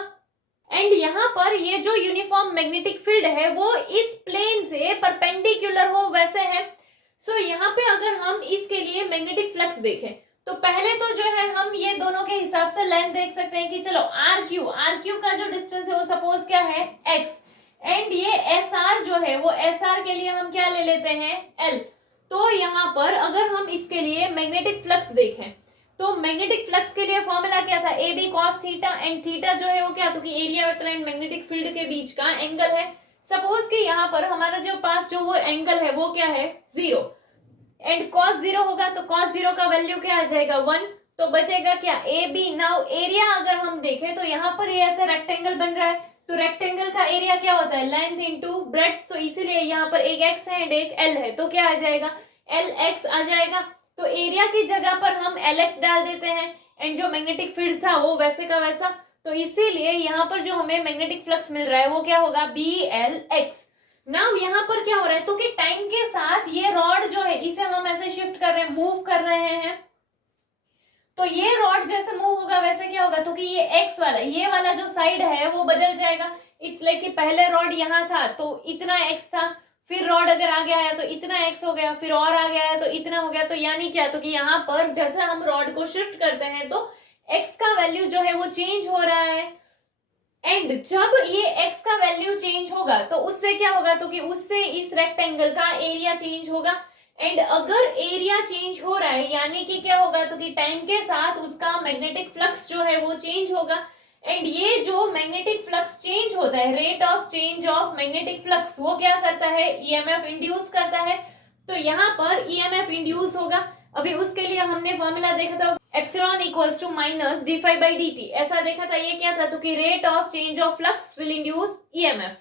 एंड यहाँ पर ये जो यूनिफॉर्म मैग्नेटिक फील्ड है वो इस प्लेन से परपेंडिकुलर हो वैसे है। सो यहाँ पे अगर हम इसके लिए मैग्नेटिक फ्लक्स देखें तो पहले तो जो है हम ये दोनों के हिसाब से लेंथ देख सकते हैं कि चलो RQ का जो डिस्टेंस है वो सपोज क्या है x एंड ये SR जो है वो SR के लिए हम क्या ले लेते हैं L। तो यहाँ पर अगर हम इसके लिए मैग्नेटिक फ्लक्स देखें तो मैग्नेटिक फ्लक्स के लिए फॉर्मूला क्या था, AB cos theta and theta जो है वो क्या, तो कि area vector and magnetic field के बीच का एंगल है। सपोज कि यहाँ पर हमारा जो पास जो वो एंगल है वो क्या है 0 एंड cos 0 होगा तो cos 0 का वैल्यू क्या आ जाएगा 1, तो बचेगा क्या AB। नाउ एरिया अगर हम देखें तो यहाँ पर ये ऐसे रेक्टेंगल बन रहा है तो रेक्टेंगल का एरिया क्या होता है लेंथ इनटू ब्रेड्थ, तो इसीलिए यहाँ पर एक x है एंड एक L है तो क्या आ जाएगा LX आ जाएगा। तो एरिया की जगह पर हम LX डाल देते हैं एंड जो मैग्नेटिक फील्ड था वो वैसे का वैसा, तो इसीलिए यहाँ पर जो हमें मैग्नेटिक फ्लक्स मिल रहा है वो क्या होगा BLX। नाउ यहाँ पर क्या हो रहा है, तो कि टाइम के साथ ये रॉड जो है इसे हम ऐसे शिफ्ट कर रहे हैं, मूव कर रहे हैं, तो ये रॉड जैसे मूव होगा वैसे क्या होगा, तो कि ये एक्स वाला ये वाला जो साइड है वो बदल जाएगा। इट्स लाइक कि पहले रॉड यहाँ था तो इतना एक्स था, फिर रॉड अगर आ गया है तो इतना एक्स हो गया, फिर और आ गया है तो इतना हो गया, तो यानी क्या, तो कि यहाँ पर जैसे हम रॉड को शिफ्ट करते हैं तो एक्स का वैल्यू जो है वो चेंज हो रहा है एंड जब ये x का वैल्यू चेंज होगा तो उससे क्या होगा, तो कि उससे इस रेक्टेंगल का एरिया चेंज होगा एंड अगर एरिया चेंज हो रहा है यानी कि क्या होगा, तो कि टाइम के साथ उसका मैग्नेटिक फ्लक्स जो है वो चेंज होगा। एंड ये जो मैग्नेटिक फ्लक्स चेंज होता है, rate of change of magnetic flux, वो क्या करता है, ईएमएफ इंड्यूस करता है। तो यहाँ पर ईएमएफ इंड्यूस होगा। अभी उसके लिए हमने फॉर्मूला देखा था, epsilon equals to minus d phi by d t, ऐसा देखा था। ये क्या था, तो कि rate of change of flux will induce EMF.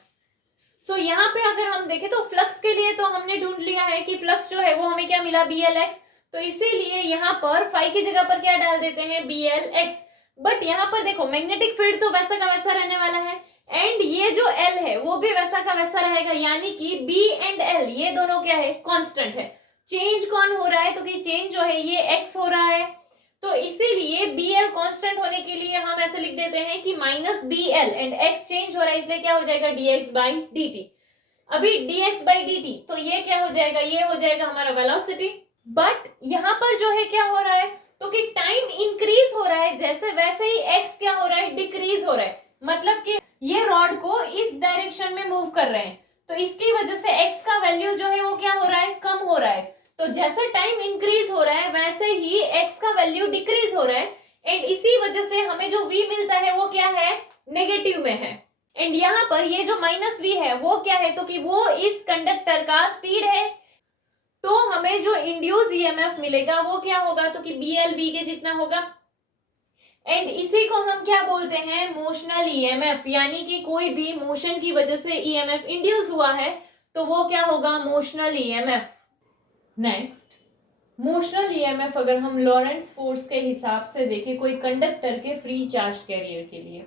So यहाँ पे अगर हम देखें तो फ्लक्स के लिए तो हमने ढूंढ लिया है कि फ्लक्स जो है वो हमें क्या मिला, BLX। तो इसीलिए यहाँ पर फाई की जगह पर क्या डाल देते हैं, BLX। बट यहाँ पर देखो मैग्नेटिक फील्ड तो वैसा का वैसा रहने वाला है, एंड ये जो L है वो भी वैसा का वैसा रहेगा, यानी कि B एंड L ये दोनों क्या है, कांस्टेंट है। चेंज कौन हो रहा है, तो कि चेंज जो है ये X हो रहा है। तो इसीलिए BL कांस्टेंट होने के लिए हम ऐसे लिख देते हैं कि minus BL, and X change हो रहा है इसलिए क्या हो जाएगा, dx बाई dt। अभी dx बाई dt, तो ये क्या हो जाएगा, ये हो जाएगा हमारा वेलोसिटी। बट यहाँ पर जो है क्या हो रहा है, तो कि टाइम इंक्रीज हो रहा है जैसे वैसे ही x क्या हो रहा है, डिक्रीज हो रहा है। मतलब कि ये रॉड को इस डायरेक्शन में मूव कर रहे हैं, तो इसकी वजह से x का वैल्यू जो है वो क्या हो रहा है, कम हो रहा है। तो जैसे टाइम इंक्रीज हो रहा है वैसे ही x का वैल्यू डिक्रीज हो रहा है, एंड इसी वजह से हमें जो v मिलता है वो क्या है, नेगेटिव में है। एंड यहाँ पर ये जो माइनस v है वो क्या है, तो कि वो इस कंडक्टर का स्पीड है। तो हमें जो इंड्यूस ईएमएफ मिलेगा वो क्या होगा, तो कि BL v के जितना होगा। एंड इसी को हम क्या बोलते हैं, मोशनल ईएमएफ, यानी कि कोई भी मोशन की वजह से ईएमएफ इंड्यूस हुआ है तो वो क्या होगा, motional EMF. Next, motional EMF अगर हम लॉरेंट्ज फोर्स के हिसाब से देखें कोई कंडक्टर के फ्री चार्ज कैरियर के लिए।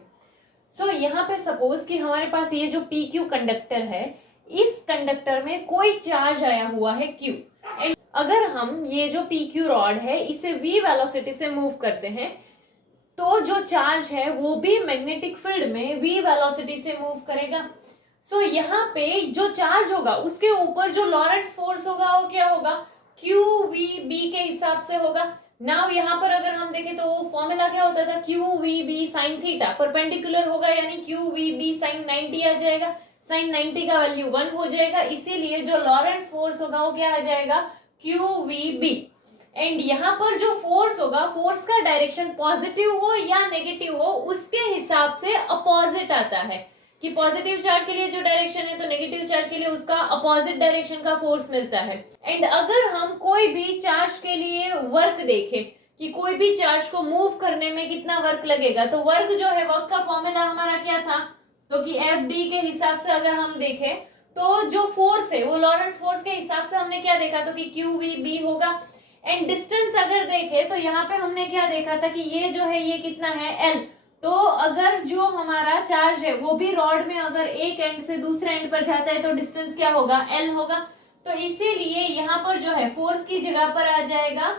सो यहाँ पे सपोज कि हमारे पास ये जो PQ कंडक्टर है, इस कंडक्टर में कोई चार्ज आया हुआ है Q, एंड अगर हम ये जो PQ रॉड है इसे V वेलोसिटी से मूव करते हैं तो जो चार्ज है वो भी मैग्नेटिक फील्ड में V वेलोसिटी से मूव करेगा। सो यहाँ पे जो चार्ज होगा उसके ऊपर जो लॉरेंट्ज फोर्स होगा वो क्या होगा, QVB के हिसाब से होगा। नाउ यहाँ पर अगर हम देखें तो वो फॉर्मूला क्या होता था, QVB sin थीटा, परपेंडिकुलर होगा यानी QVB sin 90 आ जाएगा। sin 90 का वैल्यू 1 हो जाएगा, इसीलिए जो लॉरेंट्ज फोर्स होगा वो क्या आ जाएगा, QVB। एंड यहाँ पर जो फोर्स होगा, फोर्स का डायरेक्शन पॉजिटिव हो या नेगेटिव हो उसके हिसाब से अपोजिट आता है, कि पॉजिटिव चार्ज के लिए जो डायरेक्शन है तो नेगेटिव चार्ज के लिए उसका अपोजिट डायरेक्शन का फोर्स मिलता है। एंड अगर हम कोई भी चार्ज के लिए वर्क देखें कि कोई भी चार्ज को मूव करने में कितना वर्क लगेगा, तो वर्क जो है, वर्क का फॉर्मूला हमारा क्या था, तो कि FD के हिसाब से अगर हम देखें तो जो फोर्स है वो लॉरेंट्ज फोर्स के हिसाब से हमने क्या देखा, तो कि QVB होगा। एंड डिस्टेंस अगर देखें तो यहाँ पे हमने क्या देखा था कि ये जो है ये कितना है, L। तो अगर जो हमारा चार्ज है वो भी रॉड में अगर एक एंड से दूसरे एंड पर जाता है तो डिस्टेंस क्या होगा, L होगा। तो इसीलिए यहाँ पर जो है फोर्स की जगह पर आ जाएगा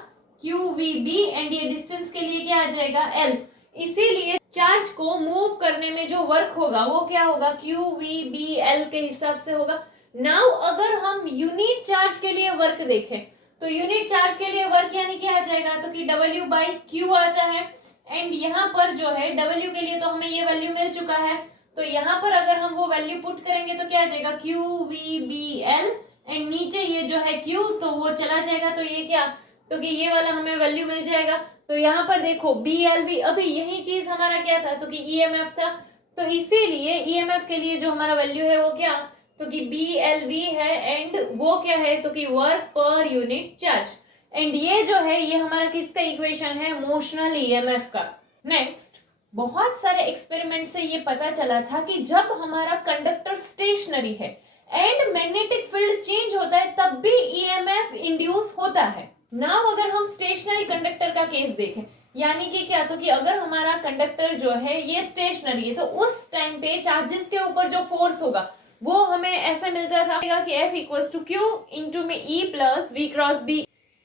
QVB, एंड ये डिस्टेंस के लिए क्या आ जाएगा, L। इसीलिए चार्ज को मूव करने में जो वर्क होगा वो क्या होगा, QVBL के हिसाब से होगा। नाउ अगर हम यूनिट चार्ज के लिए वर्क देखें तो यूनिट चार्ज के लिए वर्क यानी क्या आ जाएगा, तो कि W बाई Q आता है। एंड यहाँ पर जो है W के लिए तो हमें ये वैल्यू मिल चुका है, तो यहाँ पर अगर हम वो वैल्यू पुट करेंगे तो क्या आ जाएगा, QVBL, एंड नीचे ये जो है Q तो वो चला जाएगा, तो ये क्या, तो कि ये वाला हमें वैल्यू मिल जाएगा। तो यहाँ पर देखो BLV, अभी यही चीज हमारा क्या था, तो कि EMF था। तो इसीलिए EMF के लिए जो हमारा वैल्यू है वो क्या, तो कि BLV है, एंड वो क्या है, तो कि work per unit charge. And ये जो है ये हमारा किसका इक्वेशन है, मोशनल EMF का। नेक्स्ट, बहुत सारे एक्सपेरिमेंट से ये पता चला था कि जब हमारा कंडक्टर स्टेशनरी है एंड मैग्नेटिक फील्ड चेंज होता है तब भी EMF इंड्यूस होता है। नाउ अगर हम स्टेशनरी कंडक्टर का केस देखें, यानी कि क्या, तो कि अगर हमारा कंडक्टर जो है ये स्टेशनरी है तो उस टाइम पे चार्जेस के ऊपर जो फोर्स होगा वो हमें ऐसे मिलता था कि F equals to Q into में E plus V cross B,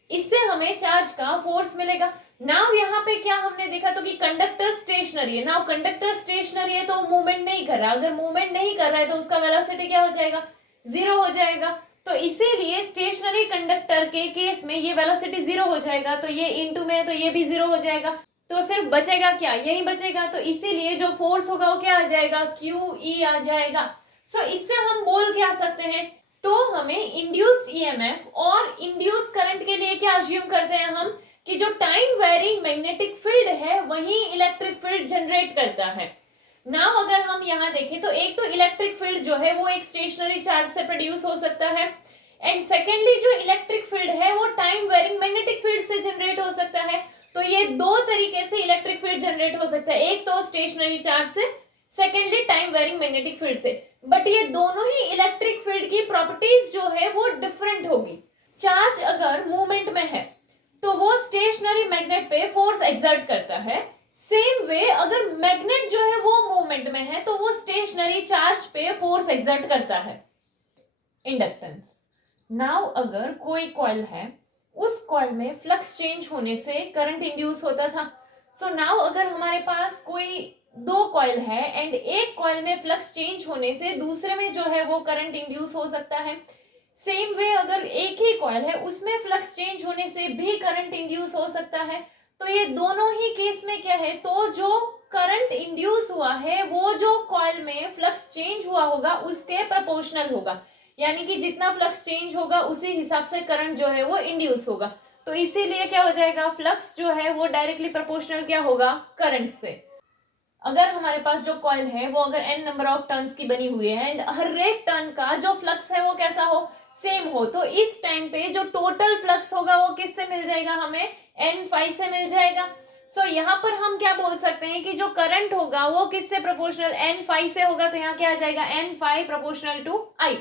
इससे हमें चार्ज का फोर्स मिलेगा। नाउ यहाँ पे क्या हमने देखा, तो कि कंडक्टर स्टेशनरी है। नाउ कंडक्टर स्टेशनरी है तो मूवमेंट नहीं कर रहा, अगर मूवमेंट नहीं कर रहा है तो उसका वेलोसिटी क्या हो जाएगा, 0 हो जाएगा। तो इसीलिए स्टेशनरी कंडक्टर के केस में ये वेलोसिटी 0 हो जाएगा, तो ये इनटू में तो ये भी 0 हो जाएगा, तो सिर्फ बचेगा क्या, यही बचेगा। तो इसीलिए जो फोर्स होगा वो क्या आ जाएगा, QE आ जाएगा। सो इससे हम बोल क्या सकते हैं, तो हमें इंड्यूस्ड EMF और इंड्यूस अज्यूम करते हैं हम कि जो टाइम वेरिंग मैग्नेटिक फील्ड है वही इलेक्ट्रिक फील्ड जनरेट करता है। नाउ अगर हम यहाँ देखें तो एक तो इलेक्ट्रिक फील्ड जो है वो एक स्टेशनरी चार्ज से प्रोड्यूस हो सकता है, एंड सेकेंडली जो इलेक्ट्रिक फील्ड है वो टाइम वेरिंग मैग्नेटिक फील्ड से जनरेट हो सकता है। तो ये दो तरीके से इलेक्ट्रिक फील्ड जनरेट हो सकता है, एक तो स्टेशनरी चार्ज से, secondly time varying magnetic field से। बट ये दोनों ही इलेक्ट्रिक फील्ड की प्रॉपर्टीज जो है वो डिफरेंट होगी। चार्ज अगर मूवमेंट में है तो वो स्टेशनरी मैग्नेट पे फोर्स एक्सर्ट करता है, सेम वे अगर मैग्नेट जो है वो मूवमेंट में है तो वो स्टेशनरी चार्ज पे फोर्स एक्सर्ट करता है। इंडक्टेंस, नाउ अगर कोई कॉइल है, उस कॉइल में फ्लक्स चेंज होने से करंट इंड्यूस होता था। सो नाउ अगर हमारे पास कोई दो कॉइल है एंड एक कॉइल में फ्लक्स चेंज होने से दूसरे में जो है वो करंट इंड्यूस हो सकता है, सेम वे अगर एक ही कॉइल है उसमें फ्लक्स चेंज होने से भी करंट इंड्यूस हो सकता है। तो ये दोनों ही केस में क्या है, तो जो करंट इंड्यूस हुआ है वो जो कॉइल में फ्लक्स चेंज हुआ होगा उसके प्रोपोर्शनल होगा, यानी कि जितना फ्लक्स चेंज होगा उसी हिसाब से करंट जो है वो इंड्यूस होगा। तो इसीलिए क्या हो जाएगा, फ्लक्स जो है वो डायरेक्टली प्रोपोर्शनल क्या होगा, करंट से। अगर हमारे पास जो कॉइल है वो अगर n नंबर ऑफ टर्न्स की बनी हुई है एंड हर एक टर्न का जो फ्लक्स है वो कैसा हो, सेम हो, तो इस टाइम पे जो टोटल फ्लक्स होगा वो किससे मिल जाएगा, हमें n फाई से मिल जाएगा। सो यहाँ पर हम क्या बोल सकते हैं कि जो करंट होगा वो किससे प्रोपोर्शनल, n फाई से होगा। तो यहाँ क्या आ जाएगा, n phi proportional to I।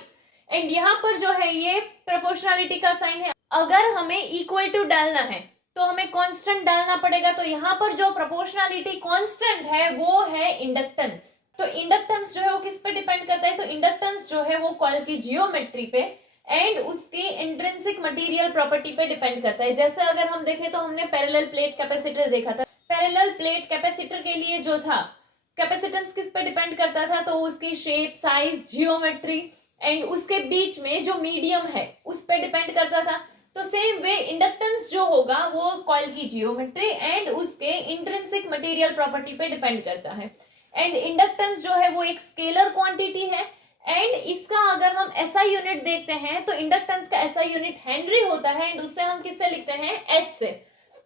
And यहाँ पर जो है ये प्रोपोर्शनलिटी का साइन है, अगर हमें इक्वल टू डालना है तो हमें कांस्टेंट डालना पड़ेगा। तो यहाँ पर जो प्रोपोर्शनलिटी कांस्टेंट है वो है इंडक्टेंस। तो इंडक्टेंस जो है वो किस पे डिपेंड करता है, तो इंडक्टेंस जो है वो कॉइल की जियोमेट्री पे एंड उसकी इंट्रिंसिक मटेरियल प्रॉपर्टी पे डिपेंड करता है। जैसे अगर हम देखें तो हमने पैरेलल प्लेट कैपेसिटर देखा था। पैरेलल प्लेट कैपेसिटर के लिए जो था कैपेसिटेंस किस पे डिपेंड करता था, तो उसकी शेप, साइज, जियोमेट्री एंड उसके बीच में जो मीडियम है उस पे डिपेंड करता था। तो सेम वे इंडक्टेंस जो होगा वो कॉइल की जियोमेट्री एंड उसके इंट्रिंसिक मटेरियल प्रॉपर्टी पे डिपेंड करता है। एंड इंडक्टेंस जो है वो एक स्केलर क्वांटिटी है एंड इसका अगर हम एसआई यूनिट देखते हैं तो इंडक्टेंस का एसआई यूनिट हेनरी होता है एंड उससे हम किससे लिखते हैं, एच से।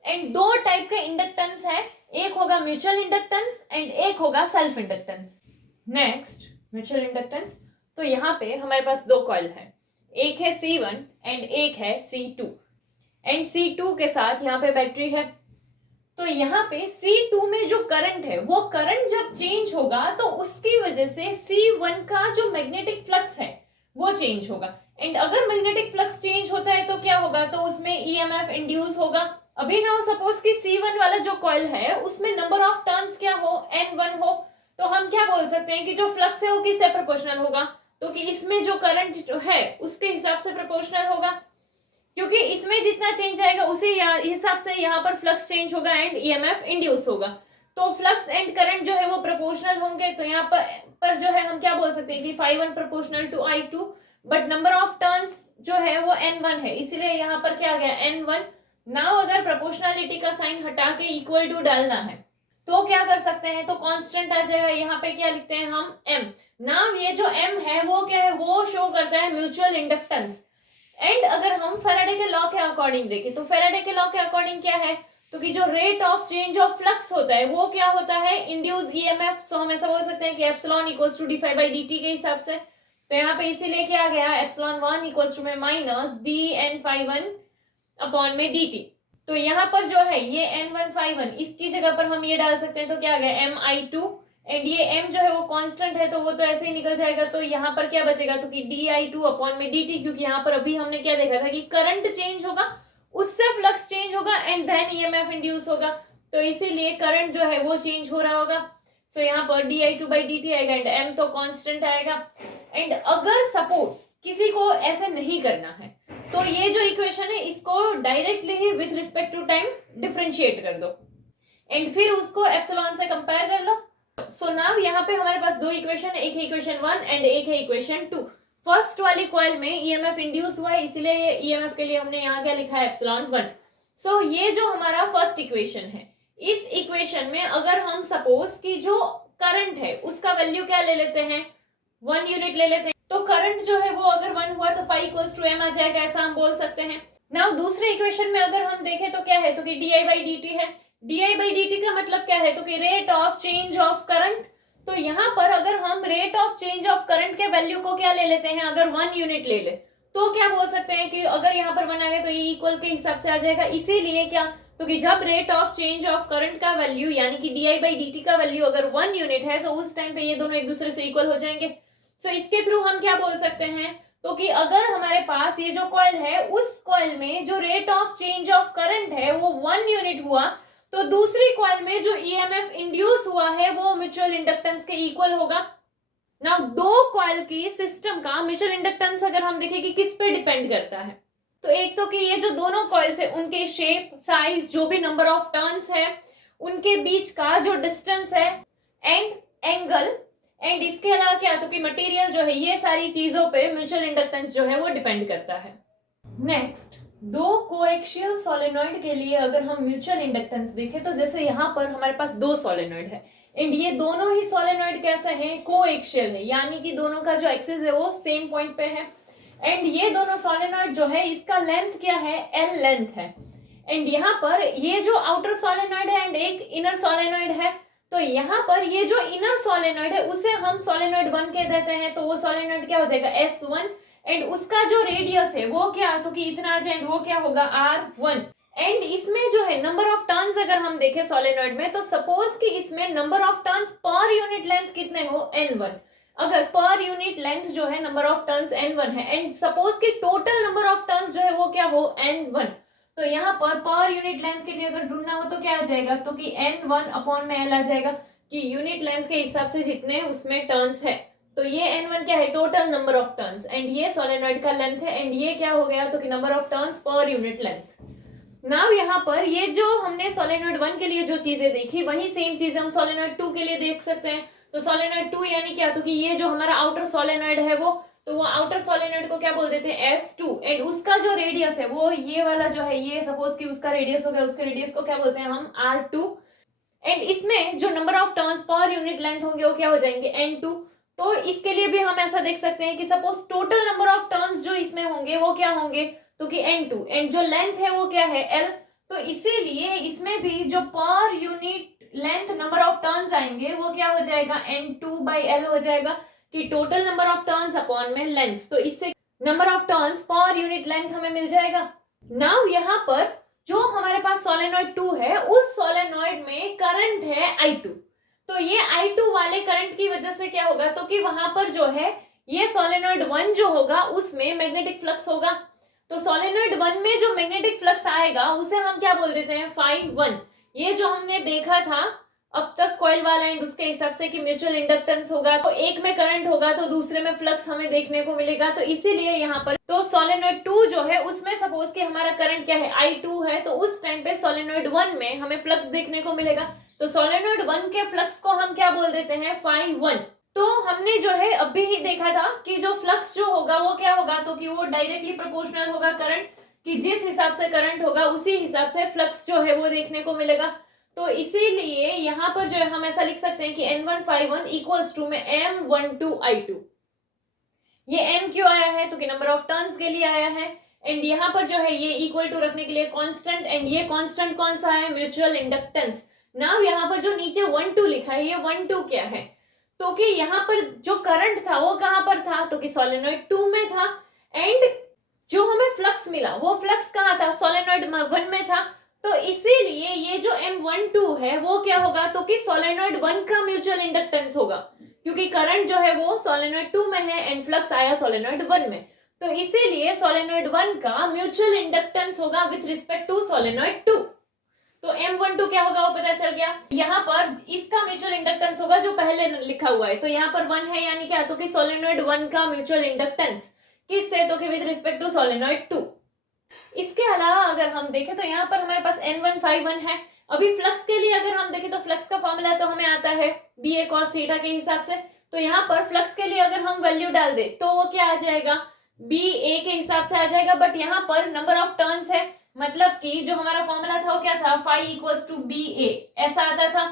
एंड दो टाइप के इंडक्टेंस है, एक होगा म्यूचुअल इंडक्टेंस एंड एक होगा self inductance. Next mutual inductance, तो यहाँ पे हमारे पास दो कॉइल है, एक है C1 एंड एक है C2 एंड C2 के साथ यहाँ पे बैटरी है। तो यहाँ पे C2 में जो करंट है वो करंट जब चेंज होगा तो उसकी वजह से C1 का जो मैग्नेटिक फ्लक्स है वो चेंज होगा। एंड अगर मैग्नेटिक फ्लक्स चेंज होता है तो क्या होगा, तो उसमें EMF इंड्यूस होगा। अभी नाउ सपोज कि C1 वाला जो कॉइल है उसमें नंबर ऑफ टर्न्स क्या हो, N1 हो, तो हम क्या बोल सकते हैं कि जो फ्लक्स है वो किससे प्रोपोर्शनल होगा, तो कि इसमें जो करंट जो है उसके हिसाब से प्रोपोर्शनल होगा, क्योंकि इसमें जितना चेंज आएगा उसी हिसाब से यहाँ पर फ्लक्स चेंज होगा एंड EMF इंड्यूस होगा। तो फ्लक्स एंड करंट जो है वो प्रोपोर्शनल होंगे। तो यहाँ पर जो है हम क्या बोल सकते हैं कि φ1 proportional to I2, but number of turns जो है वो N1 है, इसलिए यहाँ पर क्या आ गया, N1। नाउ अगर प्रोपोर्शनलिटी का साइन हटा के इक्वल टू डालना है तो क्या कर सकते हैं, तो कांस्टेंट आ जाएगा। यहाँ पे क्या लिखते हैं हम, M। नाउ ये जो M है वो क्या है, वो शो करता है म्यूचुअल इंडक्टेंस। एंड अगर हम फैराडे के लॉ के अकॉर्डिंग देखें तो फैराडे के लॉ के अकॉर्डिंग क्या है, तो कि जो rate of change of flux होता है वो क्या होता है, इंड्यूस EMF। सो हम ऐसा बोल सकते हैं कि एप्सिलॉन इक्वल्स टू d∅dt के हिसाब से। तो यहाँ पे इसीलिए क्या आ गया, एप्सिलॉन1 इक्वल्स टू में माइनस dN∅1 अपॉन में dt। तो यहाँ पर जो है ये N1 φ1 इसकी जगह पर हम ये डाल सकते हैं, तो क्या आ गया MI2 एंड ये M जो है वो कांस्टेंट है तो वो तो ऐसे ही निकल जाएगा। तो यहाँ पर क्या बचेगा, तो कि di2 अपॉन में dt, क्योंकि यहाँ पर अभी हमने क्या देखा था कि करंट चेंज होगा उससे फ्लक्स चेंज होगा एंड देन EMF इंड्यूस होगा, तो इसीलिए करंट जो है वो चेंज हो रहा होगा। सो यहाँ पर di2/dt आएगा एंड M तो कांस्टेंट आएगा। एंड अगर सपोज किसी को ऐसे नहीं करना है तो ये जो इक्वेशन है इसको डायरेक्टली ही with respect to time differentiate कर दो एंड फिर उसको एप्सिलॉन से कंपेयर कर लो। सो नाउ यहाँ पे हमारे पास दो इक्वेशन है, एक है इक्वेशन 1 एंड एक है इक्वेशन 2। फर्स्ट वाली कॉइल में EMF इंड्यूस हुआ है, इसलिए ये EMF के लिए हमने यहाँ क्या लिखा है, एप्सिलॉन1। सो ये जो हमारा फर्स्ट इक्वेशन है, इस इक्वेशन में अगर हम सपोज कि जो करंट है उसका वैल्यू क्या ले लेते हैं, 1 यूनिट ले लेते हैं, तो करंट जो है वो अगर 1 हुआ तो φ = m आ जाएगा, ऐसा हम बोल सकते हैं। नाउ दूसरे इक्वेशन में अगर हम देखें तो क्या है, तो कि di/dt है। di/dt का मतलब क्या है, तो कि rate of change of current. तो यहाँ पर अगर हम rate of change of current के वैल्यू को क्या ले लेते हैं, अगर 1 यूनिट ले ले तो क्या बोल सकते हैं कि अगर यहाँ पर 1 आ गया तो ये इक्वल के हिसाब से आ जाएगा। इसीलिए क्या, तो कि जब rate of change of current का वैल्यू यानी कि di/dt का वैल्यू अगर 1 यूनिट है तो उस टाइम पे ये दोनों एक दूसरे से इक्वल हो जाएंगे। सो इसके थ्रू हम क्या बोल सकते हैं, तो कि अगर हमारे पास ये जो कॉइल है उस कॉइल में जो rate of change of current है वो 1 यूनिट हुआ, तो दूसरी कॉइल में जो ईएमएफ इंड्यूस हुआ है वो म्यूचुअल इंडक्टेंस के इक्वल होगा। नाउ दो कॉइल की सिस्टम का म्यूचुअल इंडक्टेंस अगर हम देखें कि किस पे डिपेंड करता है, तो एक तो कि ये जो दोनों कॉइल्स है उनके शेप, साइज, जो भी नंबर ऑफ टर्न्स है, उनके बीच का जो डिस्टेंस है एंड एंगल, एंड इसके अलावा क्या, तो कि मटेरियल जो है, ये सारी चीजों पे म्यूचुअल इंडक्टेंस जो है वो डिपेंड करता है। नेक्स्ट, दो कोएक्सियल सोलेनॉइड के लिए अगर हम म्यूचुअल इंडक्टेंस देखें तो जैसे यहाँ पर हमारे पास दो सोलेनॉइड है एंड ये दोनों ही सोलेनॉइड कैसे हैं, कोएक्सियल है, यानी कि दोनों का जो एक्सिस है वो सेम पॉइंट पे है। एंड ये दोनों सोलेनॉइड जो है इसका लेंथ क्या है, एल लेंथ है। एंड यहाँ पर ये जो आउटर सोलेनॉइड है एंड एक इनर सोलेनॉइड है, तो यहाँ पर ये जो इनर सोलेनॉइड है उसे हम सोलेनॉइड 1 कह देते हैं, तो वो सोलेनॉइड क्या हो जाएगा, S1, एंड उसका जो रेडियस है वो क्या, तो कि इतना आ जाए, वो क्या होगा R1। एंड इसमें जो है नंबर ऑफ टर्न्स अगर हम देखें सोलेनॉइड में, तो सपोज कि इसमें number of turns per unit length कितने हो, N1। अगर पर यूनिट लेंथ जो है नंबर ऑफ टर्न्स N1 है एंड सपोज कि टोटल नंबर ऑफ टर्न्स जो है वो क्या हो, N1, तो यहाँ पर यूनिट लेंथ के लिए अगर ढूंढना हो तो क्या आ जाएगा, तो कि N1 अपॉन में L आ जाएगा, कि यूनिट लेंथ के हिसाब से जितने उसमें टर्न्स है, तो ये N1 क्या है, total number of turns, and ये सोलेनॉइड का लेंथ है, एंड ये क्या हो गया, तो कि number of turns per unit length. Now यहाँ पर ये जो हमने सोलेनॉइड 1 के लिए जो चीजें देखी वही सेम चीज हम सोलेनॉइड 2 के लिए देख सकते हैं। तो सोलेनॉइड 2 यानी क्या, तो कि ये जो हमारा आउटर सोलेनॉइड है वो, तो वो आउटर सोलेनॉइड को क्या बोल देते हैं, S2, एंड उसका जो रेडियस है वो ये वाला जो है, ये सपोज कि उसका रेडियस हो गया, उसके रेडियस को क्या बोलते हैं हम, R2, एंड इसमें जो number of turns per unit length होंगे वो क्या हो जाएंगे, N2। तो इसके लिए भी हम ऐसा देख सकते हैं कि suppose total number of turns जो इसमें होंगे वो क्या होंगे, तो कि N2, एंड जो लेंथ है वो क्या है, L। तो इसीलिए इसमें भी जो per unit length number of turns आएंगे वो क्या हो जाएगा, N2/L हो जाएगा, कि total number of turns upon में लेंथ, तो इससे number of turns per unit length हमें मिल जाएगा। नाउ यहाँ पर जो हमारे पास सोलेनॉइड 2 है उस सोलेनॉइड में करंट है I2, तो ये I2 वाले करंट की वजह से क्या होगा, तो कि वहां पर जो है ये सोलेनॉइड 1 जो होगा उसमें मैग्नेटिक फ्लक्स होगा, तो सोलेनॉइड 1 में जो मैग्नेटिक फ्लक्स आएगा उसे हम क्या बोल देते हैं, phi1। ये जो हमने देखा था अब तक कॉइल वाला एंड उसके हिसाब से कि म्यूचुअल इंडक्टेंस होगा, तो एक में करंट होगा तो दूसरे में फ्लक्स हमें देखने को मिलेगा, तो इसीलिए यहाँ पर तो सोलेनॉइड 2 जो है उसमें सपोज कि हमारा करंट क्या है, I2 है, तो उस टाइम पे सोलेनॉइड 1 में हमें फ्लक्स देखने को मिलेगा, तो सोलेनॉइड 1 के फ्लक्स को हम क्या बोल देते हैं, phi1। तो हमने जो है अभी ही देखा था कि जो फ्लक्स जो होगा वो क्या होगा, तो कि वो डायरेक्टली प्रोपोर्शनल होगा करंट, कि जिस हिसाब से करंट होगा उसी हिसाब से फ्लक्स जो है वो देखने को मिलेगा। तो इसीलिए यहाँ पर जो है हम ऐसा लिख सकते हैं कि N1 phi1 इक्वल्स टू में M12 I2। ये M क्यों आया है, तो कि नंबर ऑफ टर्न्स के लिए आया है, एंड यहाँ पर जो है ये इक्वल टू रखने के लिए कांस्टेंट, एंड ये कांस्टेंट कौन सा है, म्यूचुअल इंडक्टेंस। नाउ यहाँ पर जो नीचे 12 लिखा है, ये 12 क्या है, तो कि यहाँ पर जो करंट था वो कहाँ पर था, तो कि सोलेनॉइड 2 में था, एंड जो हमें फ्लक्स मिला वो फ्लक्स कहाँ था, सोलेनॉइड 1 में था, तो इसीलिए ये जो M12 है वो क्या होगा, तो कि सोलेनॉइड 1 का म्यूचुअल इंडक्टेंस होगा, क्योंकि करंट जो है वो सोलेनॉइड 2 में है एंड फ्लक्स आया सोलेनॉइड 1 में, तो इसीलिए सोलेनॉइड 1 का म्यूचुअल इंडक्टेंस होगा विथ रिस्पेक्ट टू सोलेनॉइड 2। तो M12 क्या होगा वो पता चल गया। यहाँ पर इसका म्यूचुअल इंडक्टेंस होगा जो पहले लिखा हुआ है, तो यहाँ पर 1 है यानी क्या, तो कि सोलेनॉइड 1 का म्यूचुअल इंडक्टेंस किससे, तो कि विद रिस्पेक्ट टू सोलेनॉइड 2। इसके अलावा अगर हम देखें तो यहाँ पर हमारे पास N1 phi1 है। अभी फ्लक्स के लिए अगर हम देखें तो फ्लक्स का फॉर्मूला तो हमें आता है BA cos थीटा के हिसाब से, तो यहाँ पर फ्लक्स के लिए अगर हम वैल्यू डाल दे तो वो क्या आ जाएगा, BA के हिसाब से आ जाएगा, बट यहाँ पर नंबर ऑफ टर्न्स है, मतलब कि जो हमारा फॉर्मूला था वो क्या था, phi इक्वल्स टू BA, ऐसा आता था,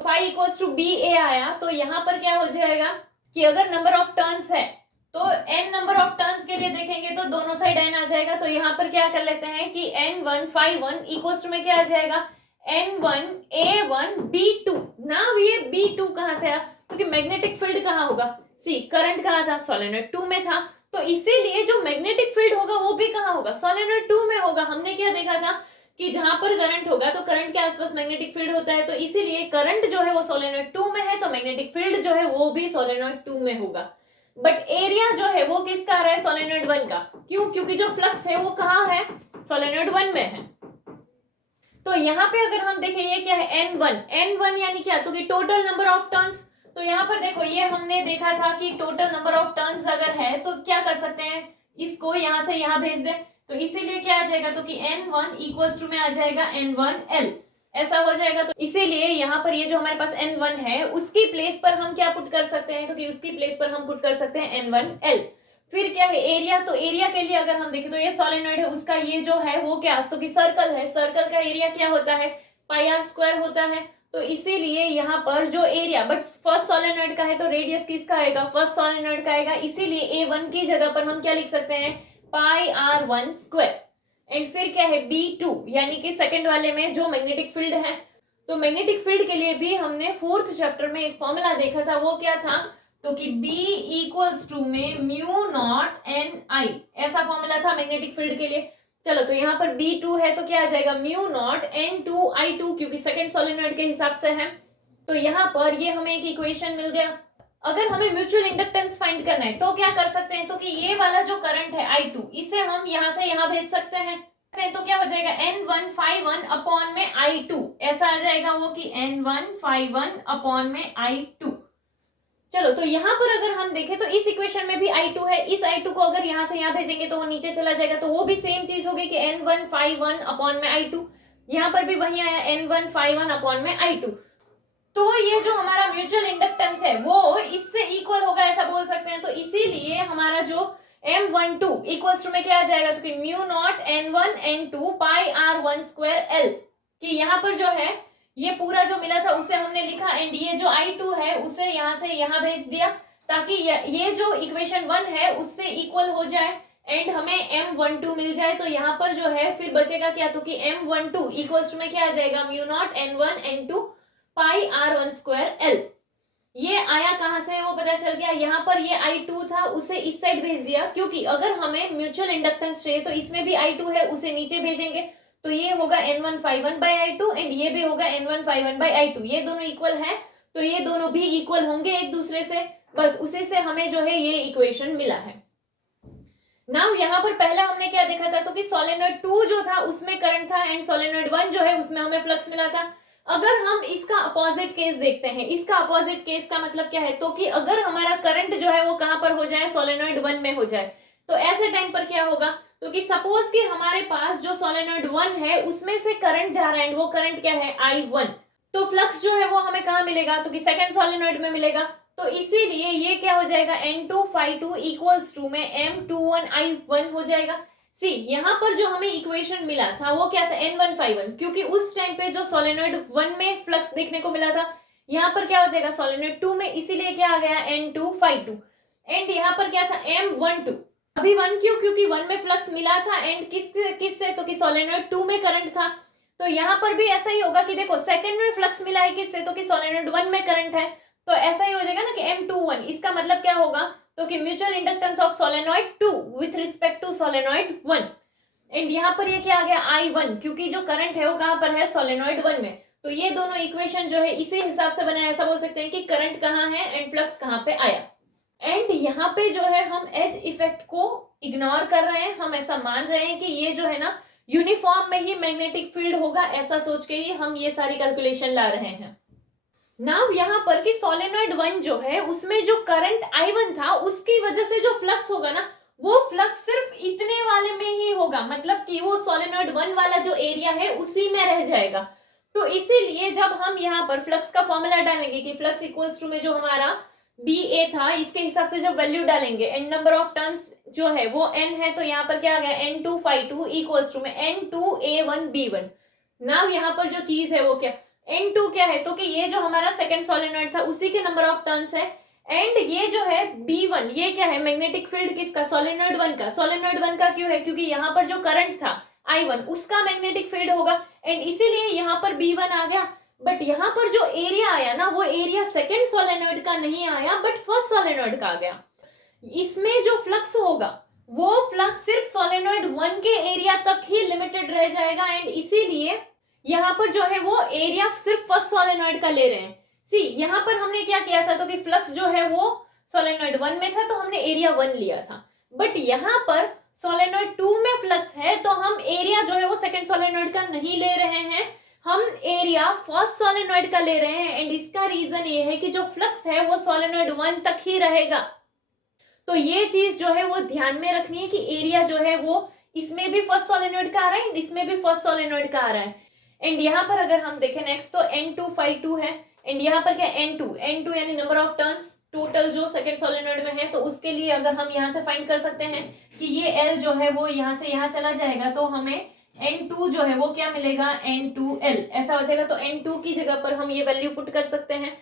phi इक्वल्स टू BA आया, तो यहाँ पर क्या हो जाएगा कि अगर नंबर ऑफ टर्न्स है तो n नंबर ऑफ टर्न्स के लिए देखेंगे तो दोनों साइड n आ जाएगा, तो यहाँ पर क्या कर लेते हैं कि n1 phi1 इक्वल्स टू में क्या आ जाएगा n1 a1 b2। नाउ ये b2 कहां से आया, क्योंकि मैग्नेटिक फील्ड कहाँ होगा, सी करंट कहाँ था, सोलेनोइड 2 में था, तो इसीलिए जो मैग्नेटिक फील्ड होगा वो भी कहाँ होगा, सोलेनोइड 2 में होगा। हमने क्या देखा था कि जहां पर करंट होगा तो करंट के आसपास मैग्नेटिक फील्ड होता है, तो इसीलिए करंट जो है वो सोलेनोइड 2 में है, तो मैग्नेटिक फील्ड जो है वो भी सोलेनोइड 2 में होगा। बट एरिया जो है वो किसका आ रहा है, सोलेनोइड 1 का। क्यों, क्योंकि जो फ्लक्स है वो कहाँ है, सोलेनोइड 1 में है। तो यहाँ पे अगर हम देखें ये क्या है n1 यानी क्या, तो कि टोटल नंबर ऑफ टर्न्स। तो यहाँ पर देखो ये हमने देखा था कि टोटल नंबर ऑफ टर्न्स अगर है तो क्या कर सकते हैं, इसको यहाँ से यहाँ भेज दे, तो इसीलिए क्या आ जाएगा, तो कि n1 इक्वल्स टू में आ जाएगा n1l, ऐसा हो जाएगा। तो इसीलिए यहाँ पर ये जो हमारे पास n1 है उसकी प्लेस पर हम क्या पुट कर सकते हैं, तो कि उसकी प्लेस पर हम पुट कर सकते हैं n1l। फिर क्या है एरिया, तो एरिया के लिए अगर हम देखें तो ये सोलेनोइड है, उसका ये जो है वो क्या, तो कि सर्कल है, सर्कल का एरिया क्या होता है, पाई आर स्क्वायर होता है, तो इसीलिए यहाँ पर जो एरिया, बट फर्स्ट सोलेनोइड का है तो रेडियस किसका आएगा, फर्स्ट सोलेनोइड का आएगा, इसीलिए a1 की जगह पर हम क्या लिख सकते हैं, पाई आर 1 स्क्वायर। एंड फिर क्या है b2 यानी कि सेकंड वाले में जो मैग्नेटिक फील्ड है, तो मैग्नेटिक फील्ड के लिए भी हमने फोर्थ चैप्टर में एक फॉर्मूला देखा था, वो क्या था, तो कि B इक्वल्स टू में म्यू नॉट एन आई, ऐसा फॉर्मूला था मैग्नेटिक फील्ड के लिए। चलो तो यहाँ पर B2 है तो क्या आ जाएगा म्यू नॉट N2I2, क्योंकि सेकंड सोलेनोइड के हिसाब से है, तो यहाँ पर ये हमें एक इक्वेशन मिल गया। अगर हमें म्यूचुअल इंडक्टेंस फाइंड करना है तो क्या कर सकते हैं, तो कि ये वाला जो करंट है I2 इसे हम यहाँ से यहाँ भेज सकते हैं, तो क्या हो जाएगा N1 phi1 अपॉन में I2, ऐसा आ जाएगा वो कि N1 phi1 अपॉन में I2। चलो तो यहाँ पर अगर हम देखें तो इस इक्वेशन में भी I2 है, इस I2 को अगर यहाँ से यहाँ भेजेंगे तो वो नीचे चला जाएगा, तो वो भी सेम चीज होगी कि N1 phi1 अपॉन में I2, यहाँ पर भी वही आया N1 phi1 अपॉन में I2। तो ये जो हमारा म्यूचुअल इंडक्टेंस है वो इससे इक्वल होगा ऐसा बोल सकते हैं, तो इसीलिए हमारा जो M12 इक्वल्स टू में क्या आ जाएगा, तो कि mu naught N1 N2 pi r 1 square L, कि यहाँ पर जो है ये पूरा जो मिला था उसे हमने लिखा, एंड ये जो I2 है उसे यहाँ से यहाँ भेज दिया, ताकि ये जो इक्वेशन 1 है उससे इक्वल हो जाए एंड हमें M12 मिल जाए। तो यहाँ पर जो है फिर बचेगा क्या, तो कि M12 इक्वल्स टू में क्या आ जाएगा mu naught N1 N2 pi r 1 square L। ये आया कहां से वो पता चल गया, यहाँ पर ये I2 था उसे इस साइड भेज दिया, क्योंकि अगर हमें म्यूचुअल इंडक्टेंस चाहिए तो इसमें भी I2 है उसे नीचे भेजेंगे, तो ये होगा N1 phi1 by I2 and ये भी होगा N1 phi1 by I2, ये दोनों इक्वल है तो ये दोनों भी इक्वल होंगे एक दूसरे से, बस उसी से हमें जो है ये इक्वेशन मिला है। नाउ यहाँ पर पहला हमने क्या देखा था, तो कि सोलेनोइड 2 जो था उसमें करंट था एंड सोलेनोइड 1 जो है उसमें हमें फ्लक्स मिला था। अगर हम इसका अपोजिट केस देखते हैं, इसका अपोजिट केस का मतलब क्या है, तो कि अगर हमारा करंट जो है वो कहां पर हो जाए, सोलेनोइड 1 में हो जाए, तो ऐसे टाइम पर क्या होगा, तो कि सपोज कि हमारे पास जो सोलेनोइड 1 है उसमें से करंट जा रहा है एंड वो करंट क्या है I1, तो फ्लक्स जो है वो हमें कहां मिलेगा, तो कि सेकंड सोलेनोइड में मिलेगा, तो इसीलिए ये क्या हो जाएगा N2 phi2 इक्वल्स टू में M21I1 हो जाएगा। सी यहाँ पर जो हमें इक्वेशन मिला था वो क्या था N1 phi1, क्योंकि उस टाइम पे जो सोलेनोइड 1 में फ्लक्स देखने को मिला था, यहाँ पर क्या हो जाएगा सोलेनोइड 2 में, इसीलिए क्या आ गया N2 phi2 एंड यहाँ पर क्या था M12। अभी 1 क्यों, क्योंकि 1 में फ्लक्स मिला था एंड किससे, तो कि सोलेनोइड 2 में करंट था, तो यहाँ पर भी ऐसा ही होगा कि देखो सेकंड में फ्लक्स मिला है किससे, तो कि सोलेनोइड 1 में करंट है, तो ऐसा ही हो जाएगा ना कि M21, इसका मतलब क्या होगा, तो कि mutual inductance of solenoid 2 with respect to solenoid 1 and यहाँ पर ये क्या आ गया I1, क्योंकि जो करंट है वो कहां पर है सोलेनोइड 1 में, तो ये दोनों इक्वेशन जो है इसी हिसाब से बनाया, ऐसा बोल सकते हैं कि करंट कहाँ है एंड फ्लक्स कहाँ पे आया। एंड यहाँ पे जो है हम एज इफेक्ट को इग्नोर कर रहे हैं, हम ऐसा मान रहे हैं कि ये जो है ना यूनिफॉर्म में ही मैग्नेटिक फील्ड होगा, ऐसा सोच के ही हम ये सारी कैलकुलेशन ला रहे हैं। नाउ यहाँ पर कि सोलेनोइड 1 जो है उसमें जो करंट I1 था उसकी वजह से जो फ्लक्स होगा ना वो फ्लक्स सिर्फ इतने वाले में ही होगा, मतलब कि वो सोलेनोइड 1 वाला जो एरिया है उसी में रह जाएगा। तो इसीलिए जब हम यहाँ पर फ्लक्स का फॉर्मूला डालेंगे कि फ्लक्स इक्वल्स टू में जो हमारा BA था इसके हिसाब से जब वैल्यू डालेंगे एंड नंबर ऑफ टर्न्स जो है वो n है, तो यहाँ पर क्या आ गया N2 phi2 इक्वल्स टू में N2A1B1। नाउ यहाँ पर जो चीज है वो क्या N2 क्या है, तो कि ये जो हमारा सेकंड सोलेनोइड था उसी के नंबर ऑफ टर्न्स है एंड ये जो है B1 ये क्या है, मैग्नेटिक फील्ड किसका, सोलेनोइड 1 का। सोलेनोइड 1 का क्यों है, क्योंकि यहाँ पर जो करंट था I1 उसका मैग्नेटिक फील्ड होगा, एंड इसीलिए यहाँ पर B1 आ गया। बट यहाँ पर जो एरिया आया ना, वो एरिया सेकेंड सोलेनोइड का नहीं आया बट फर्स्ट सोलेनोइड का आ गया। इसमें जो फ्लक्स होगा वो फ्लक्स सिर्फ सोलेनोइड 1 के एरिया तक ही लिमिटेड रह जाएगा, एंड इसीलिए यहाँ पर जो है वो एरिया सिर्फ फर्स्ट सोलेनोइड का ले रहे हैं। सी यहाँ पर हमने क्या किया था, तो कि फ्लक्स जो है वो सोलेनोइड 1 में था तो हमने एरिया 1 लिया था, बट यहाँ पर सोलेनोइड 2 में फ्लक्स है तो हम एरिया जो है वो सेकेंड सोलेनोइड का नहीं ले रहे हैं, हम एरिया फर्स्ट सोलेनोइड का ले रहे हैं। एंड इसका रीजन ये है कि जो फ्लक्स है वो सोलेनोइड 1 तक ही रहेगा। तो ये चीज जो है वो ध्यान में रखनी है कि एरिया जो है वो इसमें भी फर्स्ट सोलेनोइड का आ रहा है, इसमें भी फर्स्ट सोलेनोइड का आ रहा है। एंड यहाँ पर अगर हम देखें नेक्स्ट तो N2 phi2 है, एंड यहाँ पर क्या N2 यानी नंबर ऑफ टर्न्स टोटल जो सेकेंड सोलेनोइड में है, तो उसके लिए अगर हम यहाँ से फाइंड कर सकते हैं कि ये L जो है वो यहाँ से यहाँ चला जाएगा, तो हमें N2 जो है वो क्या मिलेगा, N2L ऐसा हो जाएगा। तो N2 की जगह पर हम ये वैल्यू पुट कर सकते हैं,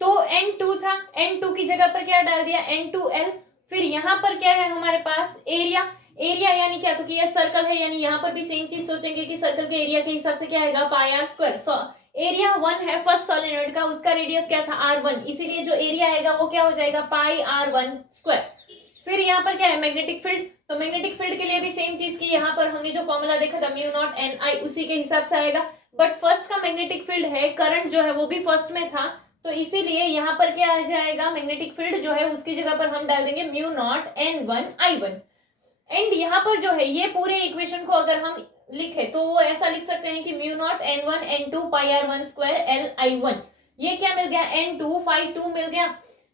तो N2 था, N2 की जगह पर क्या डाल दिया, N2L। फिर यहाँ पर क्या है हमारे पास एरिया, एरिया यानी क्या, तो कि ये सर्कल है, यानी यहाँ पर भी सेम चीज सोचेंगे कि सर्कल के एरिया के हिसाब से क्या आएगा, पाई आर स्क्वायर। सो एरिया 1 है फर्स्ट सोलेनोइड का, उसका रेडियस क्या था R1, इसीलिए जो एरिया आएगा वो क्या हो जाएगा, पाई R1 स्क्वायर। फिर यहाँ पर क्या है, मैग्नेटिक फील्ड, तो मैग्नेटिक फील्ड के लिए भी सेम चीज की, यहाँ पर हमने जो फॉर्मूला देखा था म्यू नॉट एन आई उसी के हिसाब से आएगा, बट फर्स्ट का मैग्नेटिक फील्ड है, करंट जो है वो भी फर्स्ट में था, तो इसीलिए यहाँ पर क्या आ जाएगा, मैग्नेटिक फील्ड जो है उसकी जगह पर हम डाल देंगे म्यू नॉट N1I1। एंड यहाँ पर जो है ये पूरे इक्वेशन को अगर हम लिखे तो वो ऐसा लिख सकते हैं कि म्यू नॉट N1 N2 पाई R1 स्क्वायर LI1। ये क्या मिल गया, N2 phi2 मिल गया।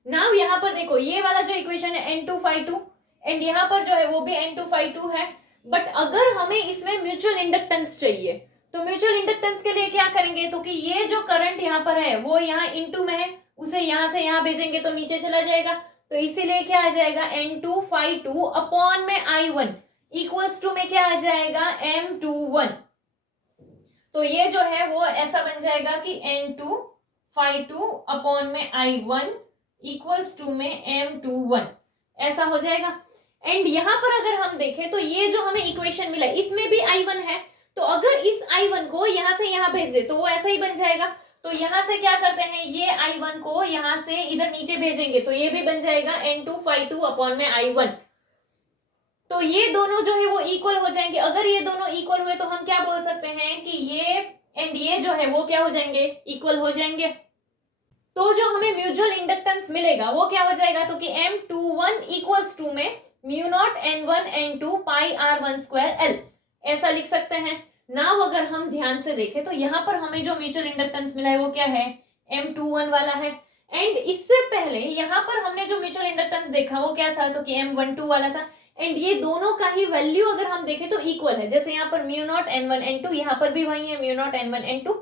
नाउ यहाँ पर देखो ये वाला जो इक्वेशन है N2 phi2, एंड यहाँ पर जो है वो भी N2 phi2 है, बट अगर हमें इसमें म्यूचुअल इंडक्टेंस चाहिए तो म्यूचुअल इंडक्टेंस के लिए क्या करेंगे, तो कि ये जो करंट यहाँ पर है वो यहाँ इनटू में है, उसे यहाँ से यहाँ भेजेंगे तो नीचे चला जाएगा, तो इसीलिए क्या आ जाएगा, N2 phi2 अपॉन में I1 इक्वल्स टू में क्या आ जाएगा, M21। तो ये जो है वो ऐसा बन जाएगा कि N2 phi2 अपॉन में I1 इक्वल्स टू में M21 ऐसा हो जाएगा। एंड यहाँ पर अगर हम देखें तो ये जो हमें इक्वेशन मिला इसमें भी I1 है, तो अगर इस I1 को यहाँ से यहाँ भेज दे तो वो ऐसा ही बन जाएगा। तो यहाँ से क्या करते हैं, ये I1 को यहाँ से इधर नीचे भेजेंगे तो ये भी बन जाएगा N2 phi2 अपॉन में I1। तो ये दोनों जो है वो इक्वल हो जाएंगे। अगर ये दोनों इक्वल हुए तो हम क्या बोल सकते हैं कि ये एंड ये जो है वो क्या हो जाएंगे, इक्वल हो जाएंगे। तो जो हमें म्यूचुअल इंडक्टेंस मिलेगा वो क्या हो जाएगा, तो कि M21 इक्वल्स टू में म्यू नॉट N1 N2 पाई R1 स्क्वायर L ऐसा लिख सकते हैं। नाउ अगर हम ध्यान से देखें तो यहाँ पर हमें जो म्यूचुअल इंडक्टेंस मिला है वो क्या है, M21 वाला है। एंड इससे पहले यहाँ पर हमने जो म्यूचुअल इंडक्टेंस देखा वो क्या था, तो कि M12 वाला था। एंड ये दोनों का ही वैल्यू अगर हम देखें तो इक्वल है, जैसे यहाँ पर म्यू नॉट N1 N2, यहाँ पर भी वही है mu naught N1 N2,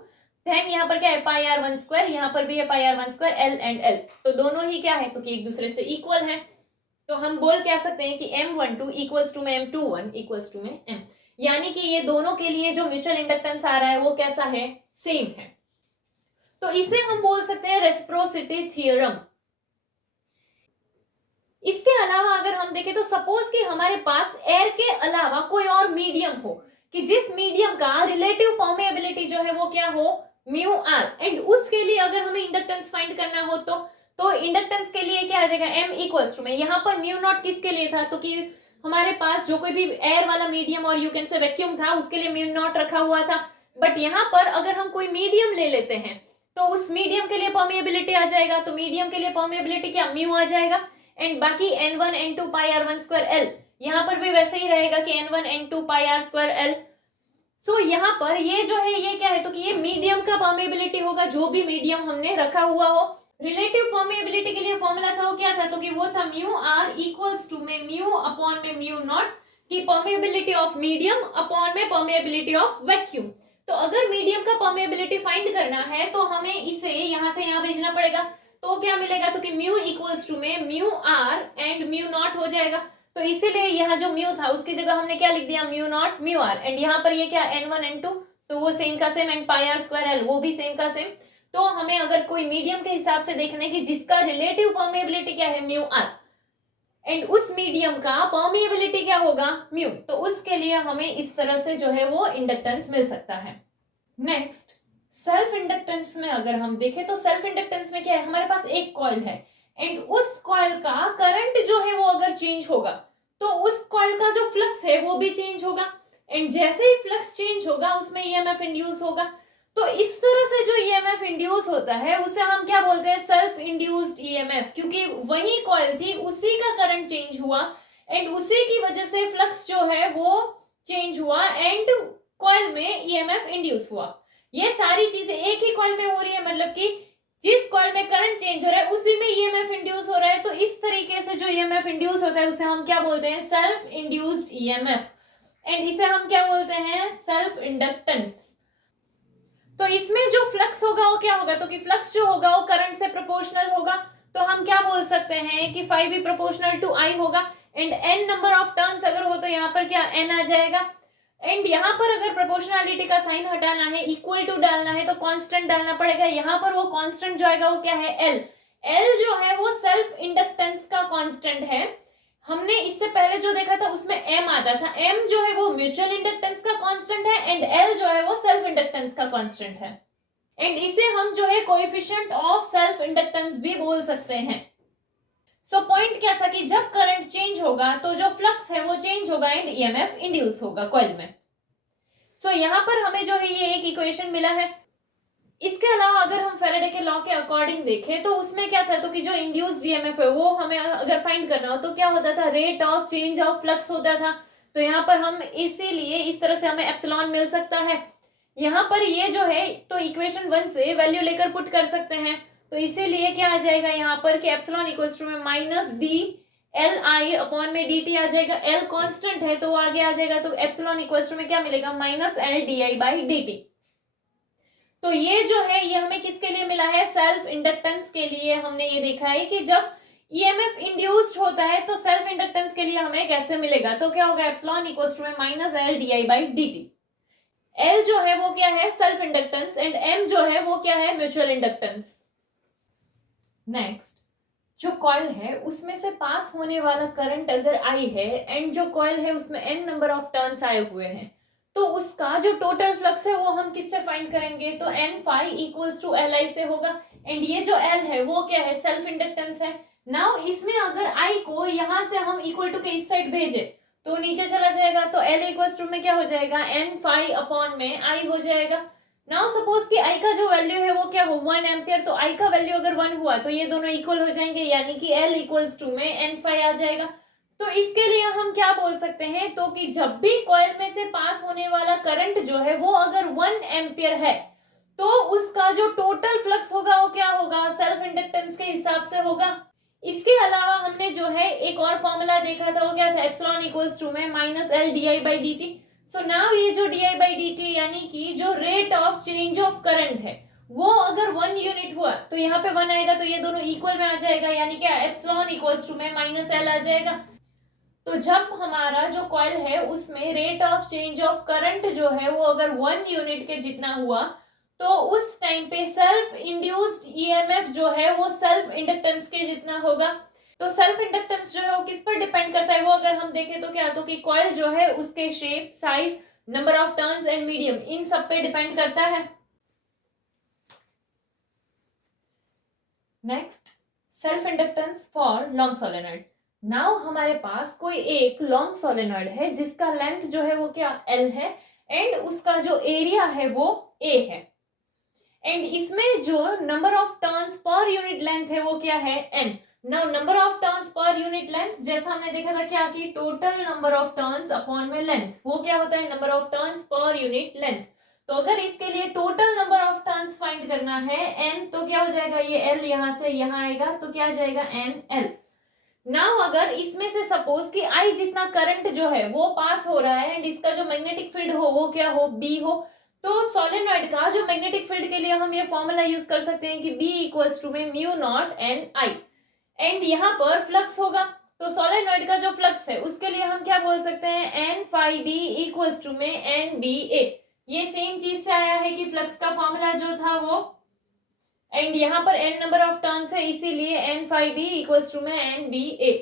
then यहाँ पर क्या है पाई R1 स्क्वायर, यहाँ पर भी है पाई R1 square L and L, तो दोनों ही क्या है, तो कि एक दूसरे से इक्वल है। तो हम बोल क्या सकते हैं कि M12 इक्वल्स टू में M21 इक्वल्स टू में M, यानी कि ये दोनों के लिए जो म्यूचुअल इंडक्टेंस आ रहा है वो कैसा है, सेम है। तो इसे हम बोल सकते हैं रेसिप्रोसिटी थ्योरम। इसके अलावा अगर हम देखें तो सपोज कि हमारे पास एयर के अलावा कोई और मीडियम हो, कि जिस मीडियम का रिलेटिव परमेबिलिटी जो है वो क्या हो, म्यू आर, एंड उसके लिए अगर हमें इंडक्टेंस फाइंड करना हो तो इंडक्टेंस के लिए क्या आ जाएगा, M इक्वल्स टू में, यहाँ पर म्यू नॉट किसके लिए था, तो कि हमारे पास जो कोई भी एयर वाला मीडियम और यू कैन से वैक्यूम था उसके लिए म्यू नॉट रखा हुआ था। बट यहाँ पर अगर हम कोई मीडियम ले लेते हैं तो उस मीडियम के लिए परमेबिलिटी आ जाएगा, तो मीडियम के लिए परमेबिलिटी क्या, म्यू आ जाएगा। एंड बाकी N1 N2 पाई R1 स्क्वायर L, यहाँ पर भी वैसे ही रहेगा कि N1 N2 पाई R स्क्वायर L। सो यहाँ पर ये जो है ये क्या है, तो कि ये मीडियम का परमेबिलिटी होगा, जो भी मीडियम हमने रखा हुआ हो। रिलेटिव परमेबिलिटी के लिए फॉर्मूला था वो क्या था, तो कि वो था म्यू आर इक्वल्स टू में म्यू अपॉन में म्यू नॉट की परमेबिलिटी ऑफ मीडियम अपॉन में परमेबिलिटी ऑफ वैक्यूम। तो अगर मीडियम का परमेबिलिटी फाइंड करना है तो हमें इसे यहाँ से यहाँ भेजना पड़ेगा, तो क्या मिलेगा, तो कि म्यू इक्वल्स टू में mu are and mu naught हो जाएगा। तो इसीलिए यहाँ जो म्यू था उसकी जगह हमने क्या लिख दिया, mu naught mu are, and यहाँ पर ये क्या N1 N2, तो वो सेम का same, and pi r square L वो भी सेम का सेम। तो हमें अगर कोई मीडियम के हिसाब से देखना है कि जिसका रिलेटिव परमेबिलिटी क्या है, म्यू आर, एंड उस मीडियम का परमिएबिलिटी क्या होगा, म्यू, तो उसके लिए हमें इस तरह से जो है वो इंडक्टेंस मिल सकता है। नेक्स्ट, सेल्फ इंडक्टेंस में अगर हम देखें तो सेल्फ इंडक्टेंस में क्या है, हमारे पास एक कॉइल है एंड उस कॉइल का करंट जो है वो अगर चेंज होगा तो उस कॉइल का जो फ्लक्स है वो भी चेंज होगा, एंड जैसे ही फ्लक्स चेंज होगा उसमें ईएमएफ इंड्यूस होगा। तो इस तरह से जो ईएमएफ इंड्यूस होता है उसे हम क्या बोलते हैं, सेल्फ इंड्यूस्ड ईएमएफ, क्योंकि वही कॉइल थी, उसी का करंट चेंज हुआ एंड उसी की वजह से फ्लक्स जो है वो चेंज हुआ एंड कॉइल में ईएमएफ इंड्यूस हुआ। ये सारी चीजें एक ही कॉइल में हो रही है, मतलब कि जिस कॉइल में करंट चेंज हो रहा है उसी में ईएमएफ इंड्यूस हो रहा है। तो इस तरीके से जो ईएमएफ इंड्यूस होता है उसे हम क्या बोलते हैं, सेल्फ इंड्यूस्ड ईएमएफ, एंड इसे हम क्या बोलते हैं, सेल्फ इंडक्टेंस। तो इसमें जो फ्लक्स होगा वो क्या होगा, तो कि फ्लक्स जो होगा वो करंट से प्रोपोर्शनल होगा, तो हम क्या बोल सकते हैं कि phi भी प्रोपोर्शनल टू I होगा, and n number of turns अगर हो तो यहाँ पर क्या n आ जाएगा, एंड यहाँ पर अगर प्रोपोर्शनलिटी का साइन हटाना है, इक्वल टू डालना है तो कांस्टेंट डालना पड़ेगा। यहाँ पर वो कांस्टेंट जो आएगा वो क्या है, L। L जो है वो सेल्फ इंडक्टेंस का कांस्टेंट है। हमने इससे पहले जो देखा था उसमें M आता था, M जो है वो म्यूचुअल इंडक्टेंस का कांस्टेंट है एंड L जो है वो सेल्फ इंडक्टेंस का कांस्टेंट है, एंड इसे हम जो है कोएफिशिएंट ऑफ सेल्फ इंडक्टेंस भी बोल सकते हैं। सो पॉइंट क्या था कि जब करंट चेंज होगा तो जो फ्लक्स है वो चेंज होगा एंड ईएमएफ इंड्यूस होगा कॉइल में। सो यहाँ पर हमें जो है ये एक इक्वेशन मिला है। इसके अलावा अगर हम फैराडे के लॉ के अकॉर्डिंग देखें तो उसमें क्या था, तो कि जो इंड्यूस्ड ईएमएफ है वो हमें अगर फाइंड करना हो तो क्या होता था, rate of change of flux होता था। तो यहाँ पर हम इसीलिए इस तरह से हमें एप्सिलॉन मिल सकता है। यहाँ पर ये जो है तो इक्वेशन 1 से वैल्यू लेकर पुट कर सकते हैं, तो इसीलिए क्या आ जाएगा यहाँ पर कि एप्सिलॉन इक्वल्स टू में minus D L I upon में डी टी आ जाएगा। एल कांस्टेंट है तो वो आगे आ जाएगा, तो एप्सिलॉन इक्वल्स टू में क्या मिलेगा, minus L D I by d t. तो ये जो है ये हमें किसके लिए मिला है, सेल्फ इंडक्टेंस के लिए। हमने ये देखा है कि जब ईएमएफ इंड्यूस्ड होता है तो सेल्फ इंडक्टेंस के लिए हमें कैसे मिलेगा, तो क्या होगा, एप्सिलॉन इक्वल्स टू में minus L D I by d T. L जो है वो क्या है, सेल्फ इंडक्टेंस, एंड एम जो है वो क्या है, म्यूचुअल इंडक्टेंस। नेक्स्ट, जो कॉइल है उसमें से पास होने वाला करंट अगर आई है एंड जो कॉइल है उसमें n नंबर ऑफ टर्न्स आए हुए हैं, तो उसका जो टोटल फ्लक्स है वो हम किससे फाइंड करेंगे, तो n phi equals to Li से होगा, एंड ये जो L है वो क्या है, सेल्फ इंडक्टेंस है। नाउ इसमें अगर I को यहाँ से हम इक्वल टू के इस साइड भेजे तो नीचे चला जाएगा, तो L इक्वल्स टू में क्या हो जाएगा, n phi अपॉन में I हो जाएगा। नाउ सपोज कि I का जो वैल्यू है वो क्या हो, 1 एम्पियर, तो I का वैल्यू अगर 1 हुआ तो ये दोनों इक्वल हो जाएंगे, यानी कि L इक्वल्स टू में n phi आ जाएगा। तो इसके लिए हम क्या बोल सकते हैं, तो कि जब भी कॉइल में से पास होने वाला करंट जो है वो अगर 1 एम्पियर है तो उसका जो टोटल फ्लक्स होगा वो क्या होगा, सेल्फ इंडक्टेंस के हिसाब से होगा। इसके अलावा हमने जो है एक और फॉर्मूला देखा था, वो क्या था, एप्सिलॉन इक्वल्स टू में minus L D I by d T. So now ये जो D I by d t यानी कि जो rate of change of current है वो अगर 1 यूनिट हुआ तो यहाँ पे 1 आएगा, तो ये दोनों इक्वल में आ जाएगा, यानी क्या, एप्सिलॉन इक्वल्स टू में माइनस एल आ जाएगा। तो जब हमारा जो कॉइल है उसमें rate of change of current जो है वो अगर 1 यूनिट के जितना हुआ तो उस टाइम पे सेल्फ इंड्यूस्ड ईएमएफ जो है वो सेल्फ इंडक्टेंस के जितना होगा। तो सेल्फ इंडक्टेंस जो है वो किस पर डिपेंड करता है, वो अगर हम देखें तो क्या, तो कि कॉइल जो है उसके shape, size, number of turns and medium, इन सब पे डिपेंड करता है। Next, self inductance for long solenoid. Now हमारे पास कोई एक लॉन्ग सोलेनॉइड है जिसका लेंथ जो है वो क्या, L है, एंड उसका जो एरिया है वो A है, एंड इसमें जो number of turns per unit length है वो क्या है, N। Now number of turns per unit length, जैसा हमने देखा था क्या, कि total number of turns upon में लेंथ, वो क्या होता है, number of turns per unit length. तो अगर इसके लिए total number of turns find करना है n, तो क्या हो जाएगा, ये L यहां से यहां आएगा, तो क्या आ जाएगा, NL। नाउ अगर इसमें से सपोज कि I जितना करंट जो है वो पास हो रहा है एंड इसका जो मैग्नेटिक फील्ड हो वो क्या हो, B हो, तो सोलेनॉइड का जो मैग्नेटिक फील्ड के लिए हम ये फॉर्मूला यूज कर सकते हैं कि B इक्वल्स टू में mu not an I, and यहाँ पर फ्लक्स होगा, तो सोलेनॉइड का जो फ्लक्स है उसके लिए हम क्या बोल सकते हैं, n phi b equals to में एन बी ए। ये सेम चीज से आया है कि फ्लक्स का फॉर्मूला जो था वो एंड यहाँ पर n नंबर ऑफ टर्न्स है, इसीलिए n phi b equals to में n b a।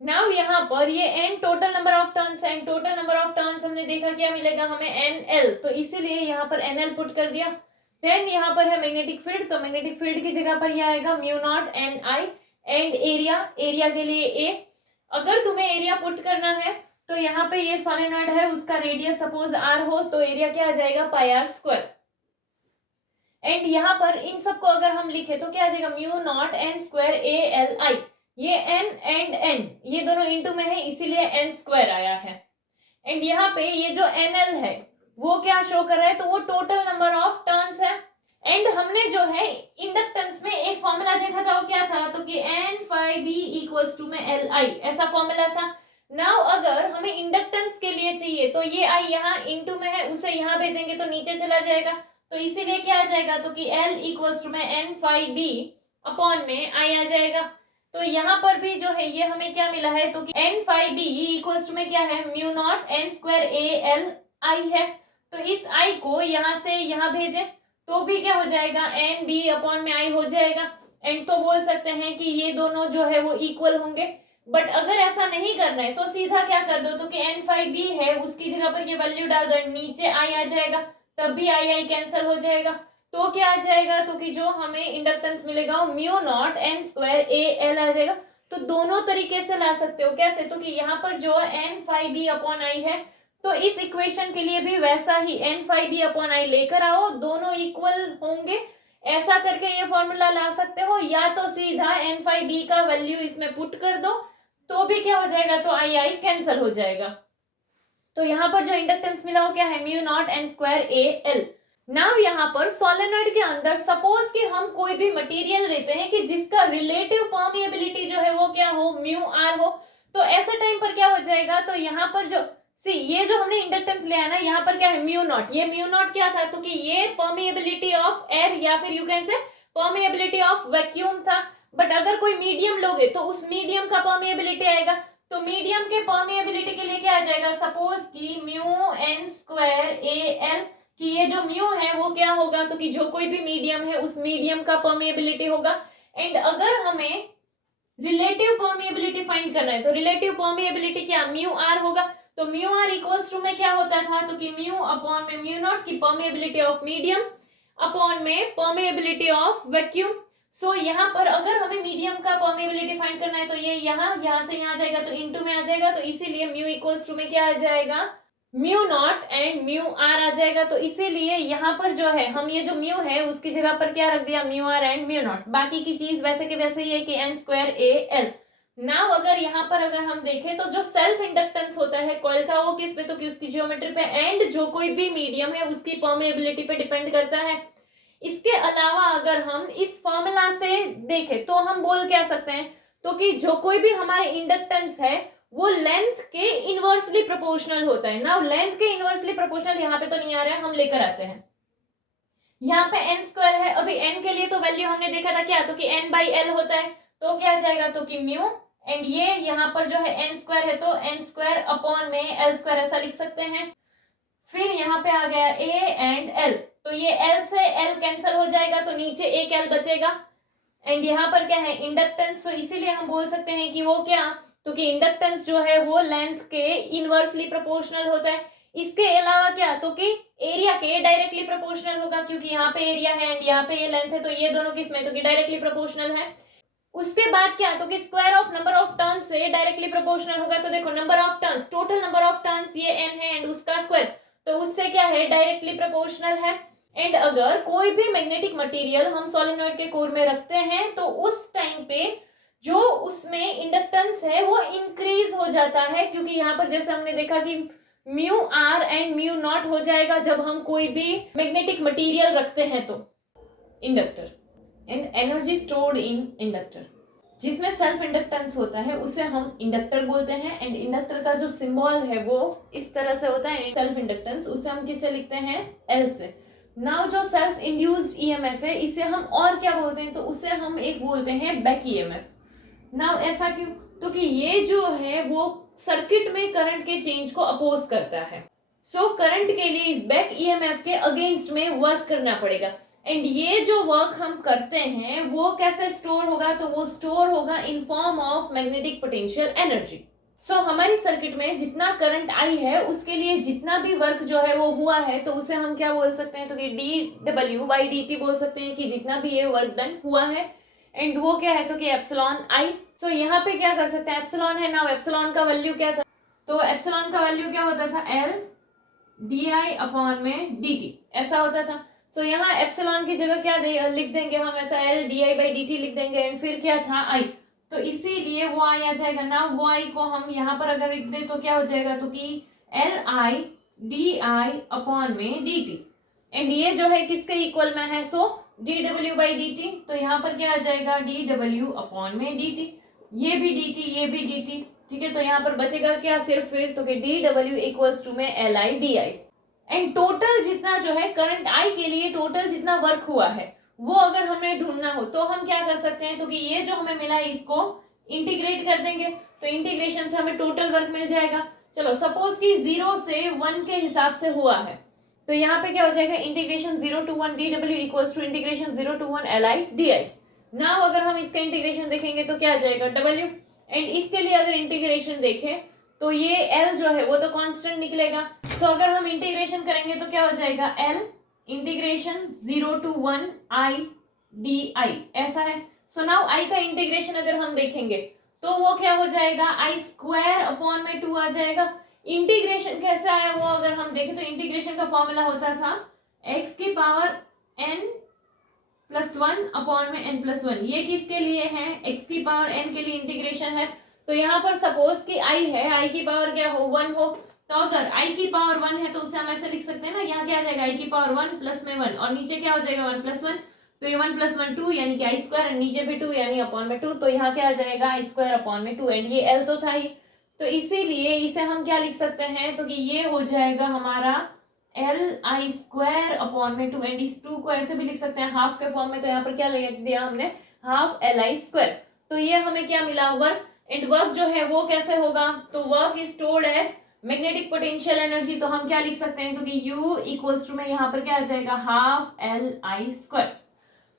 नाउ यहाँ पर ये n total number of turns है, टोटल नंबर ऑफ टर्न्स हमने देखा क्या मिलेगा हमें nl, तो इसीलिए यहाँ पर nl पुट कर दिया। देन यहाँ पर है मैग्नेटिक फील्ड, तो मैग्नेटिक फील्ड की जगह पर यह आएगा mu not an I. And area, area के लिए a, अगर तुम्हें एरिया पुट करना है तो यहाँ पे ये सोलेनॉइड है, उसका रेडियस सपोज r हो तो एरिया क्या आ जाएगा पाई आर स्क्वायर। एंड यहाँ पर इन सबको अगर हम लिखे तो क्या आ जाएगा mu not an square A L I. ये n एंड n ये दोनों इनटू में है, इसीलिए n स्क्वायर आया है। एंड यहाँ पे ये जो nl है वो क्या शो कर रहा है, तो वो टोटल नंबर ऑफ टर्न्स है। एंड हमने जो है इंडक्टेंस में एक फॉर्मूला देखा था, वो क्या था, तो कि n phi b equals to में एल आई, ऐसा फॉर्मूला था। नाउ अगर हमें इंडक्टेंस के लिए चाहिए तो ये आई यहाँ इनटू में है, उसे यहाँ भेजेंगे तो नीचे चला जाएगा, तो इसीलिए क्या आ जाएगा, तो कि l इक्वल्स टू में n phi b अपॉन में i आ जाएगा। तो यहाँ पर भी जो है ये हमें क्या मिला है, तो कि n phi b equals to में क्या है mu naught n square a l i है। तो इस i को यहाँ से यहाँ भेजे तो भी क्या हो जाएगा n b अपॉन में i हो जाएगा। एंड तो बोल सकते हैं कि ये दोनों जो है वो इक्वल होंगे। बट अगर ऐसा नहीं करना है तो सीधा क्या कर दो, तो कि n phi b है उसकी जगह पर ये वैल्यू डाल दो, नीचे i आ जाएगा, तब भी i कैंसिल हो जाएगा। तो क्या आ जाएगा, तो कि जो हमें इंडक्टेंस मिलेगा म्यू नॉट n स्क्वायर ए एल आ जाएगा। तो दोनों तरीके से ला सकते हो, कैसे, तो कि यहाँ पर जो n phi b upon i है तो इस इक्वेशन के लिए भी वैसा ही n phi b upon i लेकर आओ, दोनों इक्वल होंगे, ऐसा करके ये फॉर्मूला ला सकते हो। या तो सीधा n phi b का वैल्यू इसमें पुट कर दो तो भी क्या हो जाएगा, तो i कैंसिल हो जाएगा। तो यहाँ पर जो इंडक्टेंस मिला वो क्या है म्यू नॉट n स्क्वायर ए एल। नाउ यहाँ पर सोलेनॉइड के अंदर सपोज कि हम कोई भी मटेरियल लेते हैं कि जिसका रिलेटिव परमिएबिलिटी जो है वो क्या हो म्यू आर हो, तो ऐसे टाइम पर क्या हो जाएगा, तो यहाँ पर जो ये जो हमने इंडक्टेंस लिया ना यहाँ पर क्या है म्यू नॉट, ये म्यू नॉट क्या था, तो कि ये परमिएबिलिटी ऑफ एयर या फिर यू कैन से परमिएबिलिटी ऑफ वैक्यूम था। बट अगर कोई मीडियम लोगे तो उस मीडियम का परमिएबिलिटी आएगा, तो मीडियम के परमिएबिलिटी के लिए क्या आ जाएगा, सपोज कि म्यू एन स्क्वायर ए एल, कि ये जो म्यू है वो क्या होगा, तो कि जो कोई भी मीडियम है उस मीडियम का परमिएबिलिटी होगा। एंड अगर हमें रिलेटिव परमिएबिलिटी फाइंड करना है तो रिलेटिव परमिएबिलिटी क्या म्यू आर होगा। तो म्यू आर इक्वल्स टू में क्या होता था, तो कि म्यू अपॉन में म्यू नॉट की परमिएबिलिटी ऑफ मीडियम अपॉन में परमिएबिलिटी ऑफ वैक्यूम। सो यहाँ पर अगर हमें मीडियम का परमिएबिलिटी फाइंड करना है तो ये यहाँ से यहाँ जाएगा तो इनटू में आ जाएगा, तो इसीलिए म्यू इक्वल्स टू में क्या आ जाएगा mu naught and mu r आ जाएगा। तो इसीलिए यहाँ पर जो है हम ये जो म्यू है उसकी जगह पर क्या रख दिया mu are and mu naught, बाकी की चीज वैसे के वैसे ही है कि एन स्क्वायर ए एल। नाउ अगर यहाँ पर अगर हम देखें तो जो सेल्फ इंडक्टेंस होता है कॉइल का वो किस पे, तो कि उसकी ज्योमेट्री पे एंड जो कोई भी मीडियम है उसकी परमिएबिलिटी पे डिपेंड करता है। इसके अलावा अगर हम इस फॉर्मूला से देखें तो हम बोल क्या सकते हैं, तो कि जो कोई भी हमारे इंडक्टेंस है वो लेंथ के इनवर्सली प्रोपोर्शनल होता है। नाउ लेंथ के इनवर्सली प्रोपोर्शनल यहाँ पे तो नहीं आ रहा है, हम लेकर आते हैं। यहाँ पे n स्क्वायर है, अभी n के लिए तो वैल्यू हमने देखा था क्या, तो कि n बाई एल होता है, तो क्या जाएगा, तो कि म्यू एंड ये यहाँ पर जो है n स्क्वायर है तो n स्क्वायर अपॉन में एल स्क्वायर ऐसा लिख सकते हैं। फिर यहाँ पे आ गया a एंड l, तो ये l से l कैंसिल हो जाएगा तो नीचे एक l बचेगा। एंड यहाँ पर क्या है इंडक्टेंस, तो इसीलिए हम बोल सकते हैं कि वो क्या, तो कि इंडक्टेंस जो है वो लेंथ के इनवर्सली प्रोपोर्शनल होता है। इसके अलावा क्या, तो कि एरिया के डायरेक्टली प्रोपोर्शनल होगा, क्योंकि यहाँ पे एरिया है एंड यहाँ पे ये लेंथ है, तो ये दोनों किस में, तो कि डायरेक्टली प्रोपोर्शनल है। उसके बाद क्या, तो कि square of number of turns से डायरेक्टली प्रोपोर्शनल होगा। तो देखो number of turns, total number of turns ये n है एंड उसका स्क्वायर, तो उससे क्या है डायरेक्टली प्रोपोर्शनल है। एंड अगर कोई भी मैग्नेटिक मटेरियल हम सोलेनॉइड के कोर में रखते हैं तो उस टाइम पे जो उसमें इंडक्टेंस है वो इंक्रीज हो जाता है, क्योंकि यहाँ पर जैसे हमने देखा कि mu are and mu naught हो जाएगा जब हम कोई भी मैग्नेटिक मटेरियल रखते हैं तो inductor. And energy stored in inductor, जिसमें सेल्फ इंडक्टेंस होता है उसे हम इंडक्टर बोलते हैं। एंड इंडक्टर का जो सिंबल है वो इस तरह से होता है, सेल्फ इंडक्टेंस, उसे हम किससे लिखते हैं एल से। नाउ जो सेल्फ इंड्यूस्ड ईएमएफ है इसे हम और क्या बोलते हैं, तो उसे हम एक बोलते हैं बैक ईएमएफ। नाउ ऐसा क्यों, तो कि ये जो है वो सर्किट में करंट के चेंज को अपोज करता है। सो करंट के लिए इस बैक ईएमएफ के अगेंस्ट में वर्क करना पड़ेगा। एंड ये जो वर्क हम करते हैं वो कैसे स्टोर होगा, तो वो स्टोर होगा in form of magnetic potential energy. So हमारी सर्किट में जितना करंट आई है उसके लिए जितना भी वर्क जो है वो हुआ है, तो उसे हम क्या बोल सकते हैं, तो कि dw/dt बोल सकते हैं, कि जितना भी ये वर्क डन हुआ है। एंड वो क्या है, तो कि एप्सिलॉन आई। सो यहाँ पे क्या कर सकते हैं, एप्सिलॉन है ना, एप्सिलॉन का वैल्यू क्या था, तो एप्सिलॉन का वैल्यू क्या होता था, L di/dt ऐसा होता था। सो यहाँ एप्सिलॉन की जगह क्या लिख देंगे हम, ऐसा L di/dt लिख देंगे, एंड फिर क्या था I, तो इसीलिए वो आई आ जाएगा ना। वो आई को हम यहाँ पर अगर लिख दे तो क्या हो जाएगा, तो कि Li di/dt, एंड ये जो है किसके इक्वल में है, सो dw/dt, तो यहाँ पर क्या आ जाएगा dw/dt, ये भी dt ये भी dt, ठीक है। तो यहाँ पर बचेगा क्या सिर्फ फिर, तो कि dw इक्वल्स टू में Li di, एंड टोटल जितना जो है करंट आई के लिए टोटल जितना वर्क हुआ है वो अगर हमें ढूंढना हो तो हम क्या कर सकते हैं, तो कि ये जो हमें मिला है इसको इंटीग्रेट कर देंगे, तो इंटीग्रेशन से हमें टोटल वर्क मिल जाएगा। चलो सपोज कि 0 से 1 के हिसाब से हुआ है, तो यहाँ पे क्या हो जाएगा, integration 0 to 1 dw equals to integration 0 to 1 Li di। Now अगर हम इसका इंटीग्रेशन देखेंगे तो क्या आ जाएगा w, एंड इसके लिए अगर इंटीग्रेशन देखें तो ये L जो है वो तो कांस्टेंट निकलेगा। सो अगर हम इंटीग्रेशन करेंगे तो क्या हो जाएगा, L integration 0 to 1 I di ऐसा है। सो नाउ I का इंटीग्रेशन अगर हम देखेंगे तो वो क्या हो जाएगा, I² आ जाएगा। इंटीग्रेशन कैसे आया वो अगर हम देखें तो इंटीग्रेशन का फॉर्मूला होता था x⁻n+1/n+1। ये किसके लिए है, x⁻n के लिए इंटीग्रेशन है। तो यहाँ पर सपोज कि i है, i की पावर क्या हो, 1 हो, तो अगर i की पावर 1 है तो उसे हम ऐसे लिख सकते हैं ना, यहाँ क्या आ जाएगा i की पावर 1 प्लस में 1, और नीचे क्या हो जाएगा 1 + 1, तो ये 1 + 1 2 यानी कि I², नीचे भी 2 यानी अपॉन में 2, तो यहाँ क्या आ जाएगा I²/2, एंड ये L तो था ही, तो इसीलिए इसे हम क्या लिख सकते हैं, तो कि ये हो जाएगा हमारा Li²/2, एंड इस 2 को ऐसे भी लिख सकते हैं हाफ के फॉर्म में, तो यहाँ पर क्या लिख दिया हमने, हाफ Li²। तो ये हमें क्या मिला, वर्क, एंड वर्क जो है वो कैसे होगा, तो work is stored as magnetic potential energy, तो हम क्या लिख सकते हैं, तो कि U इक्वल्स टू में यहाँ पर क्या आ जाएगा हाफ Li²।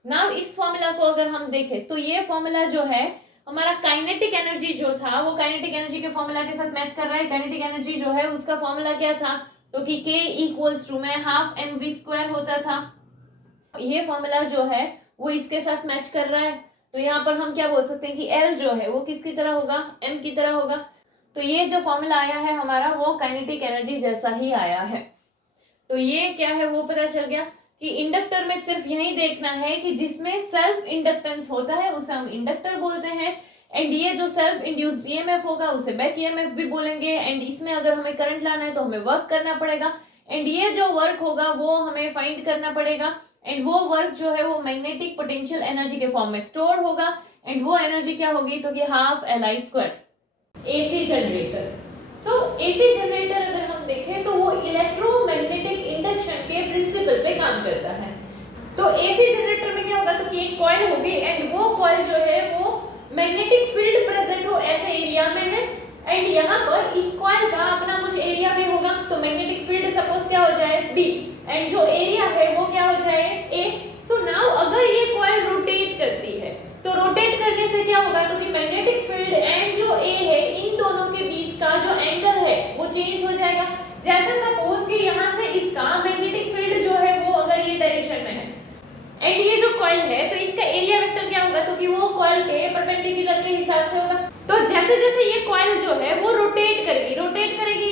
नाउ इस फॉर्मूला को अगर हम देखें तो ये फॉर्मूला जो है हमारा काइनेटिक एनर्जी जो था वो काइनेटिक एनर्जी के फॉर्मूला के साथ मैच कर रहा है। काइनेटिक एनर्जी जो है उसका फॉर्मूला क्या था, तो कि K इक्वल्स टू में हाफ mv² होता था। ये फॉर्मूला जो है वो इसके साथ मैच कर रहा है, तो यहाँ पर हम क्या बोल सकते हैं कि L जो है वो किसकी तरह होगा, m की तरह होगा। तो ये जो फॉर्मूला आया है हमारा वो काइनेटिक एनर्जी जैसा ही आया है। तो ये क्या है वो पता चल गया कि इंडक्टर में सिर्फ यही देखना है कि जिसमें सेल्फ इंडक्टेंस होता है उसे हम इंडक्टर बोलते हैं, एंड ये जो सेल्फ इंड्यूस्ड ईएमएफ होगा उसे बैक ईएमएफ भी बोलेंगे। एंड इसमें अगर हमें करंट लाना है तो हमें वर्क करना पड़ेगा, एंड ये जो वर्क होगा वो हमें फाइंड करना पड़ेगा, एंड वो वर्क जो है वो मैग्नेटिक पोटेंशियल एनर्जी के फॉर्म में स्टोर होगा, एंड वो एनर्जी क्या होगी, तो कि हाफ Li²। एसी जनरेटर, सो एसी जनरेटर अगर हम देखें तो वो इलेक्ट्रोमैग्नेटिक इंडक्शन के प्रिंसिपल पे काम करता है। तो एसी जनरेटर में क्या होगा, तो कि एक कॉइल होगी, एंड वो कॉइल जो है वो मैग्नेटिक फील्ड प्रेजेंट हो ऐसे एरिया में है, एंड यहाँ पर इस कॉइल का अपना कुछ एरिया भी होगा, तो मैग्नेटिक फील्ड सपोज क्या हो जाए B, एंड जो एरिया है वो क्या हो जाए A। सो नाउ अगर ये कॉइल रोटेट करती है तो रोटेट करने से क्या होगा, तो कि मैग्नेटिक फील्ड एंड जो A है इन दोनों के बीच का जो एंगल है वो चेंज हो जाएगा। जैसे सपोज कि यहाँ से इसका मैग्नेटिक फील्ड जो है वो अगर ये डायरेक्शन में है, एंड ये जो कॉइल है तो इसका एरिया वेक्टर क्या होगा, तो कि वो कॉइल के परपेंडिकुलर के हिसाब से होगा। तो जैसे जैसे ये कॉइल जो है वो रोटेट करेगी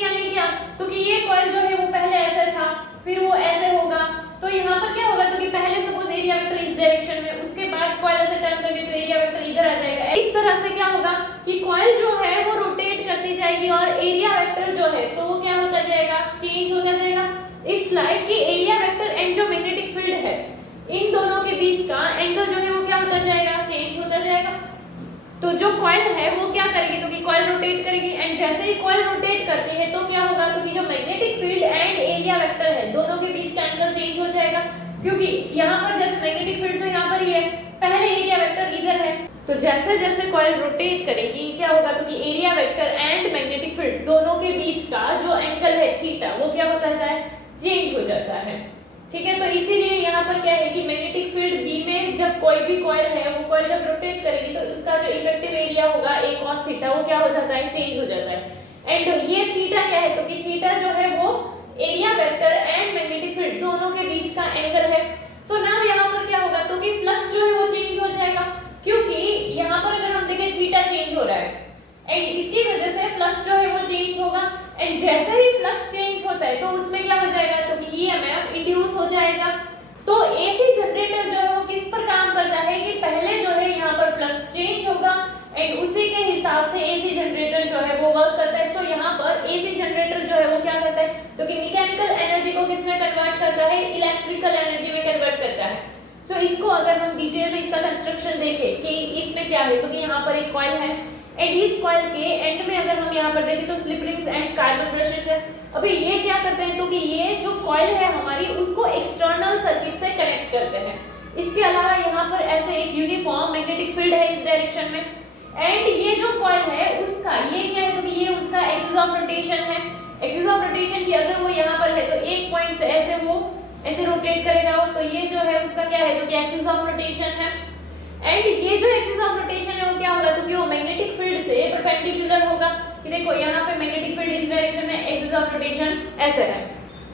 यानी क्या, तो कि ये कॉइल जो है वो पहले ऐसे था फिर वो ऐसे होगा, तो यहाँ पर क्या होगा, तो कि पहले सपोज एरिया वेक्टर इस डायरेक्शन में, उसके बाद कॉइल ऐसे टर्न करके तो एरिया वेक्टर इधर आ जाएगा। इस तरह से क्या होगा कि कॉइल जो है वो रोटेट करती जाएगी और एरिया वेक्टर जो है तो वो क्या होता जाएगा, चेंज होता जाएगा। इट्स लाइक कि एरिया वेक्टर एंड जो मैग्नेटिक फील्ड है इन दोनों के बीच का एंगल जो है वो क्या होता जाएगा, चेंज होता जाएगा। तो जो कॉइल है वो क्या करेगी, तो कि कॉइल रोटेट करेगी, एंड जैसे ही कॉइल रोटेट करती है तो क्या होगा, तो कि जो magnetic field and area vector है दोनों के बीच का एंगल चेंज हो जाएगा, क्योंकि यहाँ पर जस्ट मैग्नेटिक फील्ड तो यहाँ पर ही है, पहले एरिया वेक्टर इधर है। तो जैसे जैसे कॉइल रोटेट करेगी क्या होगा, तो कि area vector and magnetic field दोनों के बीच का जो एंगल है थीटा वो क्या होता है, चेंज हो जाता है। ठीक है। तो इसीलिए यहाँ पर क्या है कि मैग्नेटिक फील्ड बी में जब कोई भी कॉइल है, वो कॉइल जब रोटेट करेगी तो इसका जो इफेक्टिव एरिया होगा a cos थीटा, वो क्या हो जाता है, चेंज हो जाता है। एंड ये थीटा क्या है, तो कि थीटा जो है वो area vector and magnetic field दोनों के बीच का एंगल है। सो नाउ यहाँ पर क्या होगा, तो कि फ्लक्स जो है वो चेंज हो जाएगा, क्योंकि यहाँ पर अगर हम देखें थीटा चेंज हो रहा है एंड इसकी वजह से फ्लक्स जो है वो चेंज होगा। एंड जैसे ही फ्लक्स चेंज होता है तो उसमें क्या हो जाएगा, तो कि ईएमएफ इंड्यूस हो जाएगा। तो एसी जनरेटर जो है वो किस पर काम करता है कि पहले जो है यहाँ पर फ्लक्स चेंज होगा एंड उसी के हिसाब से एसी जनरेटर जो है वो वर्क करता है। सो यहाँ पर एसी जनरेटर जो है वो क्या करता है, तो कि मैकेनिकल एनर्जी को किसमें कन्वर्ट करता है, इलेक्ट्रिकल एनर्जी में कन्वर्ट करता है। सो इसको अगर हम डिटेल में इसका कंस्ट्रक्शन देखें कि इसमें क्या है, तो कि यहाँ पर एक कॉइल है एंड इस कॉइल के एंड में अगर हम यहाँ पर देखें तो slip rings and carbon brushes है। अभी ये क्या करते हैं, तो कि ये जो कॉइल है हमारी उसको एक्सटर्नल सर्किट से कनेक्ट करते हैं। इसके अलावा यहाँ पर ऐसे एक यूनिफॉर्म मैग्नेटिक फील्ड है इस डायरेक्शन में एंड ये जो कॉइल है उसका ये क्या है, तो कि ये उसका एक्सिस ऑफ रोटेशन है। एक्सिस ऑफ रोटेशन की अगर वो यहाँ पर है तो एक पॉइंट से ऐसे वो ऐसे रोटेट करेगा वो, तो ये जो है उसका क्या है, तो कि एक्सिस ऑफ रोटेशन है। एंड ये जो एक्सिस ऑफ रोटेशन है वो क्या होगा, तो कि वो मैग्नेटिक फील्ड से परपेंडिकुलर होगा। कि देखो यहाँ पे मैग्नेटिक फील्ड इस डायरेक्शन में, एक्सिस ऑफ रोटेशन ऐसे है।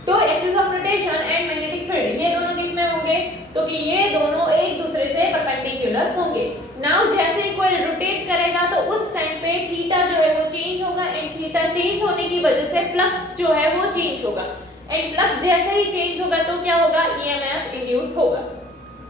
तो axis of rotation and magnetic field ये दोनों किसमें होंगे, तो कि ये दोनों एक दूसरे से परपेंडिकुलर होंगे। नाउ जैसे ही कोई रोटेट करेगा तो उस टाइम पे थीटा जो है वो चेंज होगा एंड थीटा चेंज होने की वजह से फ्लक्स जो है वो चेंज होगा एंड फ्लक्स जैसे ही चेंज होगा तो क्या होगा, ईएमएफ इंड्यूस होगा।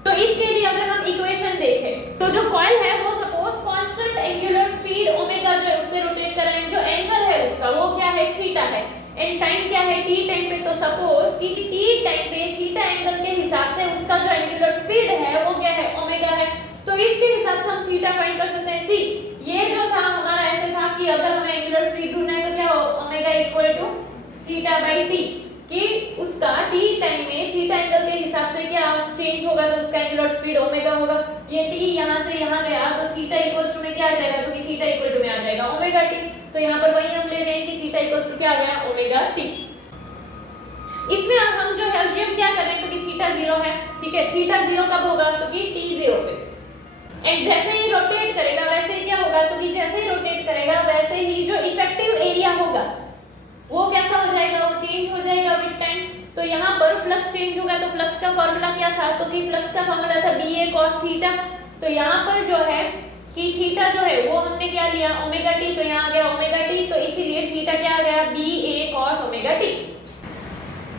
तो इसके लिए अगर हम इक्वेशन देखें तो जो कॉइल है वो suppose constant angular speed omega जो है उससे रोटेट कर रहा है, जो एंगल है उसका वो क्या है, थीटा है एंड टाइम क्या है, t टाइम पे। तो सपोज कि t टाइम पे थीटा एंगल के हिसाब से उसका जो एंगुलर स्पीड है वो क्या है, ओमेगा है। तो इसके हिसाब से हम थीटा फाइंड कर सकते हैं। सी ये जो था हमारा ऐसे था कि अगर हमें एंगुलर स्पीड ढूंढना है तो क्या हो, omega equal to theta by T, कि उसका t टाइम में थीटा एंगल के हिसाब से क्या चेंज होगा तो उसका एंगुलर स्पीड ओमेगा होगा। ये t यहां से यहां गया तो थीटा इक्वल्स टू में क्या आ जाएगा, तो कि थीटा इक्वल टू में आ जाएगा ओमेगा t। तो यहां पर वही हम ले रहे हैं कि थीटा इक्वल्स टू क्या आ गया, ओमेगा t। इसमें अब हम जो है अज्यूम क्या कर रहे हैं, तो कि थीटा 0 है, ठीक है। थीटा 0 कब होगा, तो कि t 0 पे एंड जैसे ही रोटेट करेगा वैसे ही क्या होगा, तो कि जैसे ही रोटेट करेगा वैसे ही जो इफेक्टिव एरिया होगा वो कैसा हो जाएगा, वो चेंज हो जाएगा विद टाइम। तो यहाँ पर फ्लक्स चेंज होगा तो फ्लक्स का फार्मूला क्या था, तो कि फ्लक्स का फार्मूला था BA cos थीटा। तो यहाँ पर जो है कि थीटा जो है वो हमने क्या लिया, ओमेगा t, तो यहाँ आ गया ओमेगा t, तो इसीलिए थीटा क्या आ गया, BA cos omega t।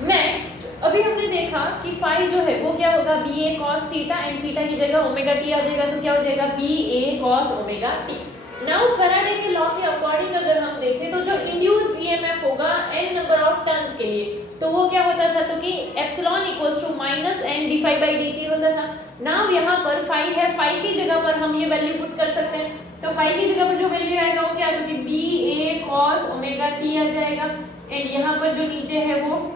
Next अभी हमने देखा कि फाई जो है वो क्या होगा, BA cos theta and theta की जगह ओमेगा t आ जाएगा, तो क्या हो जाएगा BA cos omega t। Now Faraday के लॉ के अकॉर्डिंग अगर हम देखें तो जो इंड्यूस्ड ईएमएफ होगा n नंबर ऑफ टर्न्स के लिए, तो वो क्या होता था, तो कि epsilon equals to minus n d phi by dt होता था। नाउ यहाँ पर फाई है, फाई की जगह पर हम ये वैल्यू पुट कर सकते हैं। तो फाई की जगह पर जो वैल्यू आएगा वो क्या, तो कि BA cos ओमेगा t आ जाएगा एंड यहाँ पर जो नीचे है वो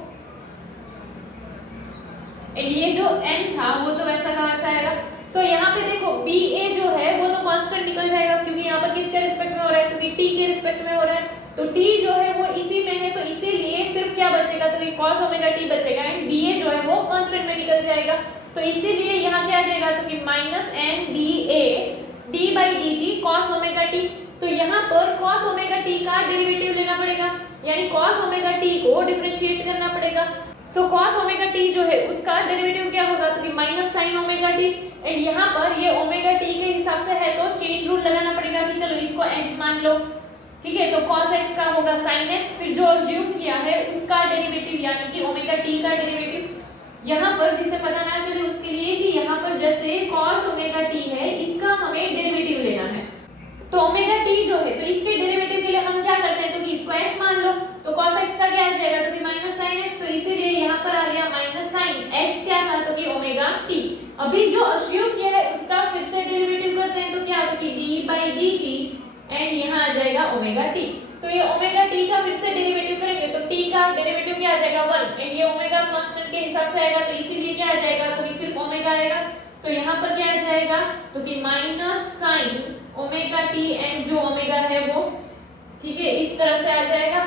एंड ये जो n था वो तो वैसा का वैसा आएगा। तो यहाँ पे देखो BA जो है वो तो कांस्टेंट निकल जाएगा, क्योंकि यहाँ पर किसके रिस्पेक्ट में हो रहा है, तो कि t के रिस्पेक्ट में हो रहा है। तो t जो है वो इसी में है, तो इसीलिए सिर्फ क्या बचेगा, तो कि cos ओमेगा t बचेगा एंड BA जो है वो कांस्टेंट में निकल जाएगा। तो इसीलिए यहाँ क्या आ जाएगा, तो कि minus n BA d by dt cos omega t। तो यहाँ पर cos ओमेगा t का डेरिवेटिव लेना पड़ेगा, यानी cos ओमेगा t को डिफरेंशिएट करना पड़ेगा। सो cos ओमेगा t जो है उसका डेरिवेटिव क्या होगा, तो कि minus sin omega t and यहाँ पर ये ओमेगा t के हिसाब से है तो चेन रूल लगाना पड़ेगा कि चलो इसको x मान लो, ठीक है। तो cos x का होगा sin x, फिर जो अज्यूम किया है उसका डेरिवेटिव यानी कि ओमेगा t का डेरिवेटिव यहाँ पर जिसे पता ना चले उसके लिए कि यहाँ पर जैसे cos ओमेगा t है इसका हमें डेरिवेटिव लेना है। तो ओमेगा t जो है तो इसके डेरिवेटिव के लिए हम क्या करते हैं, तो कि इसको x मान लो, तो cos x का क्या आ जाएगा, तो कि माइनस sin x, तो इसीलिए यहाँ पर आ गया माइनस sin x क्या था, तो कि ओमेगा t। अभी जो अज्यूम किया है उसका फिर से डेरिवेटिव करते हैं, तो क्या, तो कि d by dt एंड यहाँ आ जाएगा ओमेगा t। तो ये ओमेगा t का फिर से डेरिवेटिव करेंगे तो t का डेरिवेटिव क्या आ जाएगा 1 एंड ये ओमेगा कांस्टेंट के हिसाब से आएगा, तो इसीलिए क्या आ जाएगा, तो कि सिर्फ ओमेगा आएगा। तो यहाँ पर क्या आ जाएगा, तो कि minus sin omega t and जो ओमेगा है वो, ठीक है, इस तरह से आ जाएगा।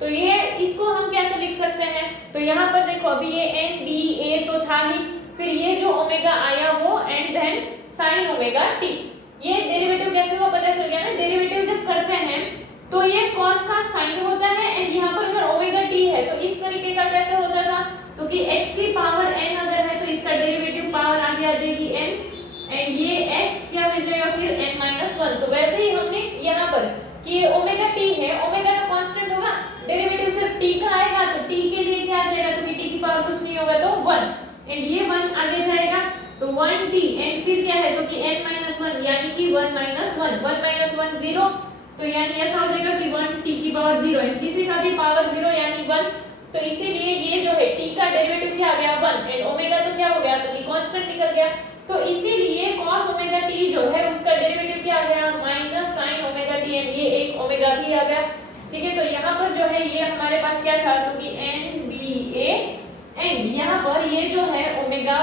तो ये इसको हम कैसे लिख सकते हैं, तो यहाँ पर देखो अभी ये n b a तो था ही, फिर ये जो ओमेगा आया वो and then sine omega T. ये डेरिवेटिव कैसे हुआ पता चल गया ना। डेरिवेटिव जब करते हैं तो ये कॉस का साइन होता है एंड यहाँ पर अगर ओमेगा टी है तो इस तरीके का कैसे होता था, तो कि x की पावर n अगर है तो इसका डेरिवेटिव पावर आगे आ जाएगी n एंड ये x क्या हो जाएगा फिर n-1। तो वैसे ही हमने यहाँ पर कि ये ओमेगा टी है, ओमेगा का कांस्टेंट होगा, डेरिवेटिव सिर्फ t का आएगा तो t के लिए क्या आ जाएगा, तो कि t की पावर कुछ नहीं होगा तो 1 एंड ये 1 आगे जाएगा तो 1t एंड फिर क्या है तो कि n-1 यानी कि 1 - 1 1 - 1 0, तो यानी ऐसा हो जाएगा कि 1t की पावर 0 एंड किसी का भी पावर 0 यानी 1, तो इसीलिए ये जो है t का डेरिवेटिव क्या आ गया 1 एंड ओमेगा तो क्या हो गया तो कि कांस्टेंट निकल गया, तो इसीलिए cos ओमेगा t जो है उसका डेरिवेटिव क्या आ गया minus sin omega t and ये एक ओमेगा भी आ गया। ठीक है, तो यहाँ पर जो है ये हमारे पास क्या था तो कि NBA एंड यहाँ पर ये जो है ओमेगा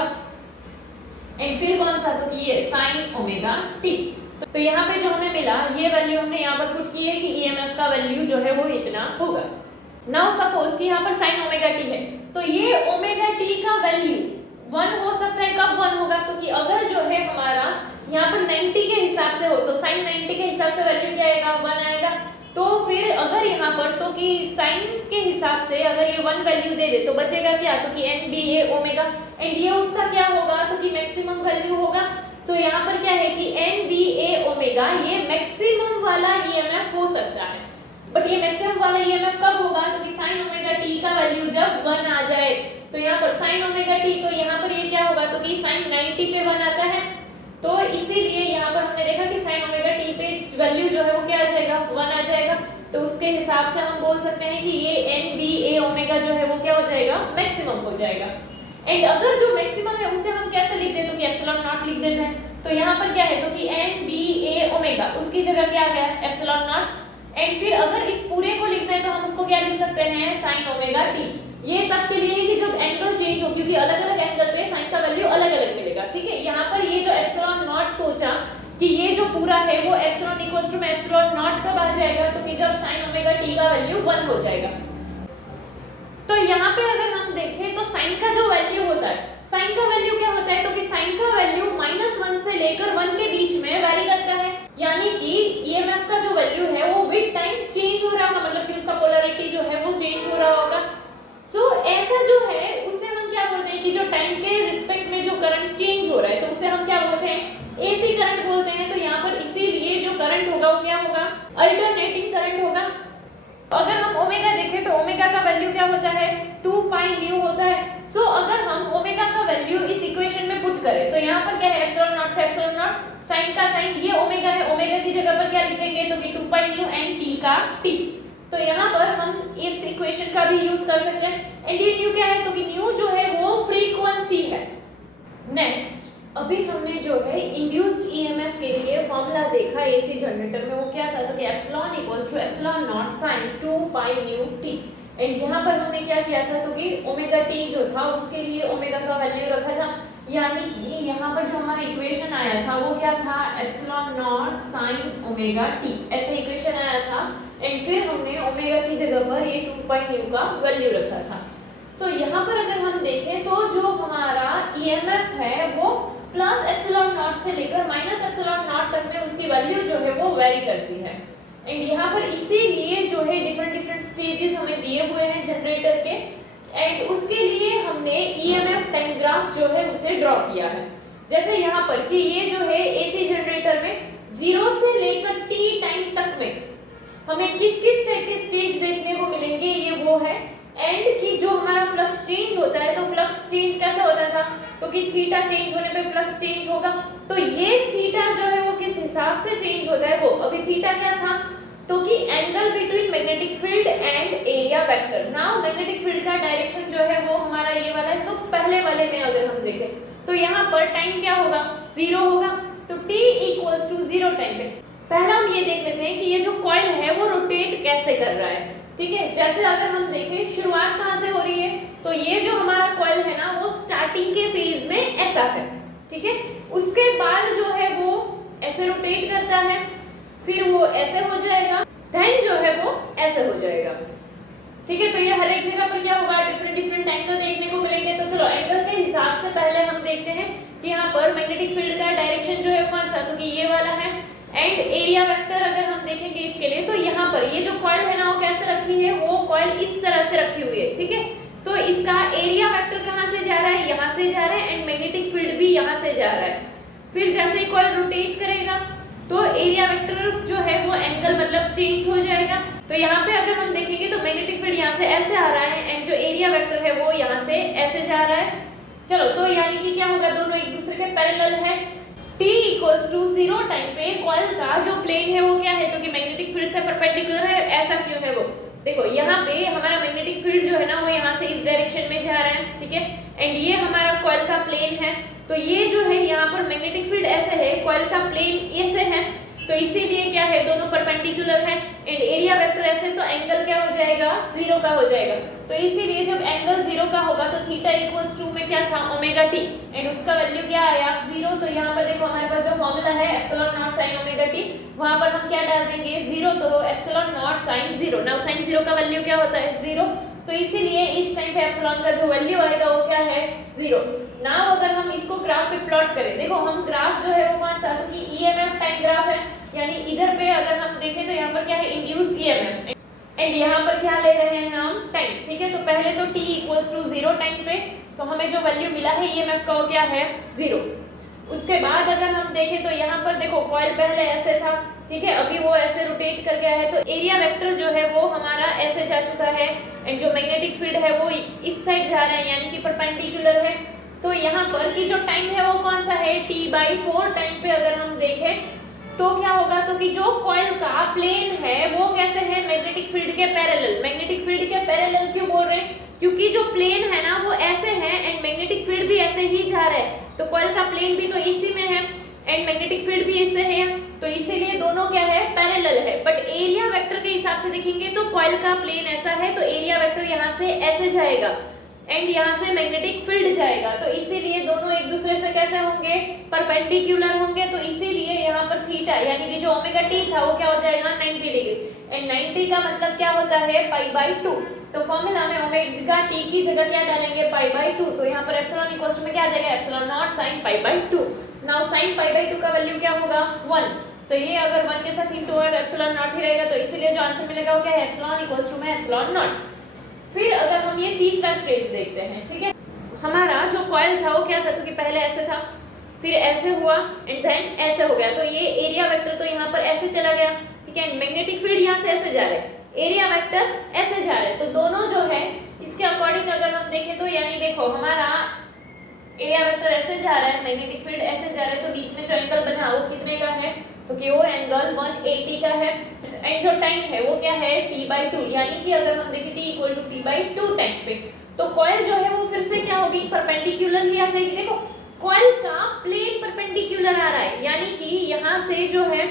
एंड फिर कौन सा तो कि ये sin ओमेगा t। तो यहाँ पे जो हमें मिला ये वैल्यू हमने यहाँ पर पुट की है कि EMF का वैल्यू जो है वो इतना होगा। नाउ सपोज कि यहाँ पर sin ओमेगा t है तो ये ओमेगा t का वैल्यू 1 हो सकता है, कब 1 होगा तो कि अगर जो है हमारा यहाँ पर 90 के हिसाब से हो तो sin 90 के हिसाब से वैल्यू क्या आएगा 1 आएगा, तो फिर अगर यहाँ पर तो कि sin के हिसाब से अगर ये 1 वैल्यू दे दे तो बचेगा क्या तो कि NBA ओमेगा एंड ये उसका क्या होगा तो कि मैक्सिमम वैल्यू होगा। सो यहाँ पर क्या है कि NBA ओमेगा ये मैक्सिमम वाला EMF हो सकता है, बट ये मैक्सिमम वाला EMF कब होगा तो कि sin ओमेगा t का वैल्यू जब 1 आ जाए, तो यहाँ पर sin ओमेगा t तो यहाँ पर ये क्या होगा तो कि sin 90 पे 1 आता है, तो इसीलिए यहाँ पर हमने देखा कि sin ओमेगा t पे वैल्यू जो है वो क्या आ जाएगा 1 आ जाएगा, तो उसके हिसाब से हम बोल सकते हैं कि ये NBA ओमेगा जो है वो क्या हो जाएगा मैक्सिमम हो जाएगा। एंड अगर जो मैक्सिमम है उसे हम कैसे लिख दें तो कि एप्सिलॉन नॉट लिख देते हैं, तो यहाँ पर क्या है तो कि NBA ओमेगा उसकी जगह क्या आ गया एप्सिलॉन नॉट एंड फिर अगर इस पूरे को लिखना है तो हम उसको क्या लिख सकते हैं sin ओमेगा t। ये तब के लिए है कि जब एंगल चेंज हो, क्योंकि अलग-अलग एंगल पे sin का वैल्यू अलग-अलग मिलेगा। ठीक है, यहाँ पर ये जो एप्सिलॉन नॉट सोचा कि ये जो पूरा है वो एप्सिलॉन इक्वल्स टू में एप्सिलॉन नॉट कब आ जाएगा तो कि जब sin ओमेगा t का वैल्यू 1 हो जाएगा। तो यहाँ पे अगर हम देखें तो sin का जो वैल्यू होता है, sin का वैल्यू क्या होता है तो कि sin का वैल्यू -1 से लेकर 1 के बीच में वैरी करता है, यानी कि EMF का जो वैल्यू है वो विद टाइम चेंज हो रहा होगा, मतलब कि उसका पोलैरिटी जो है वो चेंज हो रहा होगा। सो ऐसा जो है उसे हम क्या बोलते हैं कि जो टाइम के रिस्पेक्ट में जो करंट चेंज हो रहा है तो उसे हम क्या बोलते हैं AC करंट बोलते हैं। तो यहाँ पर इसीलिए जो करंट होगा वो क्या होगा अल्टरनेटिंग करंट होगा। अगर हम ओमेगा देखें तो ओमेगा का वैल्यू क्या होता है 2 पाई न्यू होता है। सो अगर हम ओमेगा का वैल्यू इस इक्वेशन में पुट करें तो यहाँ पर क्या है एप्सिलॉन नॉट का एप्सिलॉन नॉट, साइन का साइन, ये ओमेगा है, ओमेगा की जगह पर क्या लिख देंगे तो कि 2 पाई न्यू एंड t का t। तो यहाँ पर हम इस इक्वेशन का भी यूज कर सकते हैं एंड ये न्यू क्या है तो कि न्यू जो है वो फ्रीक्वेंसी है। नेक्स्ट अभी हमने जो है इंड्यूस्ड ईएमएफ के लिए फॉर्मूला देखा एसी जनरेटर में, वो क्या था तो कि epsilon equals to epsilon naught sine 2 pi nu t and यहाँ पर हमने क्या किया था तो कि ओमेगा t जो था उसके लिए ओमेगा का वैल्यू रखा था, यानी कि यहाँ पर जो हमारा इक्वेशन आया था वो क्या था epsilon naught sine omega t, ऐसा इक्वेशन आया था एंड फिर हमने ओमेगा की जगह पर ये 2 पाई न्यू का वैल्यू रखा था। सो यहाँ पर अगर हम देखें तो जो हमारा ईएमएफ है वो प्लस एप्सिलॉन नॉट से लेकर माइनस एप्सिलॉन नॉट तक में उसकी वैल्यू जो है वो वेरी करती है एंड यहाँ पर इसीलिए जो है डिफरेंट स्टेजेस हमें दिए हुए हैं जनरेटर के एंड उसके लिए हमने ईएमएफ टाइम ग्राफ जो है उसे ड्रॉ किया है। जैसे यहाँ पर कि ये जो है एसी जनरेटर में 0 से लेकर t टाइम तक में हमें किस किस टाइप के स्टेज देखने को मिलेंगे, ये वो है एंड कि जो हमारा फ्लक्स चेंज होता है तो फ्लक्स चेंज कैसे होता था तो कि थीटा चेंज होने पे फ्लक्स चेंज होगा, तो ये थीटा जो है वो किस हिसाब से चेंज होता है, वो अभी थीटा क्या था तो कि angle between magnetic field and area vector. Now magnetic field का डायरेक्शन जो है वो हमारा ये वाला है, तो पहले वाले में अगर हम देखें तो यहाँ पर टाइम क्या होगा 0 होगा, तो t इक्वल्स टू 0 टाइम पे पहला हम ये देख लेते हैं कि ये जो कॉइल है वो रोटेट कैसे कर रहा है। ठीक है, जैसे अगर हम देखें शुरुआत कहाँ से हो रही है तो ये जो हमारा कॉइल है ना वो स्टार्टिंग के फेज में ऐसा है, ठीक है, उसके बाद जो है वो ऐसे रोटेट करता है, फिर वो ऐसे हो जाएगा, देन जो है वो ऐसे हो जाएगा। ठीक है, तो ये हर एक जगह पर क्या होगा डिफरेंट एंगल देखने को मिलेंगे। तो चलो एंगल के हिसाब देखते हैं कि यहाँ पर मैग्नेटिक फील्ड का डायरेक्शन जो है कौन सा, तो कि ये वाला है। एंड एरिया वेक्टर अगर हम देखेंगे इसके लिए, तो यहाँ पर ये जो कॉइल है ना वो कैसे रखी है, वो कॉइल इस तरह से रखी हुई है, ठीक है। तो इसका एरिया वेक्टर कहाँ से जा रहा है, यहाँ से जा रहा है, एंड मैग्नेटिक फील्ड भी यहाँ से जा रहा है। फिर जैसे ही कॉइल रोटेट करेगा तो एरिया वेक्टर जो है वो एंगल मतलब चेंज हो जाएगा। तो यहाँ पे अगर हम देखेंगे तो मैग्नेटिक फील्ड यहाँ से ऐसे आ रहा है एंड जो एरिया वेक्टर है वो यहाँ से ऐसे जा रहा है। चलो, तो यानी कि क्या होगा, दोनों एक दूसरे के पैरेलल है। t इक्वल्स टू 0 टाइम पे कॉइल का जो प्लेन है वो क्या है, तो कि मैग्नेटिक फील्ड से परपेंडिकुलर है। ऐसा क्यों है वो देखो, यहाँ पे हमारा मैग्नेटिक फील्ड जो है ना वो यहाँ से इस डायरेक्शन में जा रहा है, ठीक है। एंड ये हमारा कॉइल का प्लेन है, तो ये जो है यहाँ पर मैग्नेटिक फील्ड ऐसे है, कॉइल का प्लेन ऐसे है, तो इसीलिए क्या है, दोनों परपेंडिकुलर है। एंड एरिया वेक्टर ऐसे, तो एंगल क्या हो जाएगा, 0 का हो जाएगा। तो इसीलिए जब एंगल 0 का होगा तो थीटा इक्वल्स टू में क्या था, ओमेगा टी, एंड उसका वैल्यू क्या आया, 0। तो यहाँ पर देखो हमारे पास जो फॉर्मूला है epsilon naught sine omega T, वहां पर हम क्या डाल देंगे, 0। तो epsilon naught sine 0, now sine 0 का वैल्यू क्या होता है, 0। तो इसीलिए इस टाइम पे एप्सिलॉन का जो वैल्यू आएगा वो क्या है, 0। नाउ अगर हम इसको ग्राफ पे प्लॉट करें, देखो हम ग्राफ जो है वो कौन सा, तो कि ईएमएफ टाइम ग्राफ है, यानी इधर पे अगर हम देखें तो यहाँ पर क्या है, इंड्यूस्ड ईएमएफ, एंड यहाँ पर क्या ले रहे हैं हम, टाइम, ठीक है। तो पहले तो t इक्वल्स टू 0 टाइम पे, तो हमें जो वैल्यू मिला है ईएमएफ का वो क्या है, 0। उसके बाद अगर हम देखें तो यहाँ पर देखो कॉइल पहले ऐसे था, ठीक है, अभी वो ऐसे रोटेट कर गया है, तो एरिया वेक्टर जो है वो हमारा ऐसे जा चुका है, एंड जो मैग्नेटिक फील्ड है वो इस साइड जा रहा है, यानी कि परपेंडिकुलर है। तो यहाँ पर की जो टाइम है वो कौन सा है, t/4 टाइम पे अगर हम देखें तो क्या होगा, तो कि जो कॉइल का प्लेन है वो कैसे है, मैग्नेटिक फील्ड के पैरेलल। मैग्नेटिक फील्ड के पैरेलल क्यों बोल रहे हैं, क्योंकि जो प्लेन है ना वो ऐसे है एंड मैग्नेटिक फील्ड भी ऐसे ही जा रहा है, तो कॉइल का प्लेन भी तो इसी में है एंड मैग्नेटिक फील्ड भी इससे है, तो इसीलिए दोनों क्या है, पैरेलल है। बट एरिया वेक्टर के हिसाब से देखेंगे तो कॉइल का प्लेन ऐसा है, तो एरिया वेक्टर यहाँ से ऐसे जाएगा एंड यहाँ से मैग्नेटिक फील्ड जाएगा, तो इसीलिए दोनों एक दूसरे से कैसे होंगे, परपेंडिकुलर होंगे। तो इसीलिए यहाँ पर थीटा यानी कि जो ओमेगा टी था वो क्या हो जाएगा, 90 डिग्री, एंड 90 का मतलब क्या होता है, π/2। तो फॉर्मूला में ओमेगा टी की जगह क्या डालेंगे, π/2, तो यहाँ पर एप्सिलॉन इक्वल्स टू में क्या आ जाएगा, epsilon naught sin π/2। Now sin π/2 का वैल्यू क्या होगा, 1। तो ये अगर 1 के साथ इंटू होगा एप्सिलॉन नॉट ही रहेगा, तो इसीलिए जो आंसर मिलेगा वो क्या है, एप्सिलॉन इक्वल्स टू में एप्सिलॉन नॉट। फिर अगर हम ये तीसरा स्टेज देखते हैं, ठीक है, हमारा जो कॉइल था वो क्या था, तो कि पहले ऐसे था, फिर ऐसे हुआ एंड देन ऐसे हो गया, तो ये एरिया वेक्टर तो यहाँ पर ऐसे चला गया, ठीक है, मैग्नेटिक फील्ड यहाँ से ऐसे जा रहे हैं, एरिया वेक्टर ऐसे जा रहे हैं, तो दोनों जो है इसके अकॉर्डिंग अगर हम देखें तो यानी देखो हमारा एरिया वेक्टर ऐसे जा रहा है, मैग्नेटिक फील्ड ऐसे जा रहा है, तो बीच में जो एंगल बना वो कितने का है, तो कि वो एंगल 180 का है। एंड जो टाइम है वो क्या है, t/2, यानी कि अगर हम देखें t equal to t/2 time पे, तो कॉइल जो है वो फिर से क्या होगी, परपेंडिकुलर ही आ जाएगी। देखो कॉइल का प्लेन परपेंडिकुलर आ रहा है, यानी कि यहाँ से जो है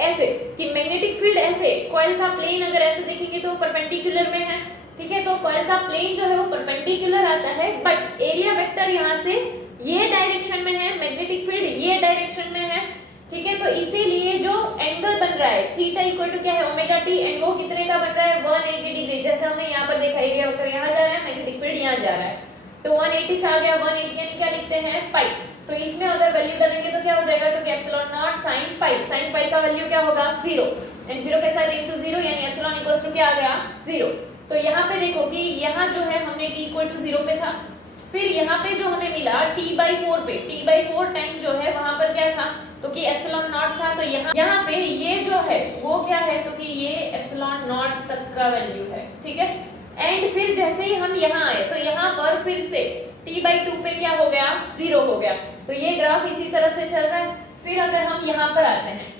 ऐसे कि मैग्नेटिक फील्ड ऐसे, कॉइल का प्लेन अगर ऐसे देखेंगे तो परपेंडिकुलर में है, ठीक है। तो कॉइल का प्लेन जो है वो परपेंडिकुलर आता है, बट एरिया वेक्टर यहाँ से ये डायरेक्शन में है, मैग्नेटिक फील्ड ये डायरेक्शन में है, ठीक है। तो इसीलिए जो एंगल बन रहा है थीटा इक्वल टू क्या है, ओमेगा टी, एंड वो कितने का बन रहा है, 180 डिग्री। जैसे हमने यहाँ पर देखा एरिया वेक्टर यहाँ जा रहा है, मैग्नेटिक फील्ड यहाँ जा रहा है, तो 180 का आ गया, 180 यानी क्या लिखते हैं, पाई। तो इसमें अगर वैल्यू डालेंगे तो क्या हो जाएगा, तो epsilon naught sine pi, sine pi का वैल्यू क्या होगा, 0, एंड 0 के साथ इनटू 0 यानी एप्सिलॉन इक्वल्स टू क्या आ गया, 0। तो यहाँ पे देखो कि यहाँ जो है हमने t इक्वल टू 0 पे था, फिर यहाँ पे जो हमें मिला t/4 पे, t/4 टाइम जो है वहां पर क्या था, तो कि एप्सिलॉन नॉट था, तो यहाँ पे ये जो है वो क्या है, तो कि ये एप्सिलॉन नॉट तक का वैल्यू है, ठीक है। एंड फिर जैसे ही हम यहाँ आए तो यहाँ पर फिर से t/2 पे क्या हो गया, 0 हो गया, तो ये ग्राफ इसी तरह से चल रहा है। फिर अगर हम यहाँ पर आते हैं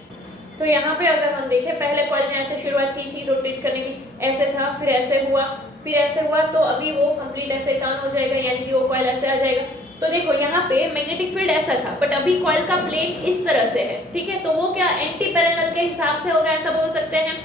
तो यहाँ पे अगर हम देखें, पहले कॉइल ने ऐसे शुरुआत की थी रोटेट करने की, ऐसे था, फिर ऐसे हुआ, फिर ऐसे हुआ, तो अभी वो कंप्लीट ऐसे टर्न हो जाएगा, यानी कि वो कॉइल ऐसे आ जाएगा। तो देखो यहाँ पे मैग्नेटिक फील्ड ऐसा था, बट अभी कॉइल का प्लेन इस तरह से है, ठीक है, तो वो क्या एंटी पैरेलल के हिसाब से होगा, ऐसा बोल सकते हैं।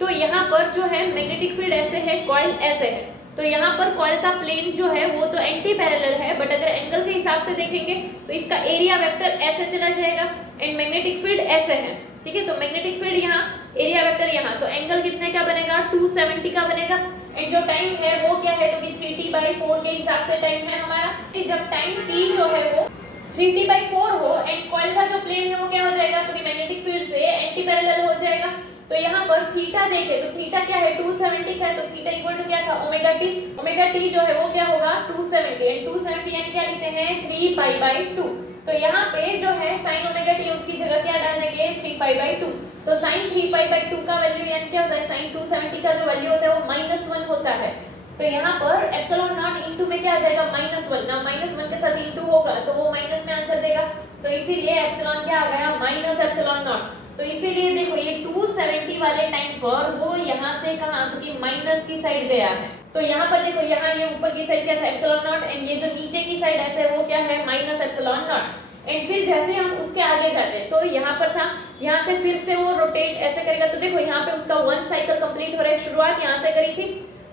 तो यहाँ पर जो है मैग्नेटिक फील्ड ऐसे है, कॉइल ऐसे है, तो यहाँ पर कॉइल का प्लेन जो है वो तो एंटी पैरेलल है, बट अगर एंगल के हिसाब से देखेंगे तो इसका एरिया वेक्टर ऐसे चला जाएगा एंड मैग्नेटिक फील्ड ऐसे है, ठीक है। तो मैग्नेटिक फील्ड यहाँ, एरिया वेक्टर यहाँ, तो एंगल कितने का बनेगा, 270 का बनेगा। एंड जो टाइम है वो क्या है, तो कि 3t/4 के हिसाब से टाइम है हमारा, कि जब टाइम t जो है वो 3t/4 हो एंड कॉइल का जो प्लेन है वो क्या हो जाएगा, तो मैग्नेटिक फील्ड से एंटी पैरेलल हो जाएगा। तो यहाँ पर थीटा देखे तो थीटा क्या है 270 का है, तो थीटा इक्वल टू क्या था ओमेगा टी। ओमेगा टी जो है वो क्या होगा 270 एंड 270 यानी क्या लिखते हैं 3π/2। तो यहाँ पे जो है sin ओमेगा टी उसकी जगह क्या डाल देंगे 3π/2। तो sin 3π/2 का वैल्यू यानी क्या होता है sin 270 का जो वैल्यू होता है वो -1 होता है। तो यहाँ पर एप्सिलॉन नॉट इनटू में क्या आ जाएगा -1 ना, -1 के साथ इनटू होगा तो वो माइनस में आंसर देगा। तो इसीलिए एप्सिलॉन क्या आ गया माइनस एप्सिलॉन नॉट। तो इसीलिए देखो ये 270 वाले टाइम पर वो यहाँ से कहाँ तो कि माइनस की साइड गया है। तो यहाँ पर देखो यहाँ ये ऊपर की साइड क्या था एप्सिलॉन नॉट एंड ये जो नीचे की साइड ऐसे वो क्या है माइनस एप्सिलॉन नॉट। एंड फिर जैसे हम उसके आगे जाते हैं तो यहाँ पर था, यहाँ से फिर से वो रोटेट ऐसे करेगा। तो देखो यहाँ पे उसका 1 साइकिल कंप्लीट हो रहा है। शुरुआत यहाँ से करी थी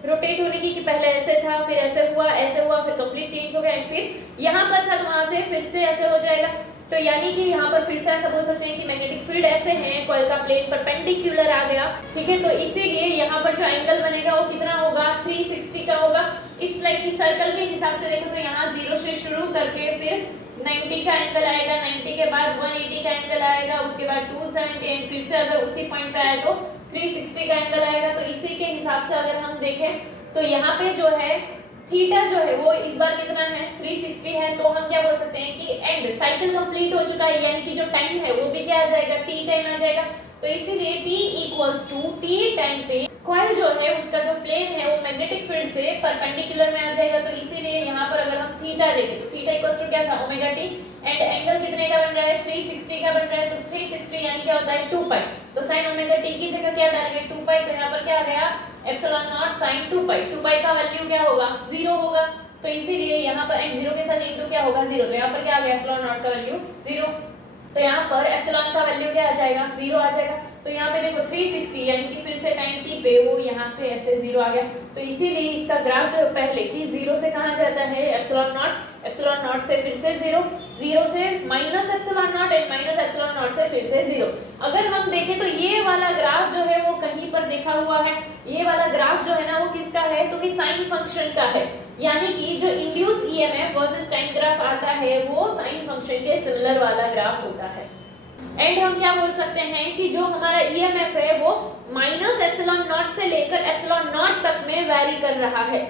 रोटेट होने की कि पहले ऐसे था फिर ऐसे हुआ फिर कंप्लीट चेंज हो गया एंड फिर यहाँ पर था तो वहां से फिर से ऐसे हो जाएगा। तो यानी कि यहाँ पर फिर से ऐसा बोल सकते हैं कि मैग्नेटिक फील्ड ऐसे है, कॉइल का प्लेन परपेंडिकुलर आ गया, ठीक है। तो इसीलिए यहाँ पर जो एंगल बनेगा वो कितना होगा 360 का होगा। इट्स लाइक कि सर्कल के हिसाब से देखो तो यहाँ 0 से शुरू करके फिर 90 का एंगल आएगा, 90 के बाद 180 का एंगल आएगा, उसके बाद 270 एंड फिर से अगर उसी पॉइंट पे आए तो 360 का एंगल आएगा। तो इसी के हिसाब से अगर हम देखें तो यहाँ पे जो है थीटा जो है वो इस बार कितना है 360 है। तो हम क्या बोल सकते हैं कि एंड साइकिल कंप्लीट हो चुका है यानी कि जो टाइम है वो भी क्या आ जाएगा t टाइम आ जाएगा। तो इसीलिए t equals to t time पे कॉइल जो है उसका जो प्लेन है वो मैग्नेटिक फील्ड से परपेंडिकुलर में आ जाएगा। तो इसीलिए यहाँ पर अगर हम थीटा देखें तो थीटा इक्वल्स टू क्या था ओमेगा टी एंड एंगल कितने का बन रहा है 360 का बन रहा है। तो 360 यानी क्या होता है 2π। तो sin ओमेगा टी की जगह क्या डालेंगे 2π। तो यहाँ पर क्या आ गया एप्सिलॉन नॉट sin 2π। 2π का वैल्यू क्या होगा 0 होगा। तो इसीलिए यहाँ पर एंड 0 के साथ इनटू क्या होगा 0। तो यहाँ पर क्या आ गया एप्सिलॉन नॉट का वैल्यू 0। तो यहाँ पर एप्सिलॉन का वैल्यू क्या आ जाएगा 0 आ जाएगा। तो यहाँ पे देखो 360 यानी कि फिर से टाइम t पे वो यहाँ से ऐसे 0 आ गया। तो इसीलिए इसका ग्राफ जो पहले कि 0 से कहाँ जाता है एप्सिलॉन नॉट से फिर से 0, 0 से minus epsilon not and minus epsilon not से फिर से 0। अगर हम देखें तो ये वाला ग्राफ जो है वो कहीं पर देखा हुआ है। ये वाला ग्राफ जो है ना वो किसका है तो कि साइन फंक्शन का है। यानी कि जो induce EMF versus time graph आता है वो साइन फंक्शन के सिमिलर वाला ग्राफ होता है। एंड हम क्या बोल सकते हैं कि जो हमारा ईएमएफ है वो माइनस एप्सिलॉन नॉट से लेकर एप्सिलॉन नॉट तक में वैरी कर रहा है।